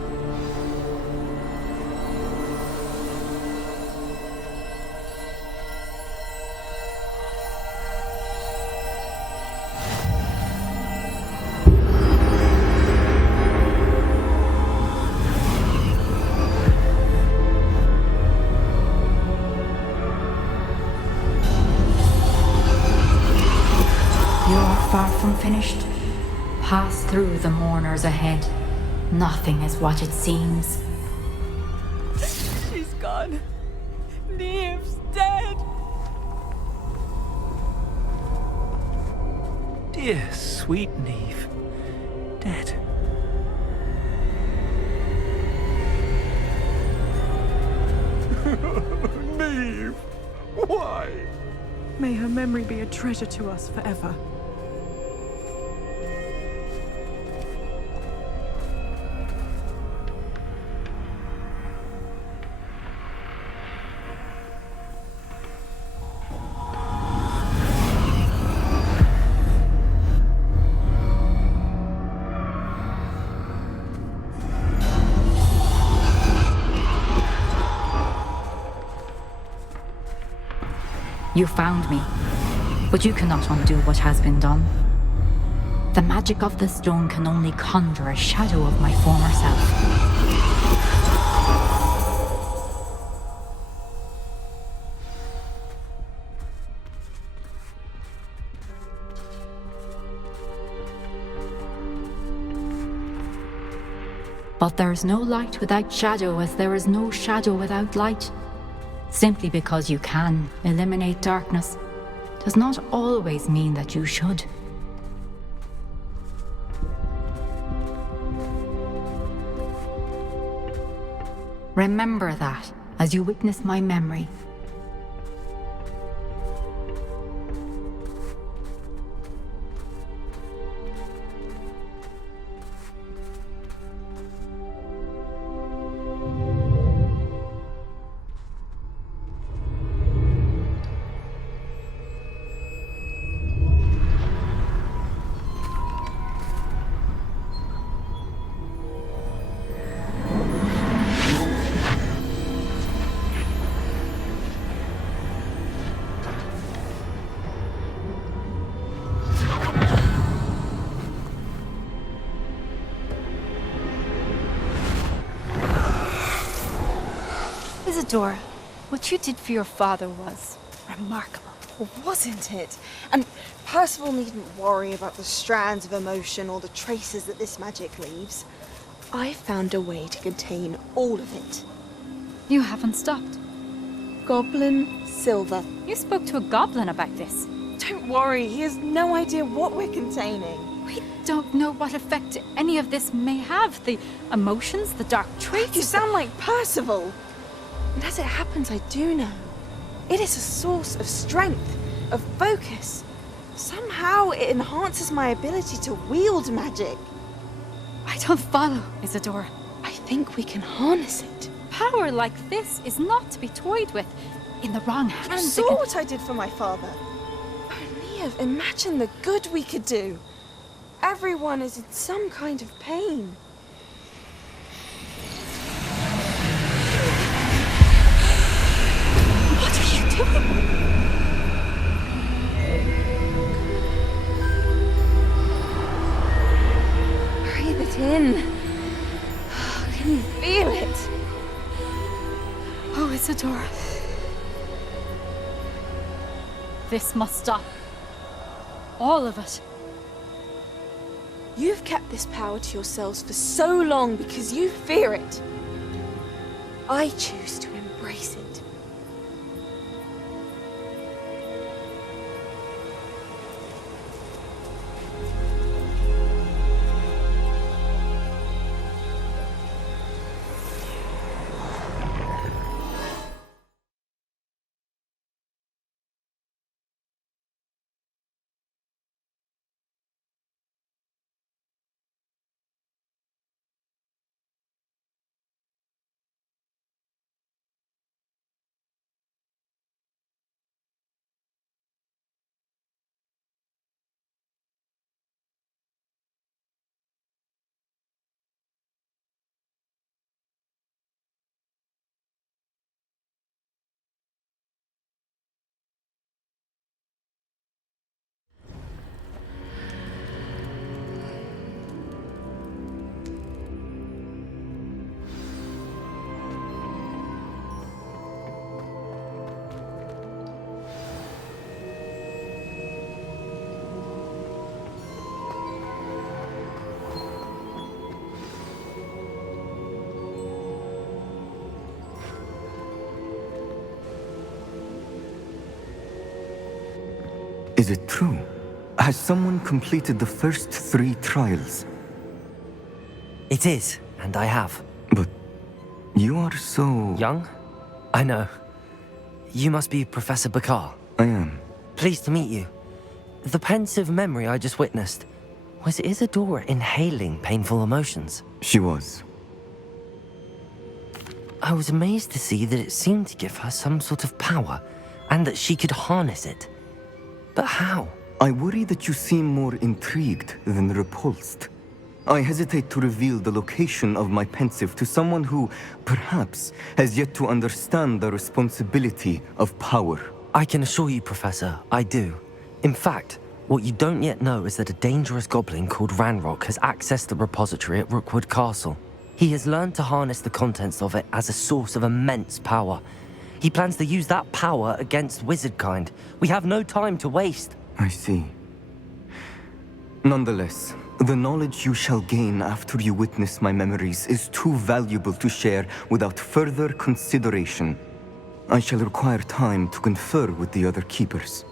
Far from finished. Pass through the mourners ahead. Nothing is what it seems. She's gone. Neve's dead. Dear, sweet Neve. Dead. Neve! Why? May her memory be a treasure to us forever. You found me, but you cannot undo what has been done. The magic of the stone can only conjure a shadow of my former self. But there is no light without shadow, as there is no shadow without light. Simply because you can eliminate darkness does not always mean that you should. Remember that as you witness my memory. Isadora, what you did for your father was remarkable. Wasn't it? And Percival needn't worry about the strands of emotion or the traces that this magic leaves. I found a way to contain all of it. You haven't stopped. Goblin Silver. You spoke to a goblin about this. Don't worry, he has no idea what we're containing. We don't know what effect any of this may have. The emotions, the dark traits. You sound like Percival. And as it happens, I do know. It is a source of strength, of focus. Somehow it enhances my ability to wield magic. I don't follow, Isadora. I think we can harness it. Power like this is not to be toyed with. In the wrong hands. You saw what I did for my father. Oh, Neve, imagine the good we could do. Everyone is in some kind of pain. What are you doing? Breathe it in. Can you feel it? Oh, Isadora. This must stop. All of it. You've kept this power to yourselves for so long because you fear it. I choose to embrace it. Is it true? Has someone completed the first 3 trials? It is, and I have. But you are so... Young? I know. You must be Professor Bakar. I am. Pleased to meet you. The pensive memory I just witnessed, was Isadora inhaling painful emotions? She was. I was amazed to see that it seemed to give her some sort of power, and that she could harness it. But how? I worry that you seem more intrigued than repulsed. I hesitate to reveal the location of my pensive to someone who, perhaps, has yet to understand the responsibility of power. I can assure you, Professor, I do. In fact, what you don't yet know is that a dangerous goblin called Ranrock has accessed the repository at Rookwood Castle. He has learned to harness the contents of it as a source of immense power. He plans to use that power against wizardkind. We have no time to waste. I see. Nonetheless, the knowledge you shall gain after you witness my memories is too valuable to share without further consideration. I shall require time to confer with the other keepers.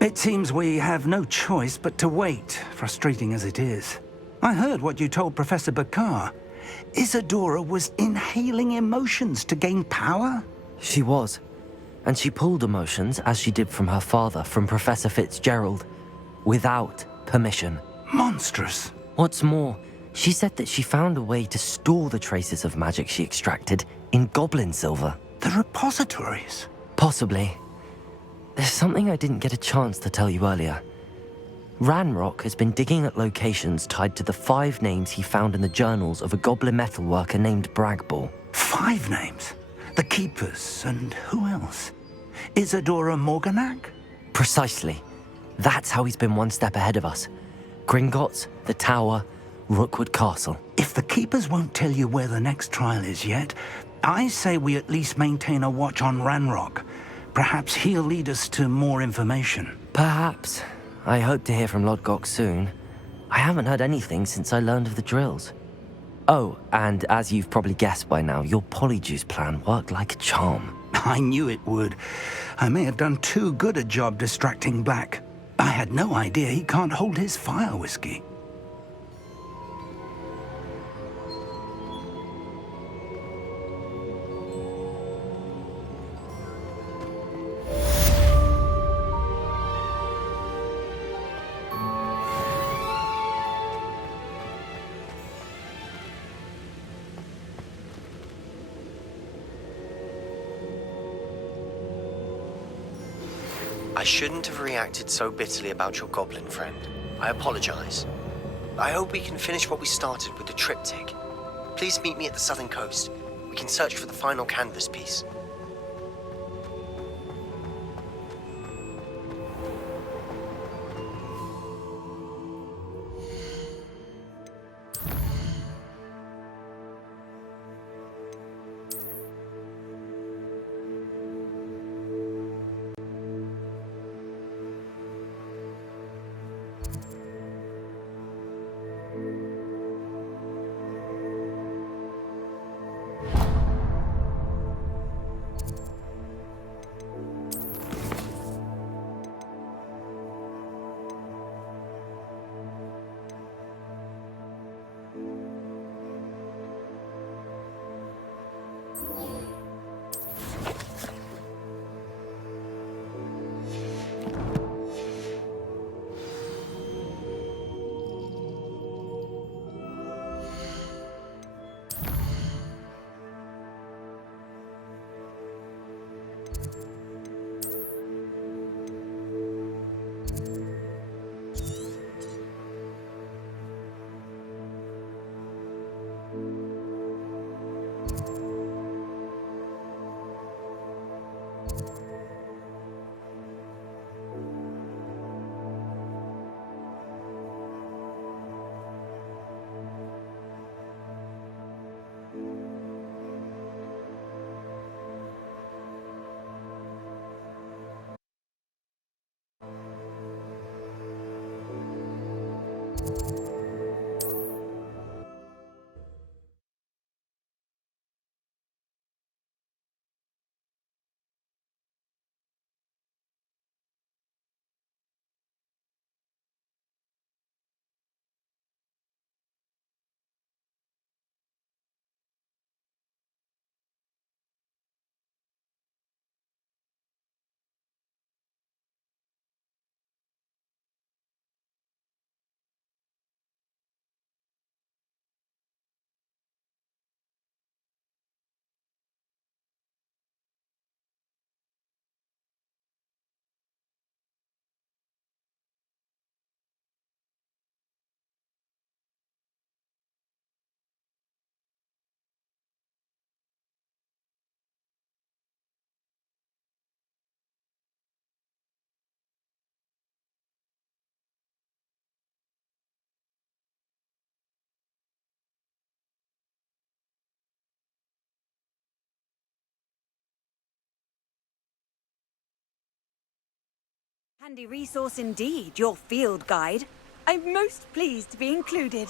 It seems we have no choice but to wait, frustrating as it is. I heard what you told Professor Bakar. Isadora was inhaling emotions to gain power? She was. And she pulled emotions, as she did from her father, from Professor Fitzgerald, without permission. Monstrous. What's more, she said that she found a way to store the traces of magic she extracted in goblin silver. The repositories? Possibly. There's something I didn't get a chance to tell you earlier. Ranrock has been digging at locations tied to the 5 names he found in the journals of a goblin metalworker named Bragball. 5 names? The Keepers, and who else? Isadora Morganac? Precisely. That's how he's been one step ahead of us. Gringotts, the Tower, Rookwood Castle. If the Keepers won't tell you where the next trial is yet, I say we at least maintain a watch on Ranrock. Perhaps he'll lead us to more information. Perhaps. I hope to hear from Lodgok soon. I haven't heard anything since I learned of the drills. Oh, and as you've probably guessed by now, your Polyjuice plan worked like a charm. I knew it would. I may have done too good a job distracting Black. I had no idea he can't hold his fire whiskey. I shouldn't have reacted so bitterly about your goblin friend. I apologize. I hope we can finish what we started with the triptych. Please meet me at the southern coast. We can search for the final canvas piece. handy resource indeed, your field guide. I'm most pleased to be included.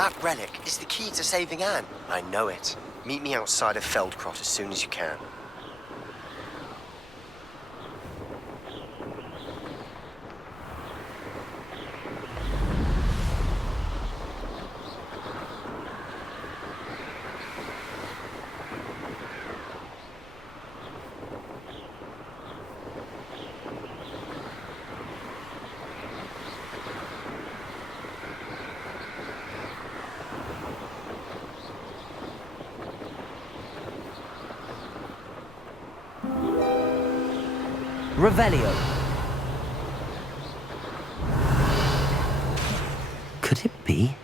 That relic is the key to saving Anne. I know it. Meet me outside of Feldcrot as soon as you can. Revelio. Could it be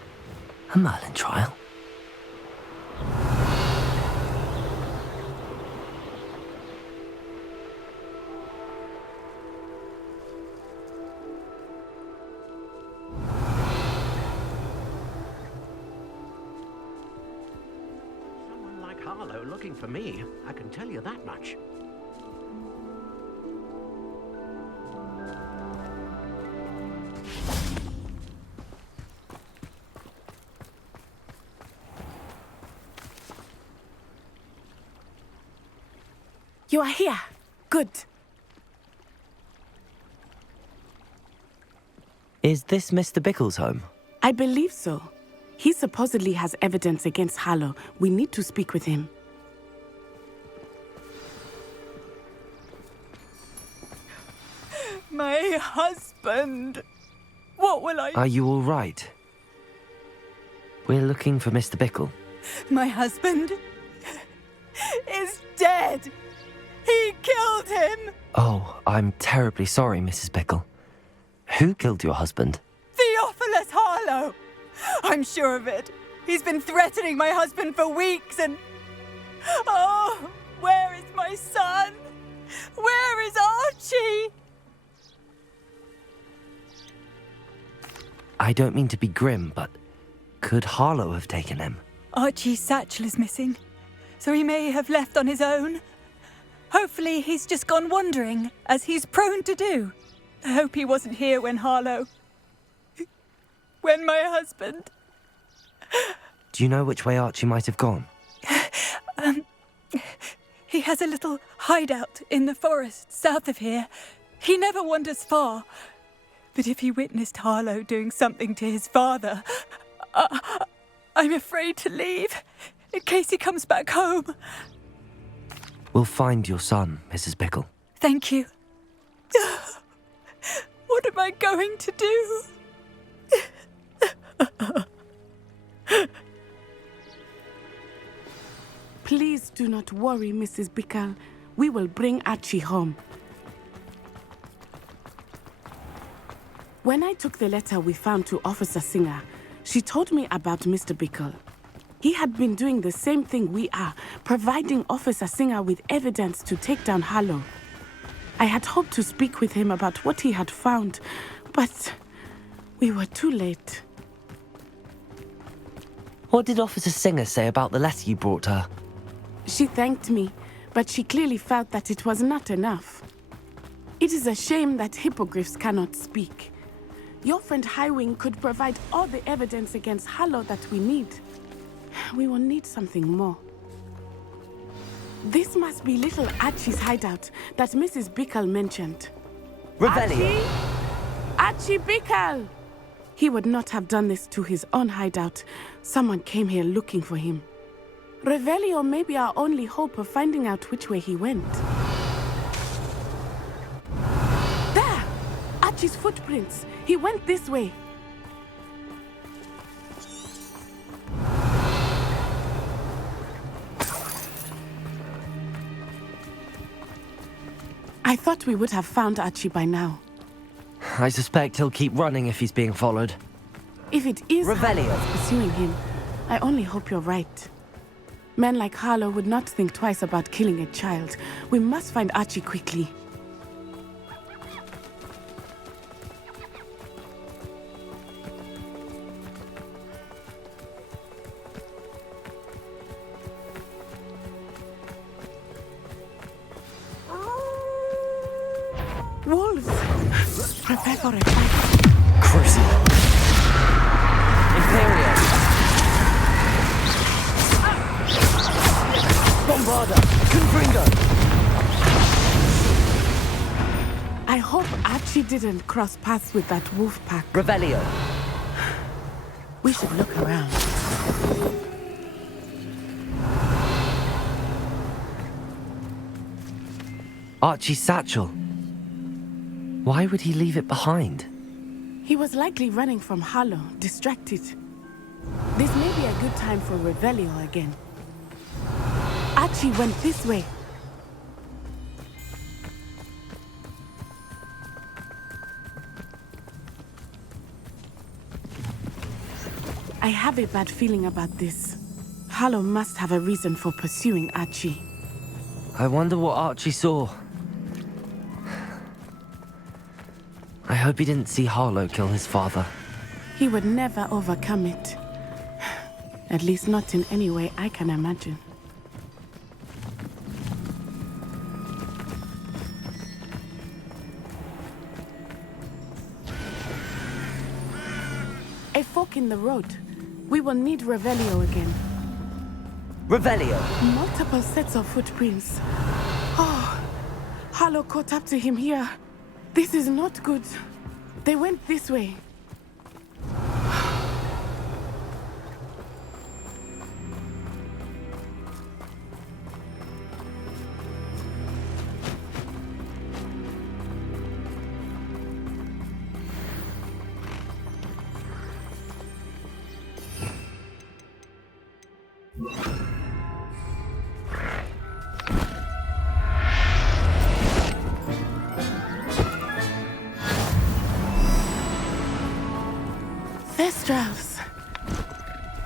a Merlin trial? Someone like Harlow looking for me, I can tell you that much. You are here. Good. Is this Mr. Bickle's home? I believe so. He supposedly has evidence against Harlow. We need to speak with him. My husband. What will I... Are you all right? We're looking for Mr. Bickle. My husband is dead. He killed him. Oh, I'm terribly sorry, Mrs. Bickle. Who killed your husband? Theophilus Harlow. I'm sure of it. He's been threatening my husband for weeks and... Oh, where is my son? Where is Archie? I don't mean to be grim, but could Harlow have taken him? Archie's satchel is missing, so he may have left on his own. Hopefully he's just gone wandering, as he's prone to do. I hope he wasn't here when Harlow... when my husband... Do you know which way Archie might have gone? He has a little hideout in the forest south of here. He never wanders far. But if he witnessed Harlow doing something to his father, I'm afraid to leave, in case he comes back home. We'll find your son, Mrs. Bickle. Thank you. What am I going to do? Please do not worry, Mrs. Bickle. We will bring Archie home. When I took the letter we found to Officer Singer, she told me about Mr. Bickle. He had been doing the same thing we are, providing Officer Singer with evidence to take down Harlow. I had hoped to speak with him about what he had found, but we were too late. What did Officer Singer say about the letter you brought her? She thanked me, but she clearly felt that it was not enough. It is a shame that hippogriffs cannot speak. Your friend Highwing could provide all the evidence against Harlow that we need. We will need something more. This must be little Archie's hideout that Mrs. Bickle mentioned. Revelio. Archie Bickle! He would not have done this to his own hideout. Someone came here looking for him. Revelio may be our only hope of finding out which way he went. There! Archie's footprints. He went this way. I thought we would have found Archie by now. I suspect he'll keep running if he's being followed. If it is Revelio Harlow pursuing him, I only hope you're right. Men like Harlow would not think twice about killing a child. We must find Archie quickly. Wolves! Prepare for a fight. Crucible. Imperio. Bombarda. Confringo. I hope Archie didn't cross paths with that wolf pack. Revelio. We should look around. Archie's satchel. Why would he leave it behind? He was likely running from Harlow, distracted. This may be a good time for Revelio again. Archie went this way. I have a bad feeling about this. Harlow must have a reason for pursuing Archie. I wonder what Archie saw. I hope he didn't see Harlow kill his father. He would never overcome it. At least not in any way I can imagine. A fork in the road. We will need Revelio again. Revelio! Multiple sets of footprints. Oh, Harlow caught up to him here. This is not good. They went this way. Thestrals.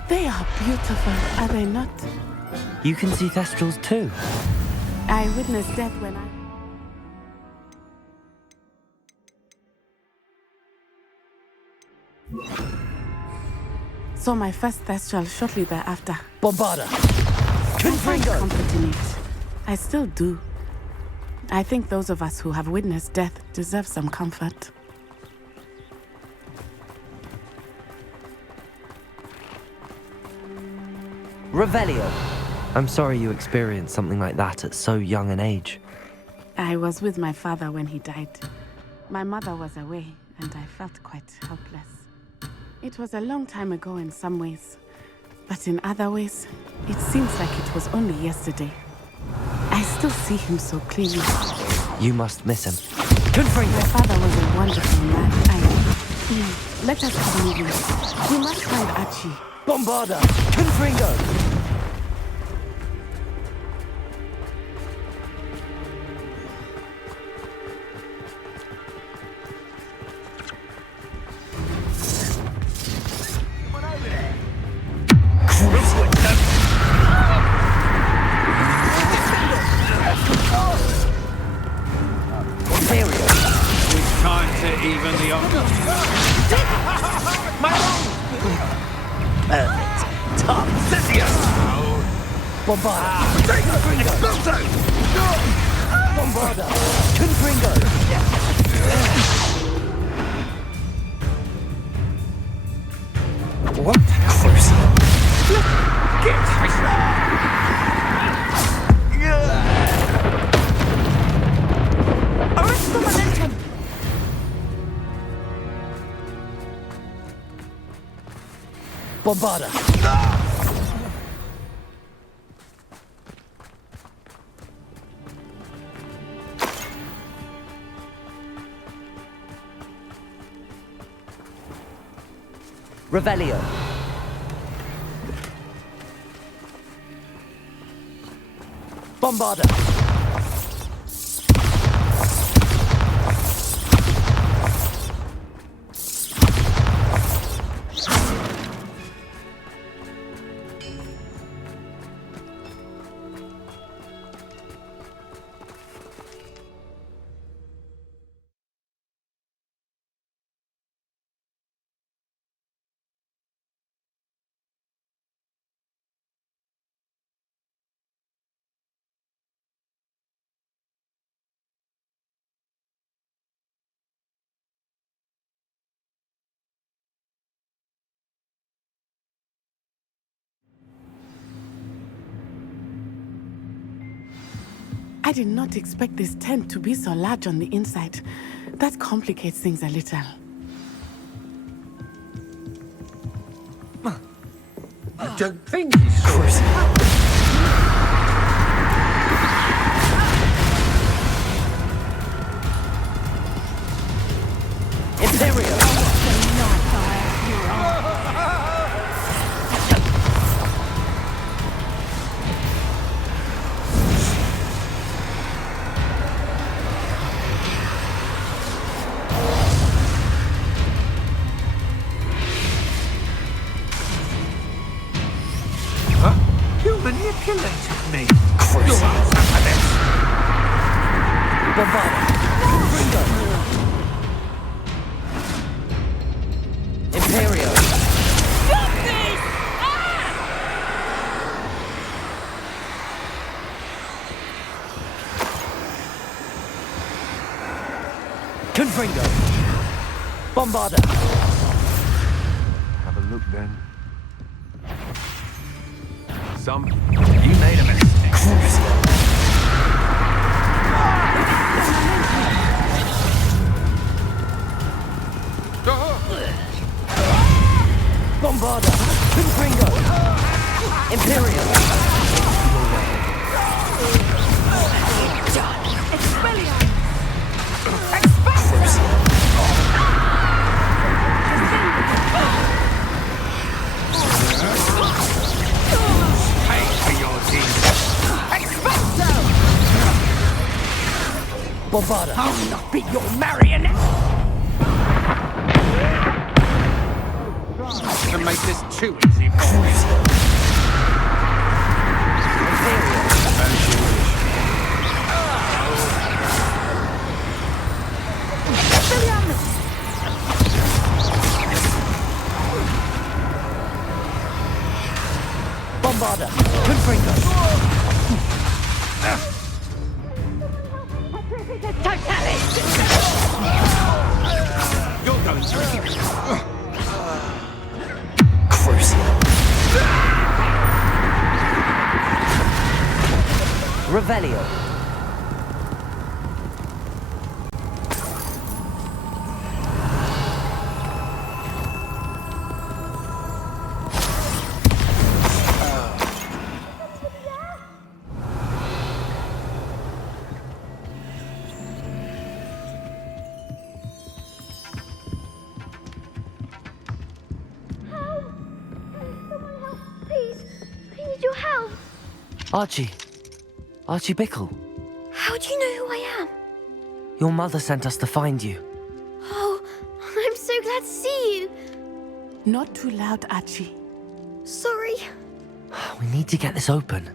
They are beautiful, are they not? You can see Thestrals too. I witnessed death when I... saw my first Thestral shortly thereafter. Bombarda! I find comfort in it. I still do. I think those of us who have witnessed death deserve some comfort. Revelio! I'm sorry you experienced something like that at so young an age. I was with my father when he died. My mother was away, and I felt quite helpless. It was a long time ago in some ways, but in other ways, it seems like it was only yesterday. I still see him so clearly. You must miss him. My father was a wonderful man. Let us keep moving. We must find Archie. Bombarda! Confringo! It's time to even the odds. Perfect. Top. Cesius! Bombarda! Expulso! Bombarda! Confringo! What? Close. Get Arrest the momentum! Bombarda! Revelio! Bombarda! I did not expect this tent to be so large on the inside. That complicates things a little. I don't think he saw it. They took me. You'll answer for this. Bombarda! Confringo! Imperio! Stop this! Confringo! Bombarda! Have a look then. You made a mistake. Bombarda! Confringo! Imperial! Pay for your deeds. Bombarda! I'll not be your marionette! To make this too easy for me. As you wish. Bombarda! Confringo! You're going to. Revelio! Please, I need your help. Archie! Archie Bickle! How do you know who I am? Your mother sent us to find you. Oh, I'm so glad to see you. Not too loud, Archie. Sorry. We need to get this open.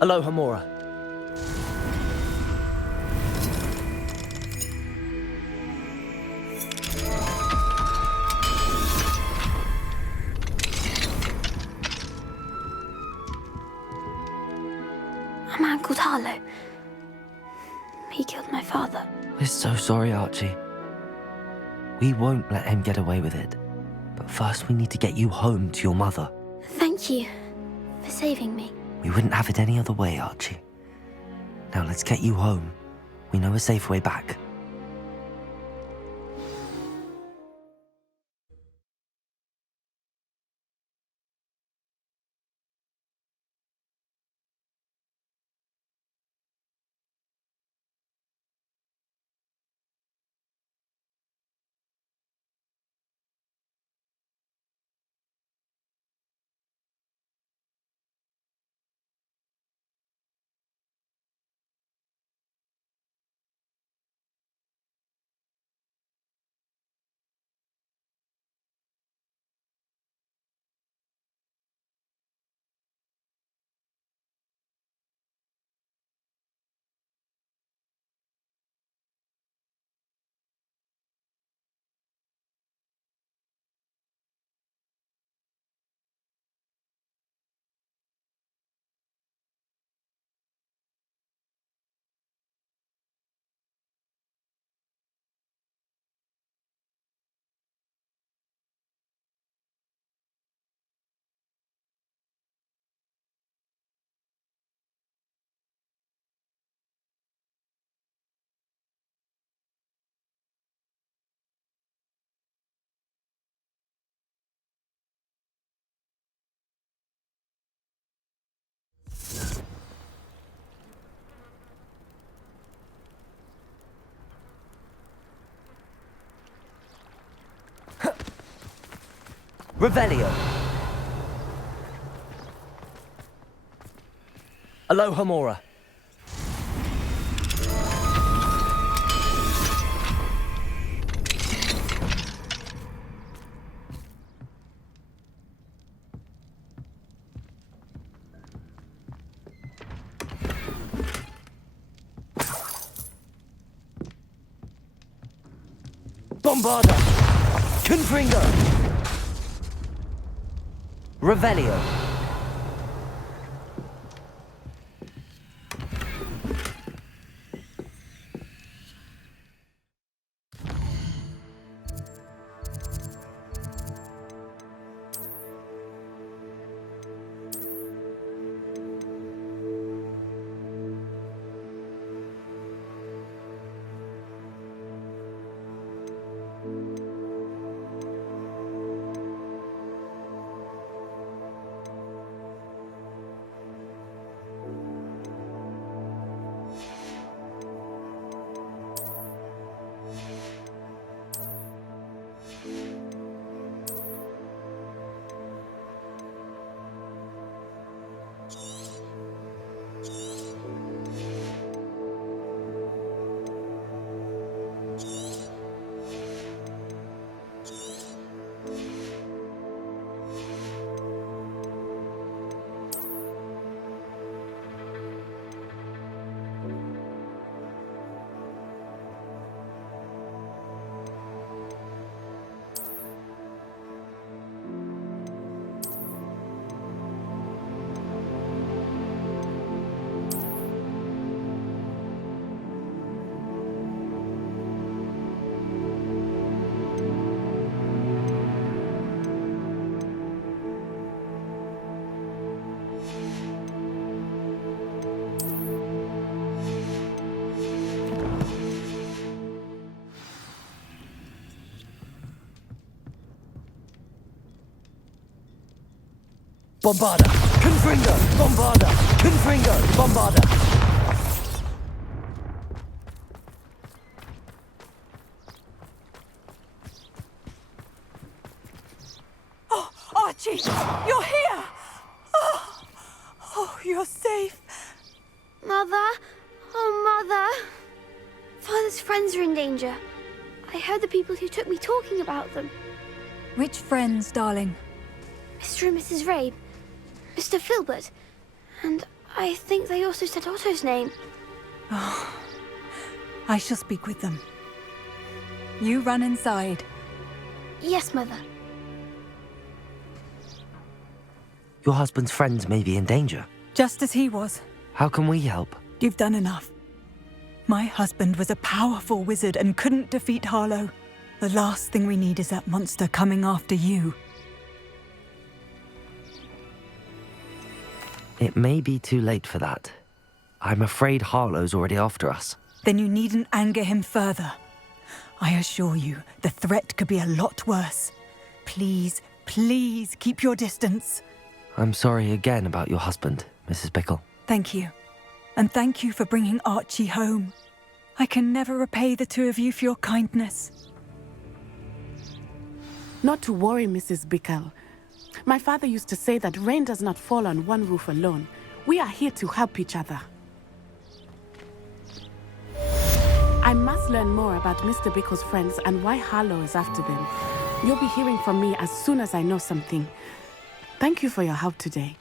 Aloha Mora. A man called Harlow. He killed my father. We're so sorry, Archie. We won't let him get away with it. But first we need to get you home to your mother. Thank you for saving me. We wouldn't have it any other way, Archie. Now let's get you home. We know a safe way back. Revelio. Aloha Mora. Bombarda! Confringo! Revelio! Bombarda! Confringo! Bombarda! Confringo! Bombarda! Oh, Archie! You're here! Oh, you're safe. Mother? Oh, Mother. Father's friends are in danger. I heard the people who took me talking about them. Which friends, darling? Mr. and Mrs. Rabe, Mr. Filbert, and I think they also said Otto's name. Oh, I shall speak with them. You run inside. Yes, Mother. Your husband's friends may be in danger. Just as he was. How can we help? You've done enough. My husband was a powerful wizard and couldn't defeat Harlow. The last thing we need is that monster coming after you. It may be too late for that. I'm afraid Harlow's already after us. Then you needn't anger him further. I assure you, the threat could be a lot worse. Please, please keep your distance. I'm sorry again about your husband, Mrs. Bickle. Thank you. And thank you for bringing Archie home. I can never repay the two of you for your kindness. Not to worry, Mrs. Bickle. My father used to say that rain does not fall on one roof alone. We are here to help each other. I must learn more about Mr. Bickle's friends and why Harlow is after them. You'll be hearing from me as soon as I know something. Thank you for your help today.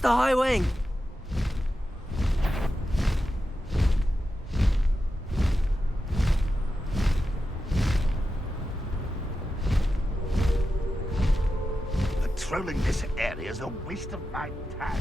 That's the High Wing! Patrolling this area is a waste of my time.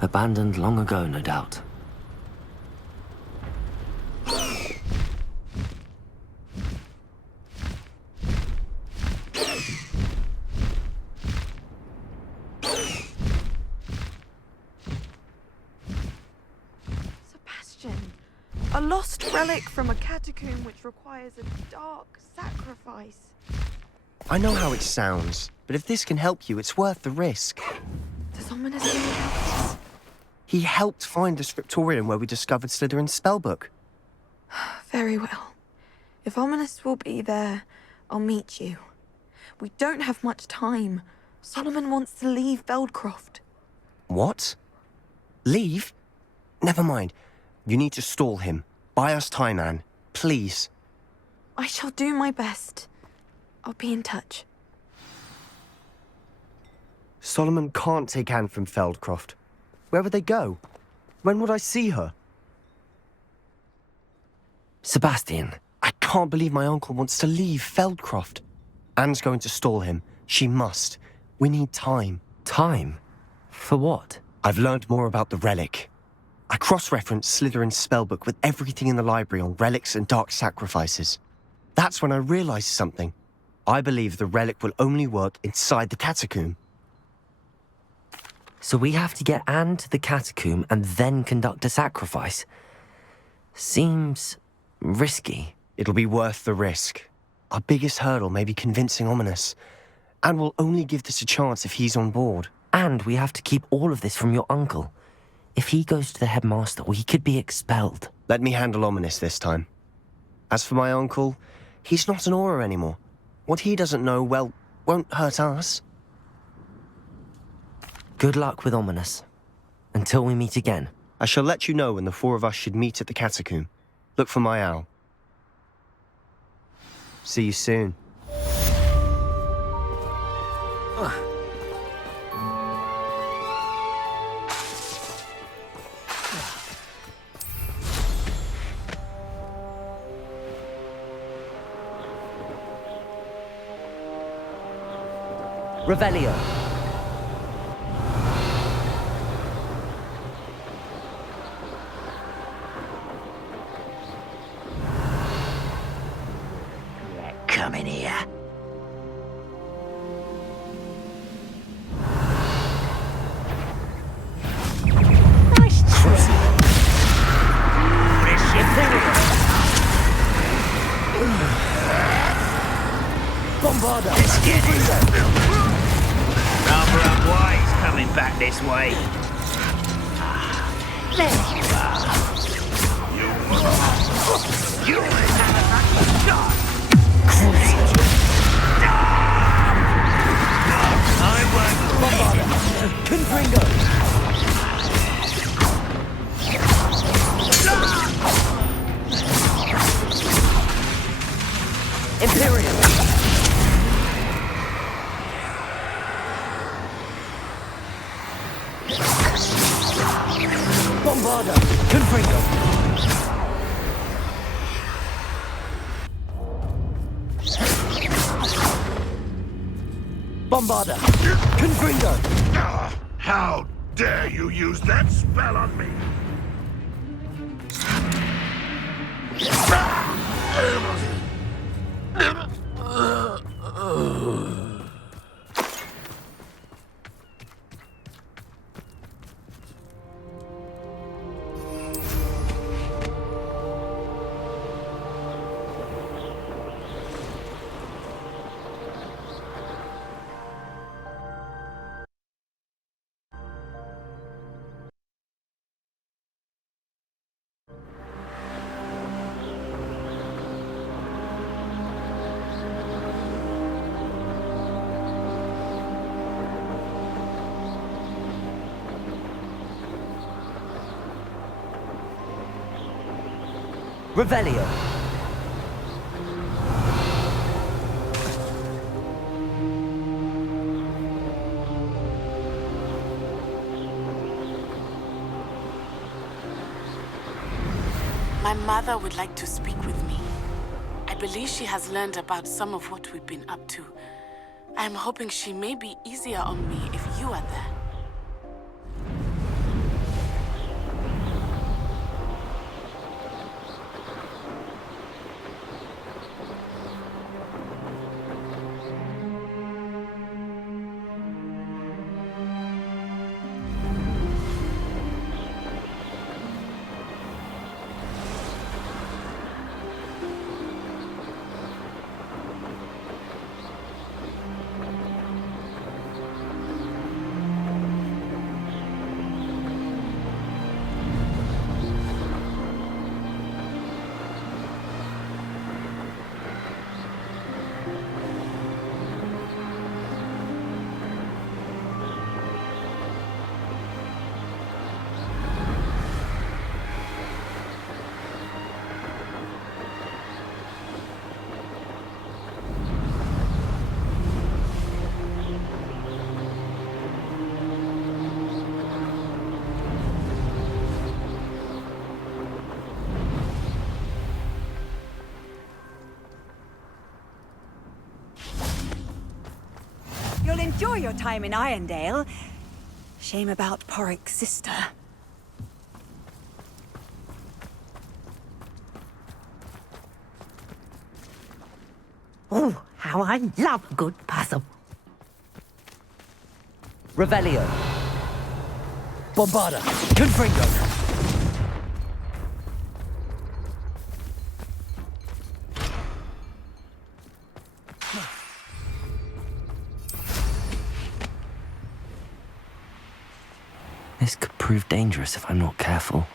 Abandoned long ago, no doubt. Sebastian, a lost relic from a catacomb which requires a dark sacrifice. I know how it sounds, but if this can help you, it's worth the risk. Does Ominous really help us? He helped find the scriptorium where we discovered Slytherin's spellbook. Very well. If Ominous will be there, I'll meet you. We don't have much time. Solomon wants to leave Feldcroft. What? Leave? Never mind. You need to stall him. Buy us time, Anne. Please. I shall do my best. I'll be in touch. Solomon can't take Anne from Feldcroft. Where would they go? When would I see her? Sebastian. I can't believe my uncle wants to leave Feldcroft. Anne's going to stall him. She must. We need time. Time? For what? I've learned more about the relic. I cross-referenced Slytherin's spellbook with everything in the library on relics and dark sacrifices. That's when I realized something. I believe the relic will only work inside the catacomb. So we have to get Anne to the catacomb and then conduct a sacrifice? Seems risky. It'll be worth the risk. Our biggest hurdle may be convincing Ominous. And we'll only give this a chance if he's on board. And we have to keep all of this from your uncle. If he goes to the headmaster, we could be expelled. Let me handle Ominous this time. As for my uncle, he's not an Auror anymore. What he doesn't know, well, won't hurt us. Good luck with Ominous. Until we meet again. I shall let you know when the four of us should meet at the catacomb. Look for my owl. See you soon. Revelio. Come in here. Nice trick. Bombarda! Let's get it! Rather unwise coming back this way. There you are. You have a shot! I won't Bombarda! Confringo! Imperium! Bombarda! Confringo! Bombarda! Confringo! How dare you use that spell on me? Revelio. My mother would like to speak with me. I believe she has learned about some of what we've been up to. I am hoping she may be easier on me if you are there. You'll enjoy your time in Irondale. Shame about Porrick's sister. Oh, how I love a good puzzle. Revelio. Bombarda! Confringo! This could prove dangerous if I'm not careful.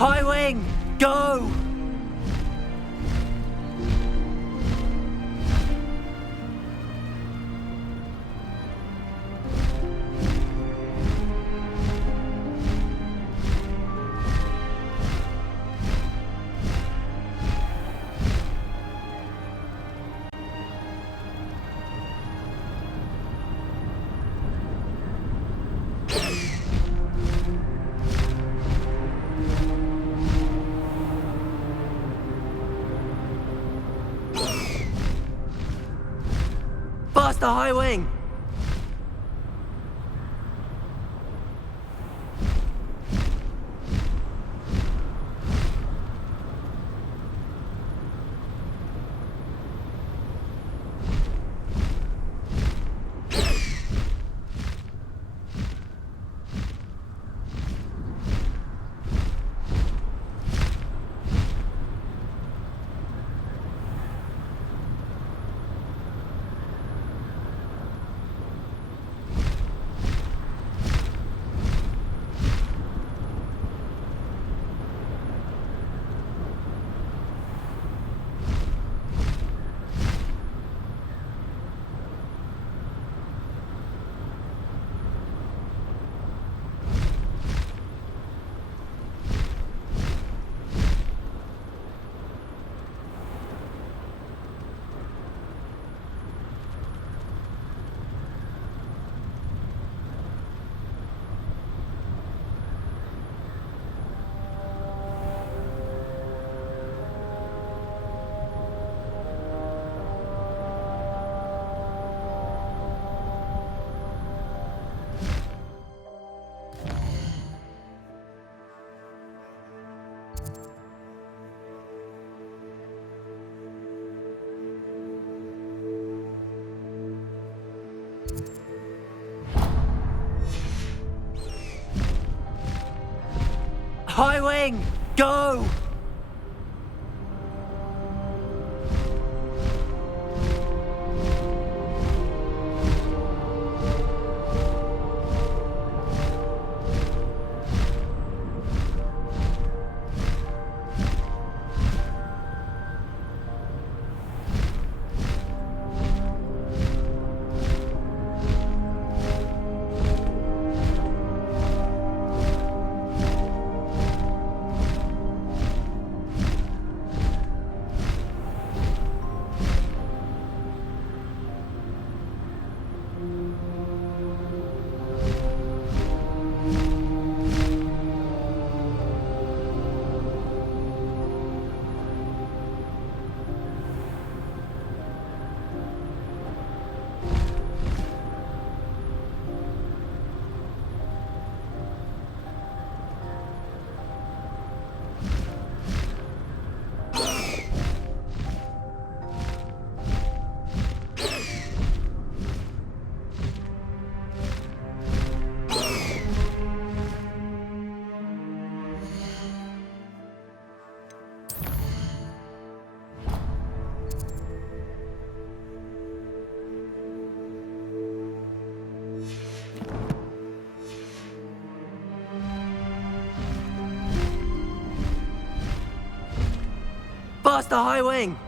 High Wing, go! Faster, High Wing! High Wing, go! Faster, High Wing!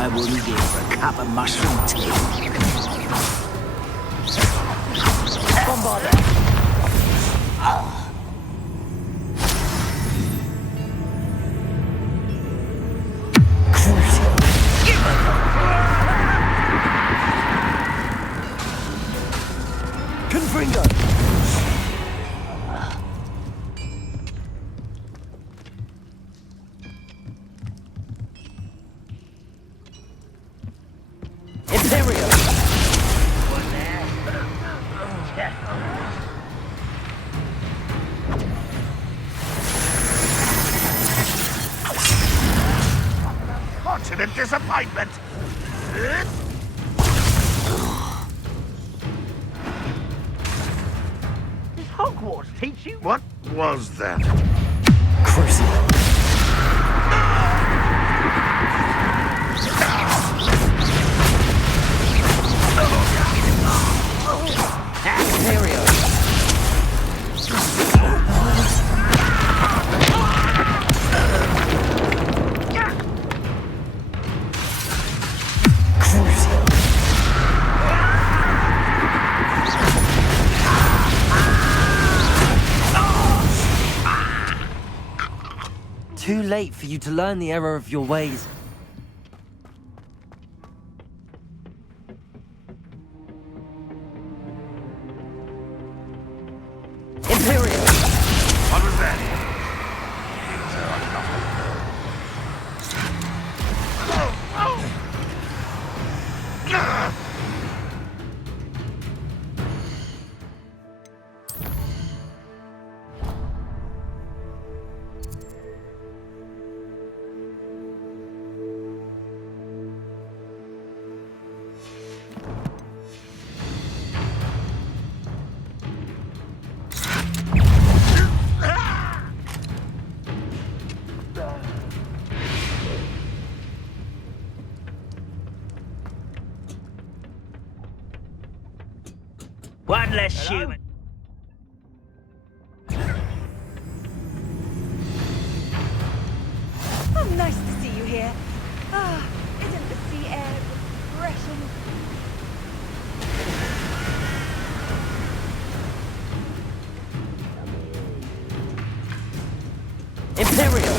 I wouldn't give a cup of mushroom tea. Bombarder! Confringo! Imperial! Fortunate disappointment! Did Hogwarts teach you? What was that? Crucible. Imperial! Too late for you to learn the error of your ways. Imperial! What was that? One less human. Oh, nice to see you here. Ah, isn't the sea air refreshing? Imperial!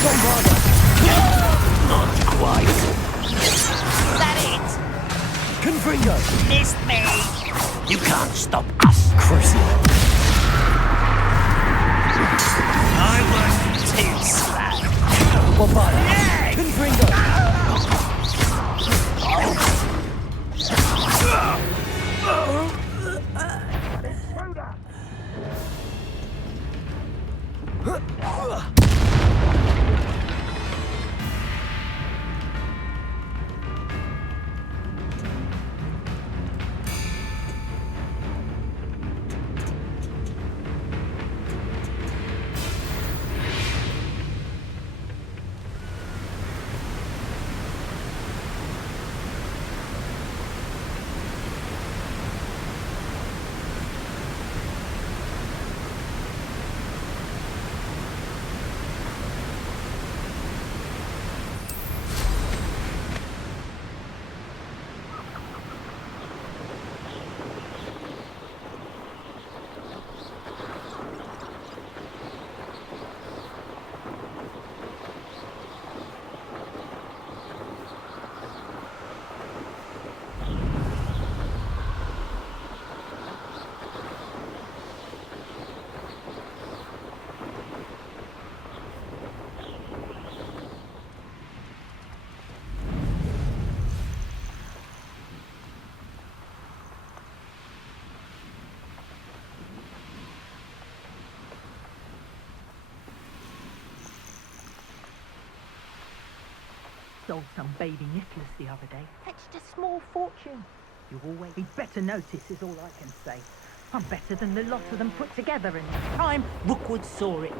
Bombarder! Not quite. Is that it? Confringo! Missed me. You can't stop us. Crucible. I wasn't too slow. Bombarder! Confringo! Sold some baby Nicholas the other day. Fetched a small fortune. You always be better notice is all I can say. I'm better than the lot of them put together in this time. Rookwood saw it.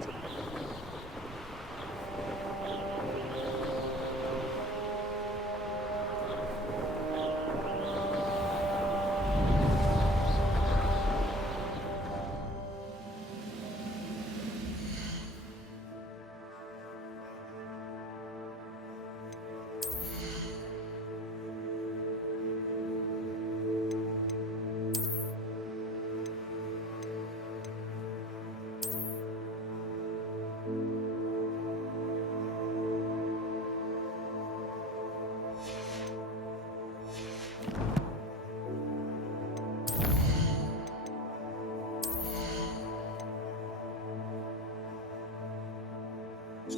Is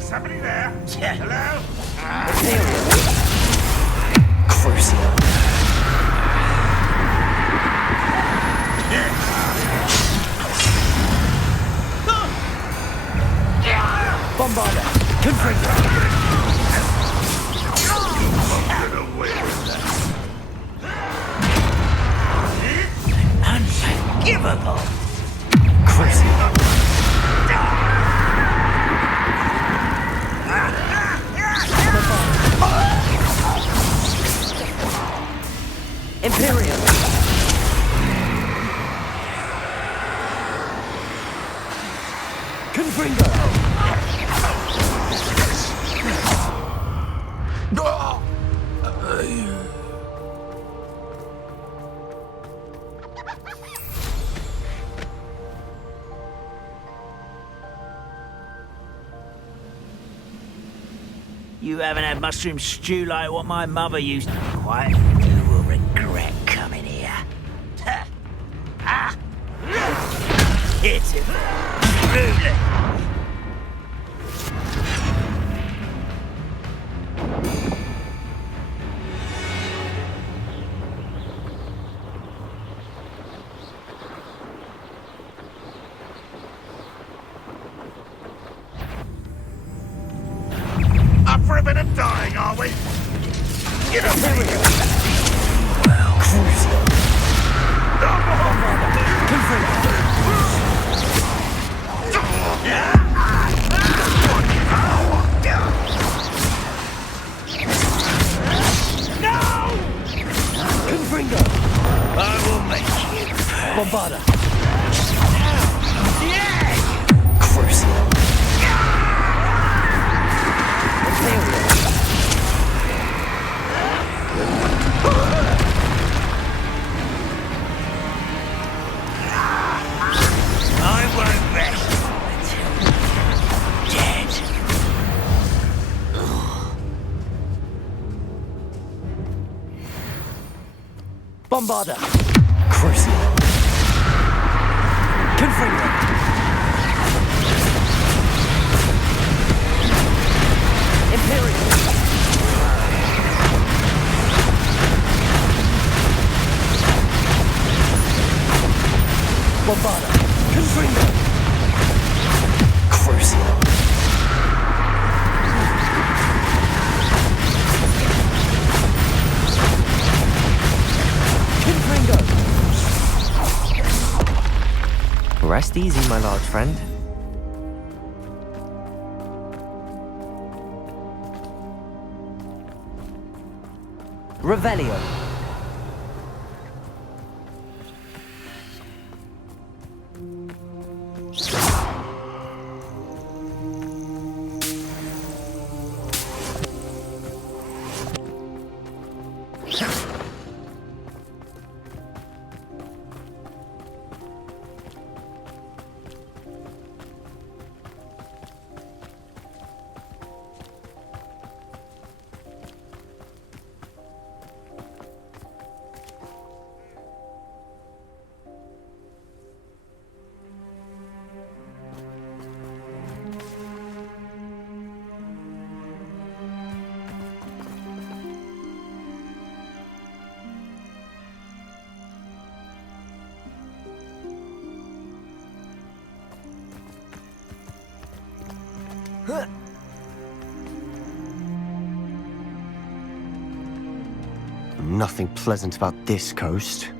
somebody there? Hello? Crucial. Bombarder! Confringo! Unforgivable! Crucial. Imperial! Confringo! You haven't had mushroom stew like what my mother used to. Quite. You will regret coming here. Pitiful. Ruler. Up for a bit of dying, are we? Get up there! Well, Crucial. Confringo! I will make you. Bombarder! Crucial. I won't rest until dead. Bombarder! Crucial. Confringo! Imperial! Bombarder! Confringo! Crucial. Confringo! Rest easy, my large friend. Revelio! Nothing pleasant about this coast.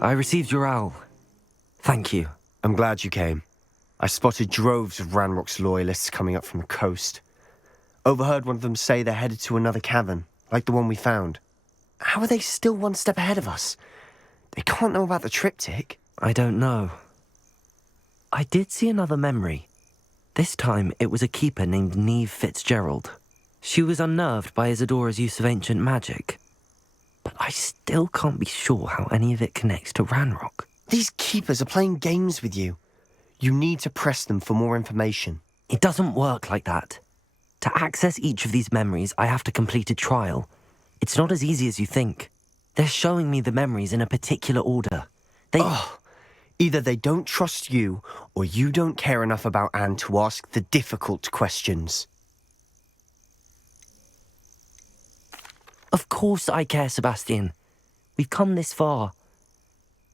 I received your owl. Thank you. I'm glad you came. I spotted droves of Ranrock's loyalists coming up from the coast. Overheard one of them say they're headed to another cavern, like the one we found. How are they still one step ahead of us? They can't know about the triptych. I don't know. I did see another memory. This time, it was a keeper named Neve Fitzgerald. She was unnerved by Isadora's use of ancient magic. but I still can't be sure how any of it connects to Ranrock. These keepers are playing games with you. You need to press them for more information. It doesn't work like that. To access each of these memories, I have to complete a trial. It's not as easy as you think. They're showing me the memories in a particular order. Either they don't trust you, or you don't care enough about Anne to ask the difficult questions. Of course I care, Sebastian. We've come this far.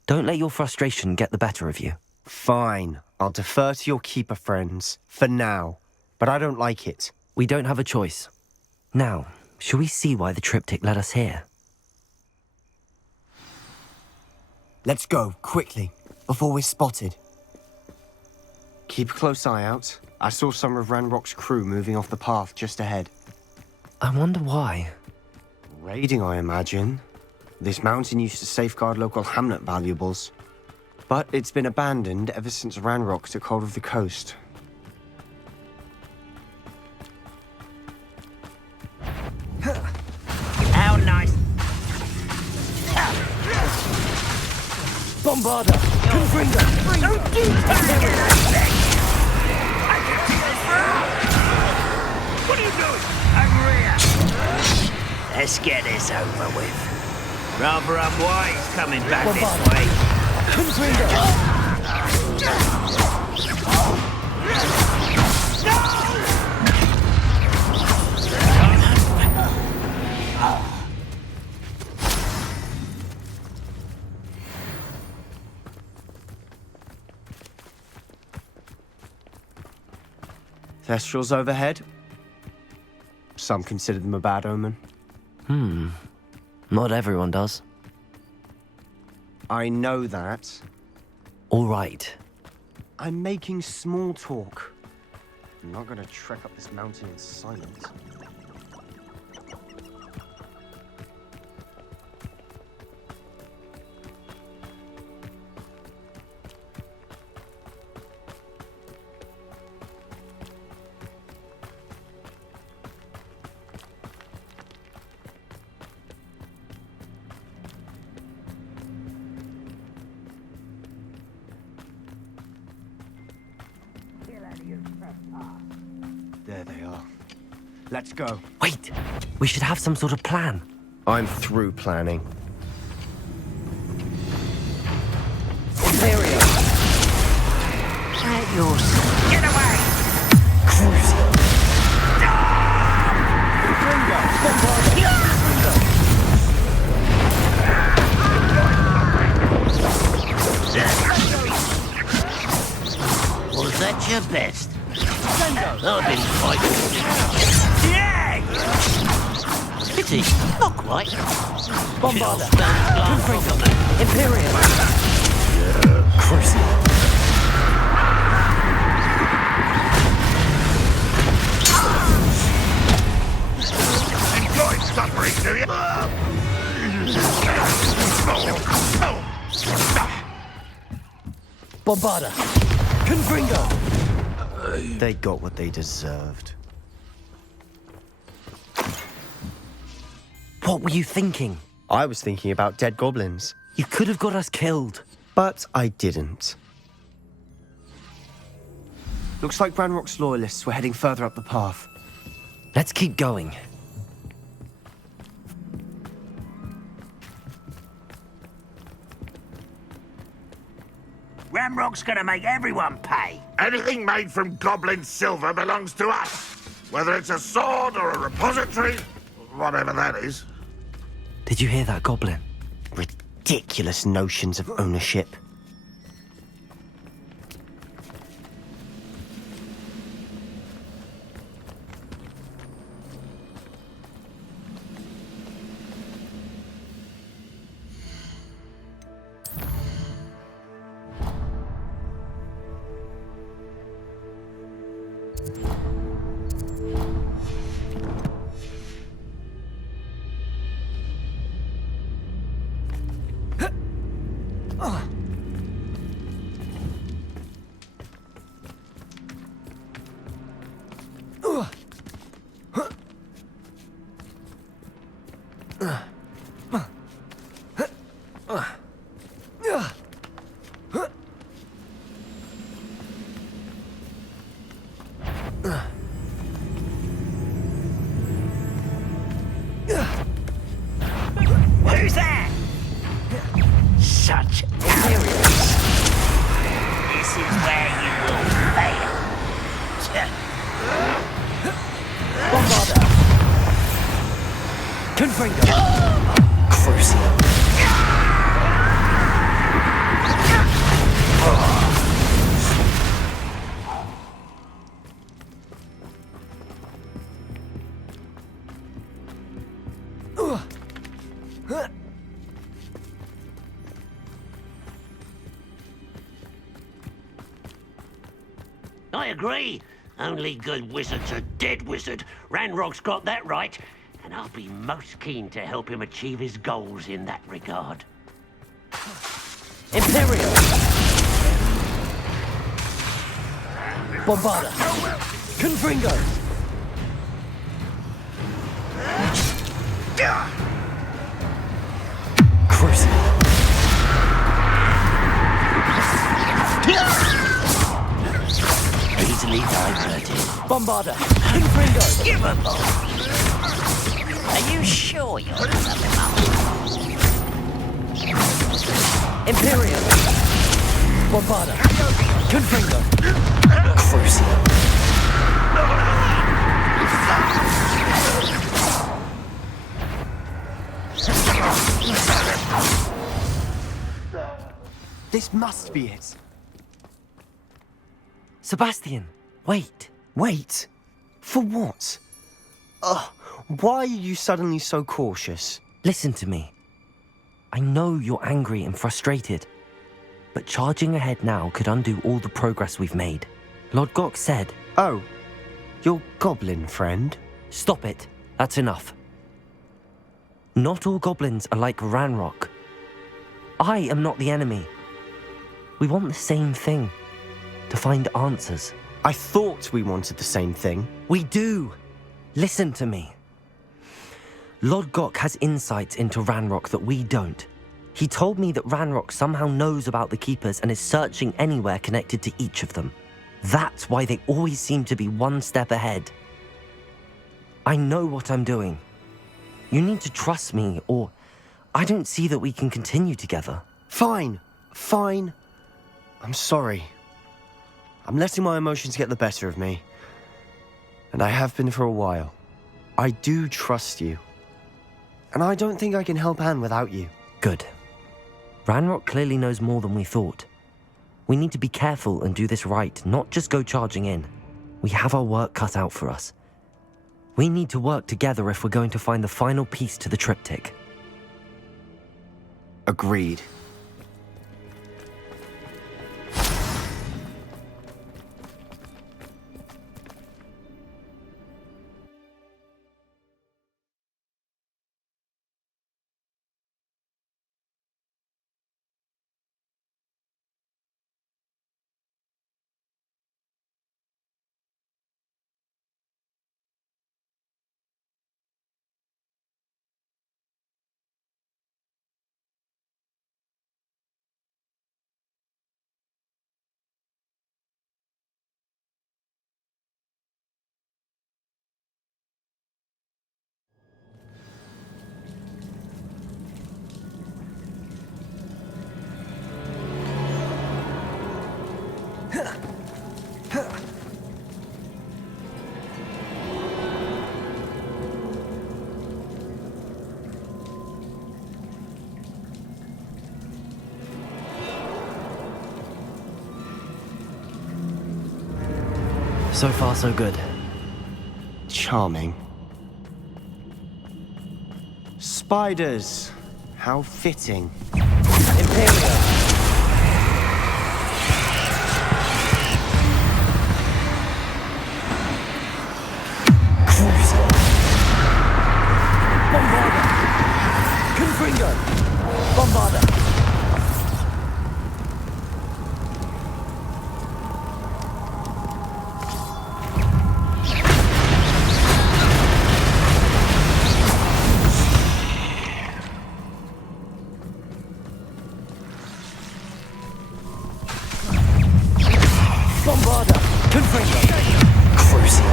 Don't let your frustration get the better of you. Fine. I'll defer to your keeper friends, for now. But I don't like it. We don't have a choice. Now, shall we see why the triptych led us here? Let's go, quickly, before we're spotted. Keep a close eye out. I saw some of Ranrock's crew moving off the path just ahead. I wonder why. Raiding, I imagine. This mountain used to safeguard local hamlet valuables. But it's been abandoned ever since Ranrock took hold of the coast. How nice. Bombarder! Confringo! Don't do that! What are you doing? Over here! Let's get this over with. Rather unwise coming back this way. Confringo! Thestrals overhead. Some consider them a bad omen. Not everyone does. I know that. All right. I'm making small talk. I'm not gonna trek up this mountain in silence. There they are. Let's go. Wait! We should have some sort of plan. I'm through planning. Imperial! At your side. Get away! Cruising! Confringo! Was that your best? I've been fighting. Yeah! Pity, not quite. Bombarder! Confringo! Imperial! Cruising! Enjoy suffering, do you? Bombarder! Confringo! They got what they deserved. What were you thinking? I was thinking about dead goblins. You could have got us killed. But I didn't. Looks like Ranrock's loyalists were heading further up the path. Let's keep going. Ramrock's gonna make everyone pay. Anything made from goblin silver belongs to us. Whether it's a sword or a repository, whatever that is. Did you hear that, Goblin? Ridiculous notions of ownership. touch. This is where you will fail. Bombarder! Confringo! Crucial! I agree. Only good wizard's a dead wizard. Ranrock's got that right, and I'll be most keen to help him achieve his goals in that regard. Imperial! Bombarder! Confringo! Crucial! Easily diverted. Bombarder! Confringo! Give a ball. Are you sure you're something up? Imperial! Bombarder! Confringo! Crucial! This must be it. Sebastian, wait. Wait? For what? Why are you suddenly so cautious? Listen to me. I know you're angry and frustrated, but charging ahead now could undo all the progress we've made. Lord Gok said... Oh, your goblin friend? Stop it. That's enough. Not all goblins are like Ranrock. I am not the enemy. We want the same thing. To find answers. I thought we wanted the same thing. We do. Listen to me. Lord Gok has insights into Ranrock that we don't. He told me that Ranrock somehow knows about the Keepers and is searching anywhere connected to each of them. That's why they always seem to be one step ahead. I know what I'm doing. You need to trust me, or I don't see that we can continue together. Fine. I'm sorry. I'm letting my emotions get the better of me. And I have been for a while. I do trust you. And I don't think I can help Anne without you. Good. Ranrock clearly knows more than we thought. We need to be careful and do this right, not just go charging in. We have our work cut out for us. We need to work together if we're going to find the final piece to the triptych. Agreed. So far, so good. Charming. Spiders. How fitting. Imperial. Crucial. Bombarder. Confringo. Bombarder. Bombarder! Confringo! Crucial!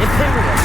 Imperial!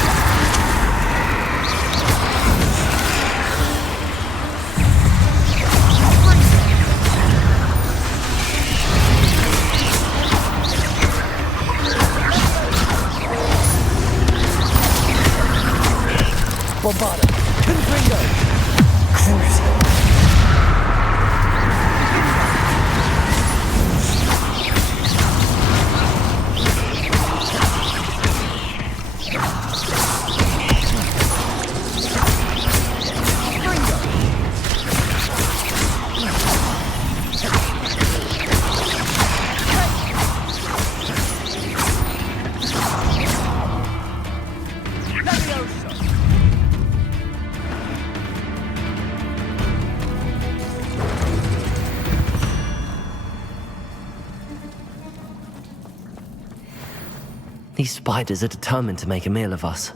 These spiders are determined to make a meal of us.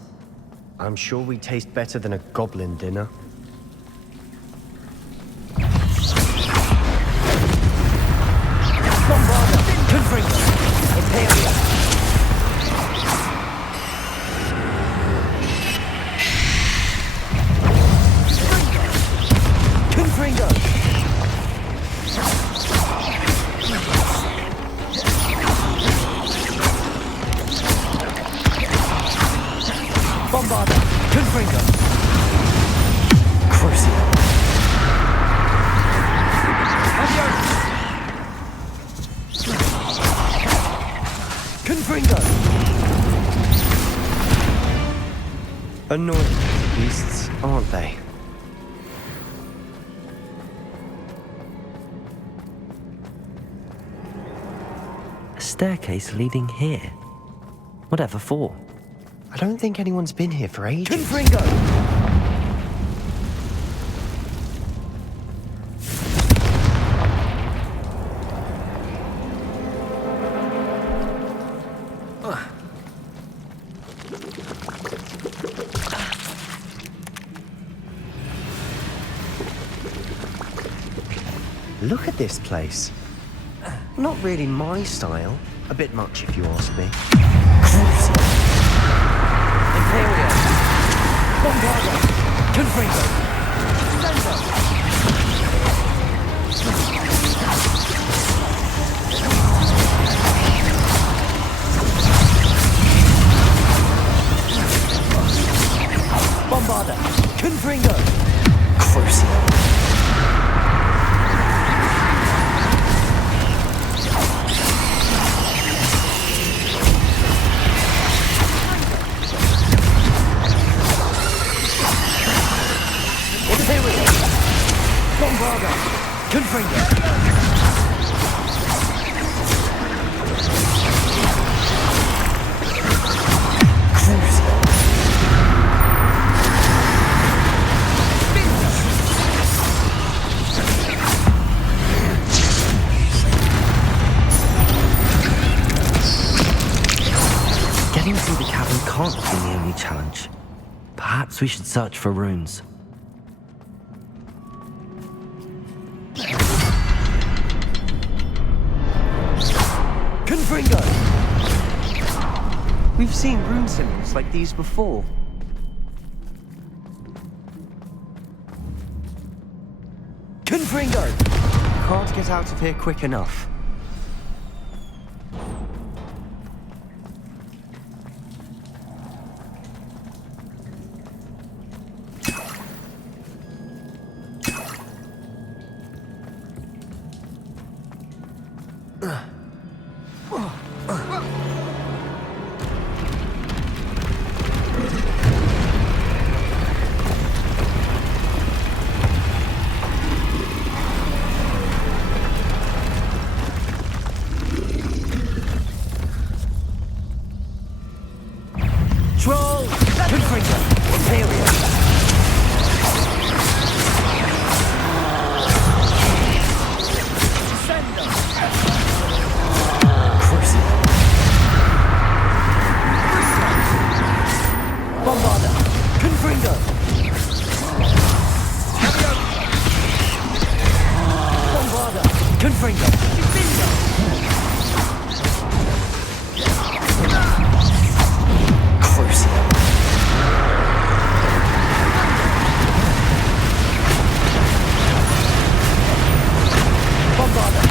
I'm sure we taste better than a goblin dinner. Bombarda! Confringo! Imperium! Confringo! Bombarda! Confringo! Crucial! Confringo! Annoying beasts, aren't they? A staircase leading here. Whatever for? I don't think anyone's been here for ages. Confringo! Look at this place. Not really my style. A bit much if you ask me. Imperium! Bombarda! Confringo! Sendo! Bombarda! Confringo! Crucial! Bombarda! Confringo! Getting through the cavern can't be the only challenge. Perhaps we should search for runes. Confringo! We've seen rune symbols like these before. Confringo! Can't get out of here quick enough. Troll! Confringo! Imperium! Sendo! Crucial! Bombarda! Confringo! Bombarda! Confringo! Bingo! Bombarda!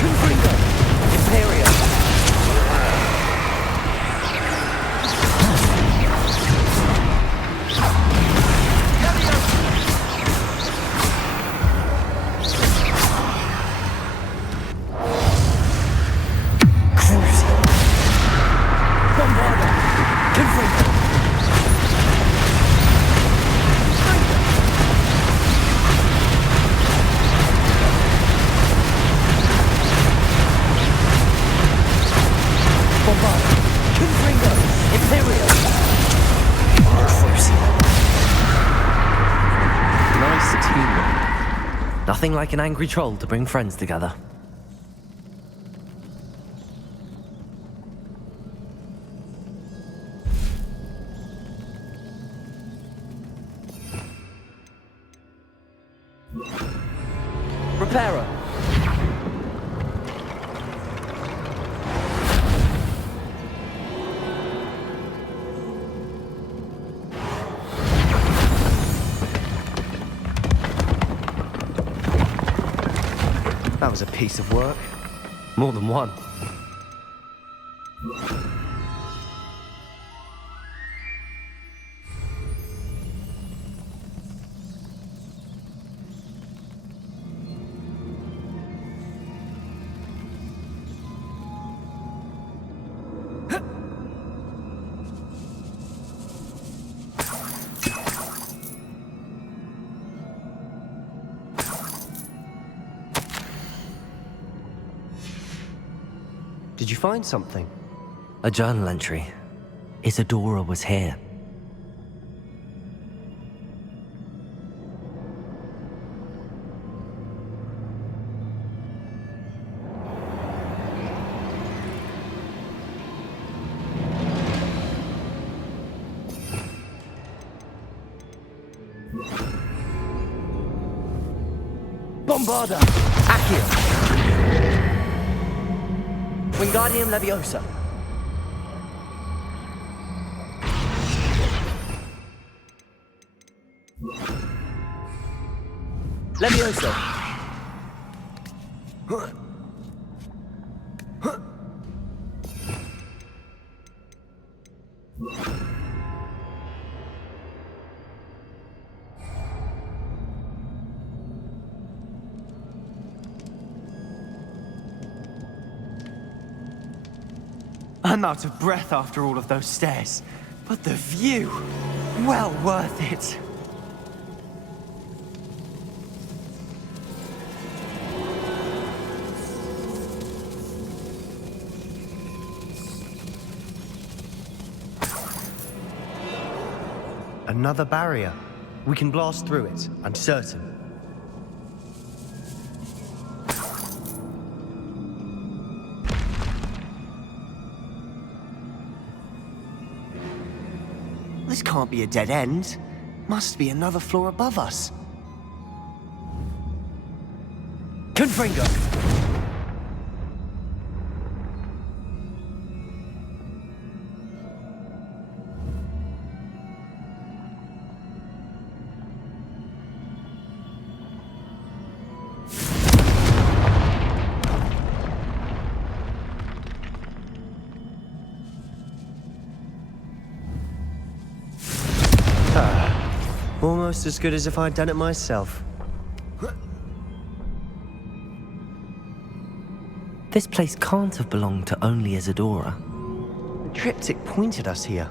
Confringo! Imperium! Bombarda! Confringo! Bombarda! Confringo! Imperium! Nice teamwork. Nothing like an angry troll to bring friends together. Repairer! That was a piece of work. More than one. Did you find something? A journal entry. Isadora was here. Bombarda! Accio! Wingardium Leviosa! Leviosa! I'm out of breath after all of those stairs. But the view, well worth it. Another barrier. We can blast through it, I'm certain. This can't be a dead end. Must be another floor above us. Confringo! Almost as good as if I'd done it myself. This place can't have belonged to only Isadora. The triptych pointed us here.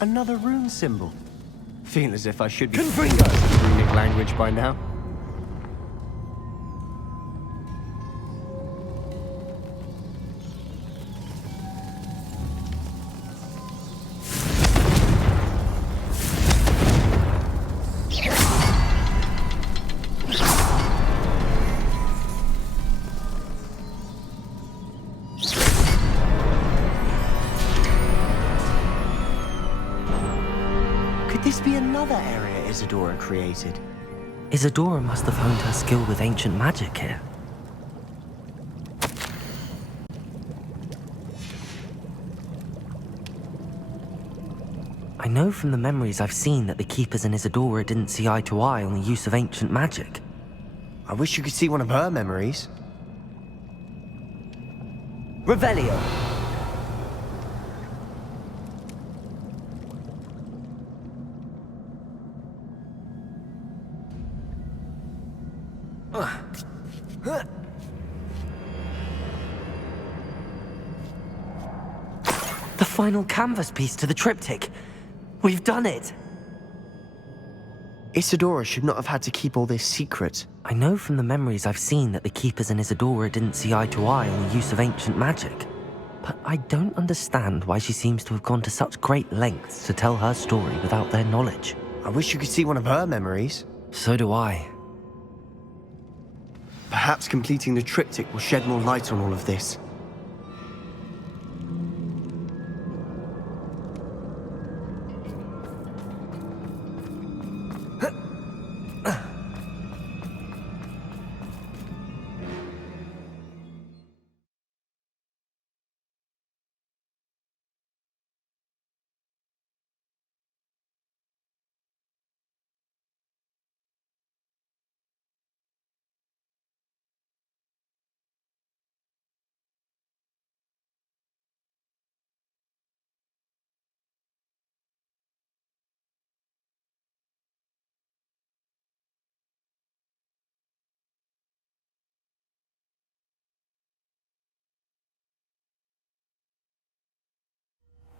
Another rune symbol. Feel as if I should be runic language by now. Could this be another area Isadora created? Isadora must have honed her skill with ancient magic here. I know from the memories I've seen that the Keepers and Isadora didn't see eye to eye on the use of ancient magic. I wish you could see one of her memories. Revelio! The final canvas piece to the triptych. We've done it! Isadora should not have had to keep all this secret. I know from the memories I've seen that the Keepers and Isadora didn't see eye to eye on the use of ancient magic. But I don't understand why she seems to have gone to such great lengths to tell her story without their knowledge. I wish you could see one of her memories. So do I. Perhaps completing the triptych will shed more light on all of this.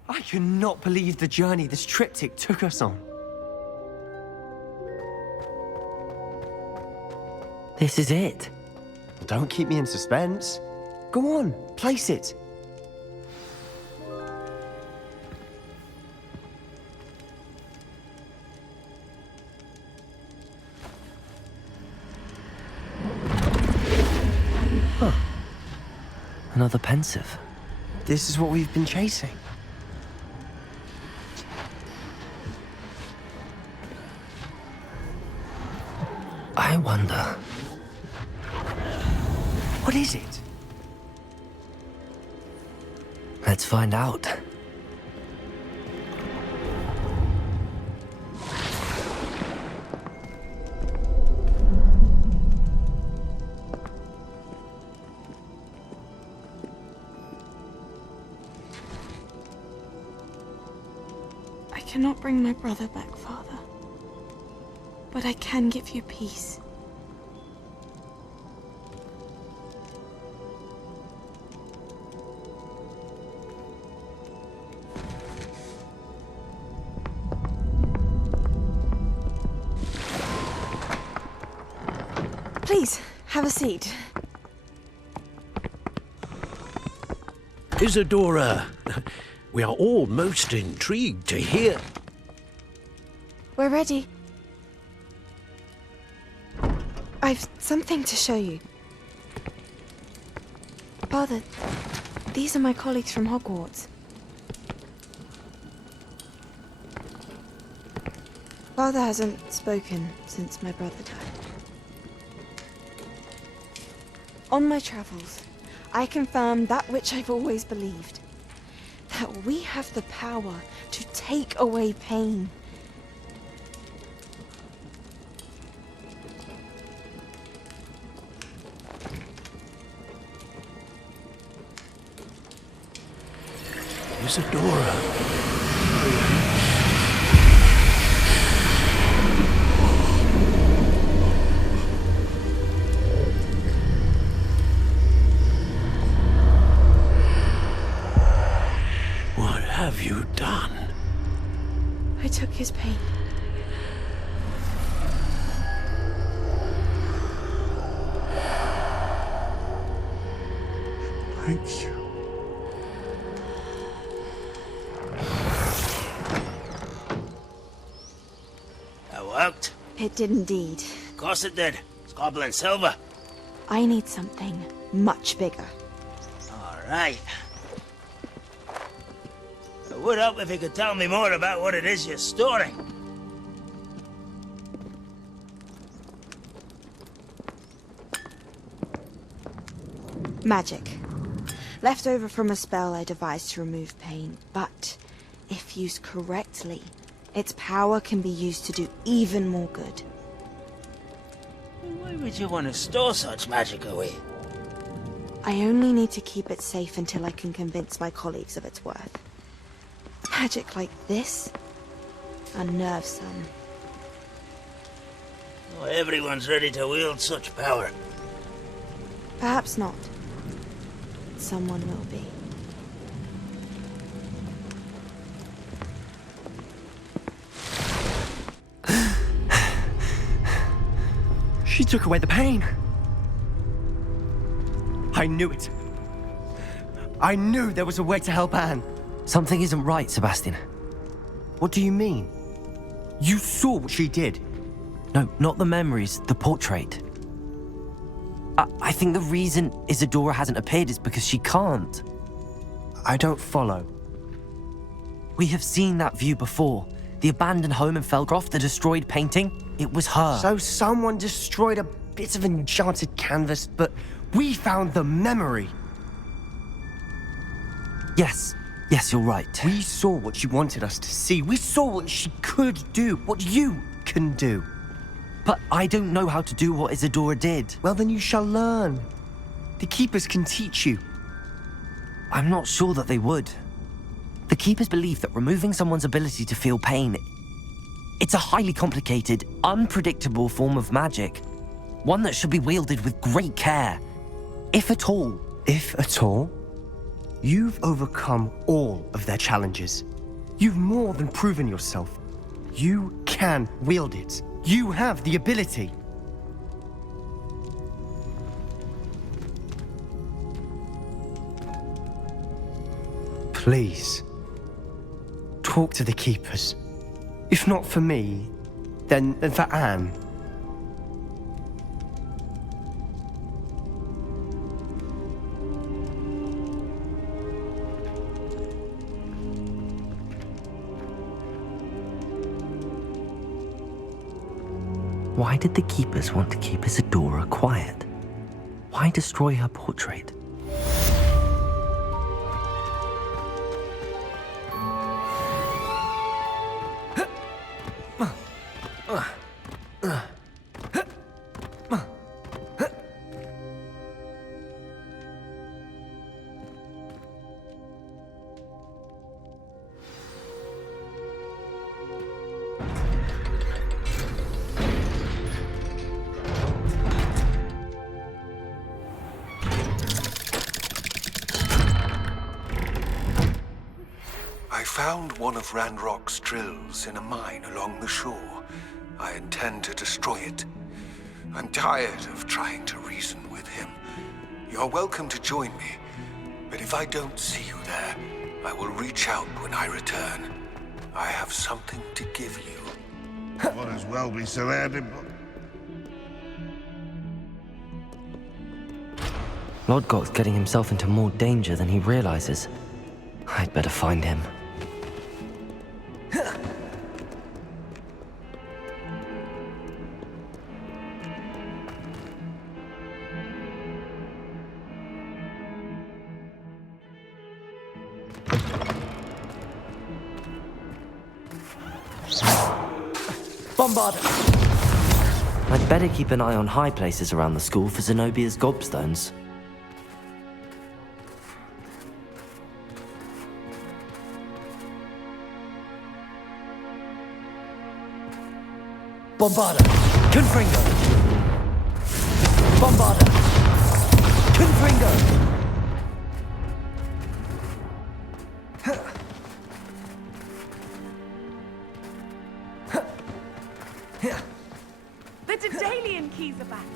I cannot believe the journey this triptych took us on. This is it. Don't keep me in suspense. Go on, place it. Huh. Another pensive. This is what we've been chasing. I wonder... What is it? Let's find out. I cannot bring my brother back, Father. But I can give you peace. Please, have a seat. Isadora, we are all most intrigued to hear. We're ready. I've something to show you. Father, these are my colleagues from Hogwarts. Father hasn't spoken since my brother died. On my travels, I confirmed that which I've always believed. That we have the power to take away pain. Isadora. What have you done? I took his pain. Thank you. That worked. It did indeed. Of course it did. It's goblin silver. I need something much bigger. All right. It would help if you could tell me more about what it is you're storing. Magic. Left over from a spell I devised to remove pain, but if used correctly, its power can be used to do even more good. Why would you want to store such magic away? I only need to keep it safe until I can convince my colleagues of its worth. Magic like this unnerves some. Not everyone's ready to wield such power. Perhaps not. Someone will be. She took away the pain. I knew it. I knew there was a way to help Anne. Something isn't right, Sebastian. What do you mean? You saw what she did. No, not the memories, the portrait. I think the reason Isadora hasn't appeared is because she can't. I don't follow. We have seen that view before. The abandoned home in Felcroft, the destroyed painting, it was her. So someone destroyed a bit of enchanted canvas, but we found the memory. Yes, you're right. We saw what she wanted us to see. We saw what she could do, what you can do. But I don't know how to do what Isadora did. Well, then you shall learn. The Keepers can teach you. I'm not sure that they would. The Keepers believe that removing someone's ability to feel pain, it's a highly complicated, unpredictable form of magic. One that should be wielded with great care. If at all. If at all? You've overcome all of their challenges. You've more than proven yourself. You can wield it. You have the ability. Please, talk to the Keepers. If not for me, then for Anne. Why did the Keepers want to keep Isadora quiet? Why destroy her portrait? I found one of Ranrock's drills in a mine along the shore. I intend to destroy it. I'm tired of trying to reason with him. You're welcome to join me, but if I don't see you there, I will reach out when I return. I have something to give you. Might as well be surrounded by... Lodgok's getting himself into more danger than he realizes. I'd better find him. Bombarder! I'd better keep an eye on high places around the school for Zenobia's gobstones. Bombarder! Confringo! Bombarder! Confringo! The Daedalian keys are back.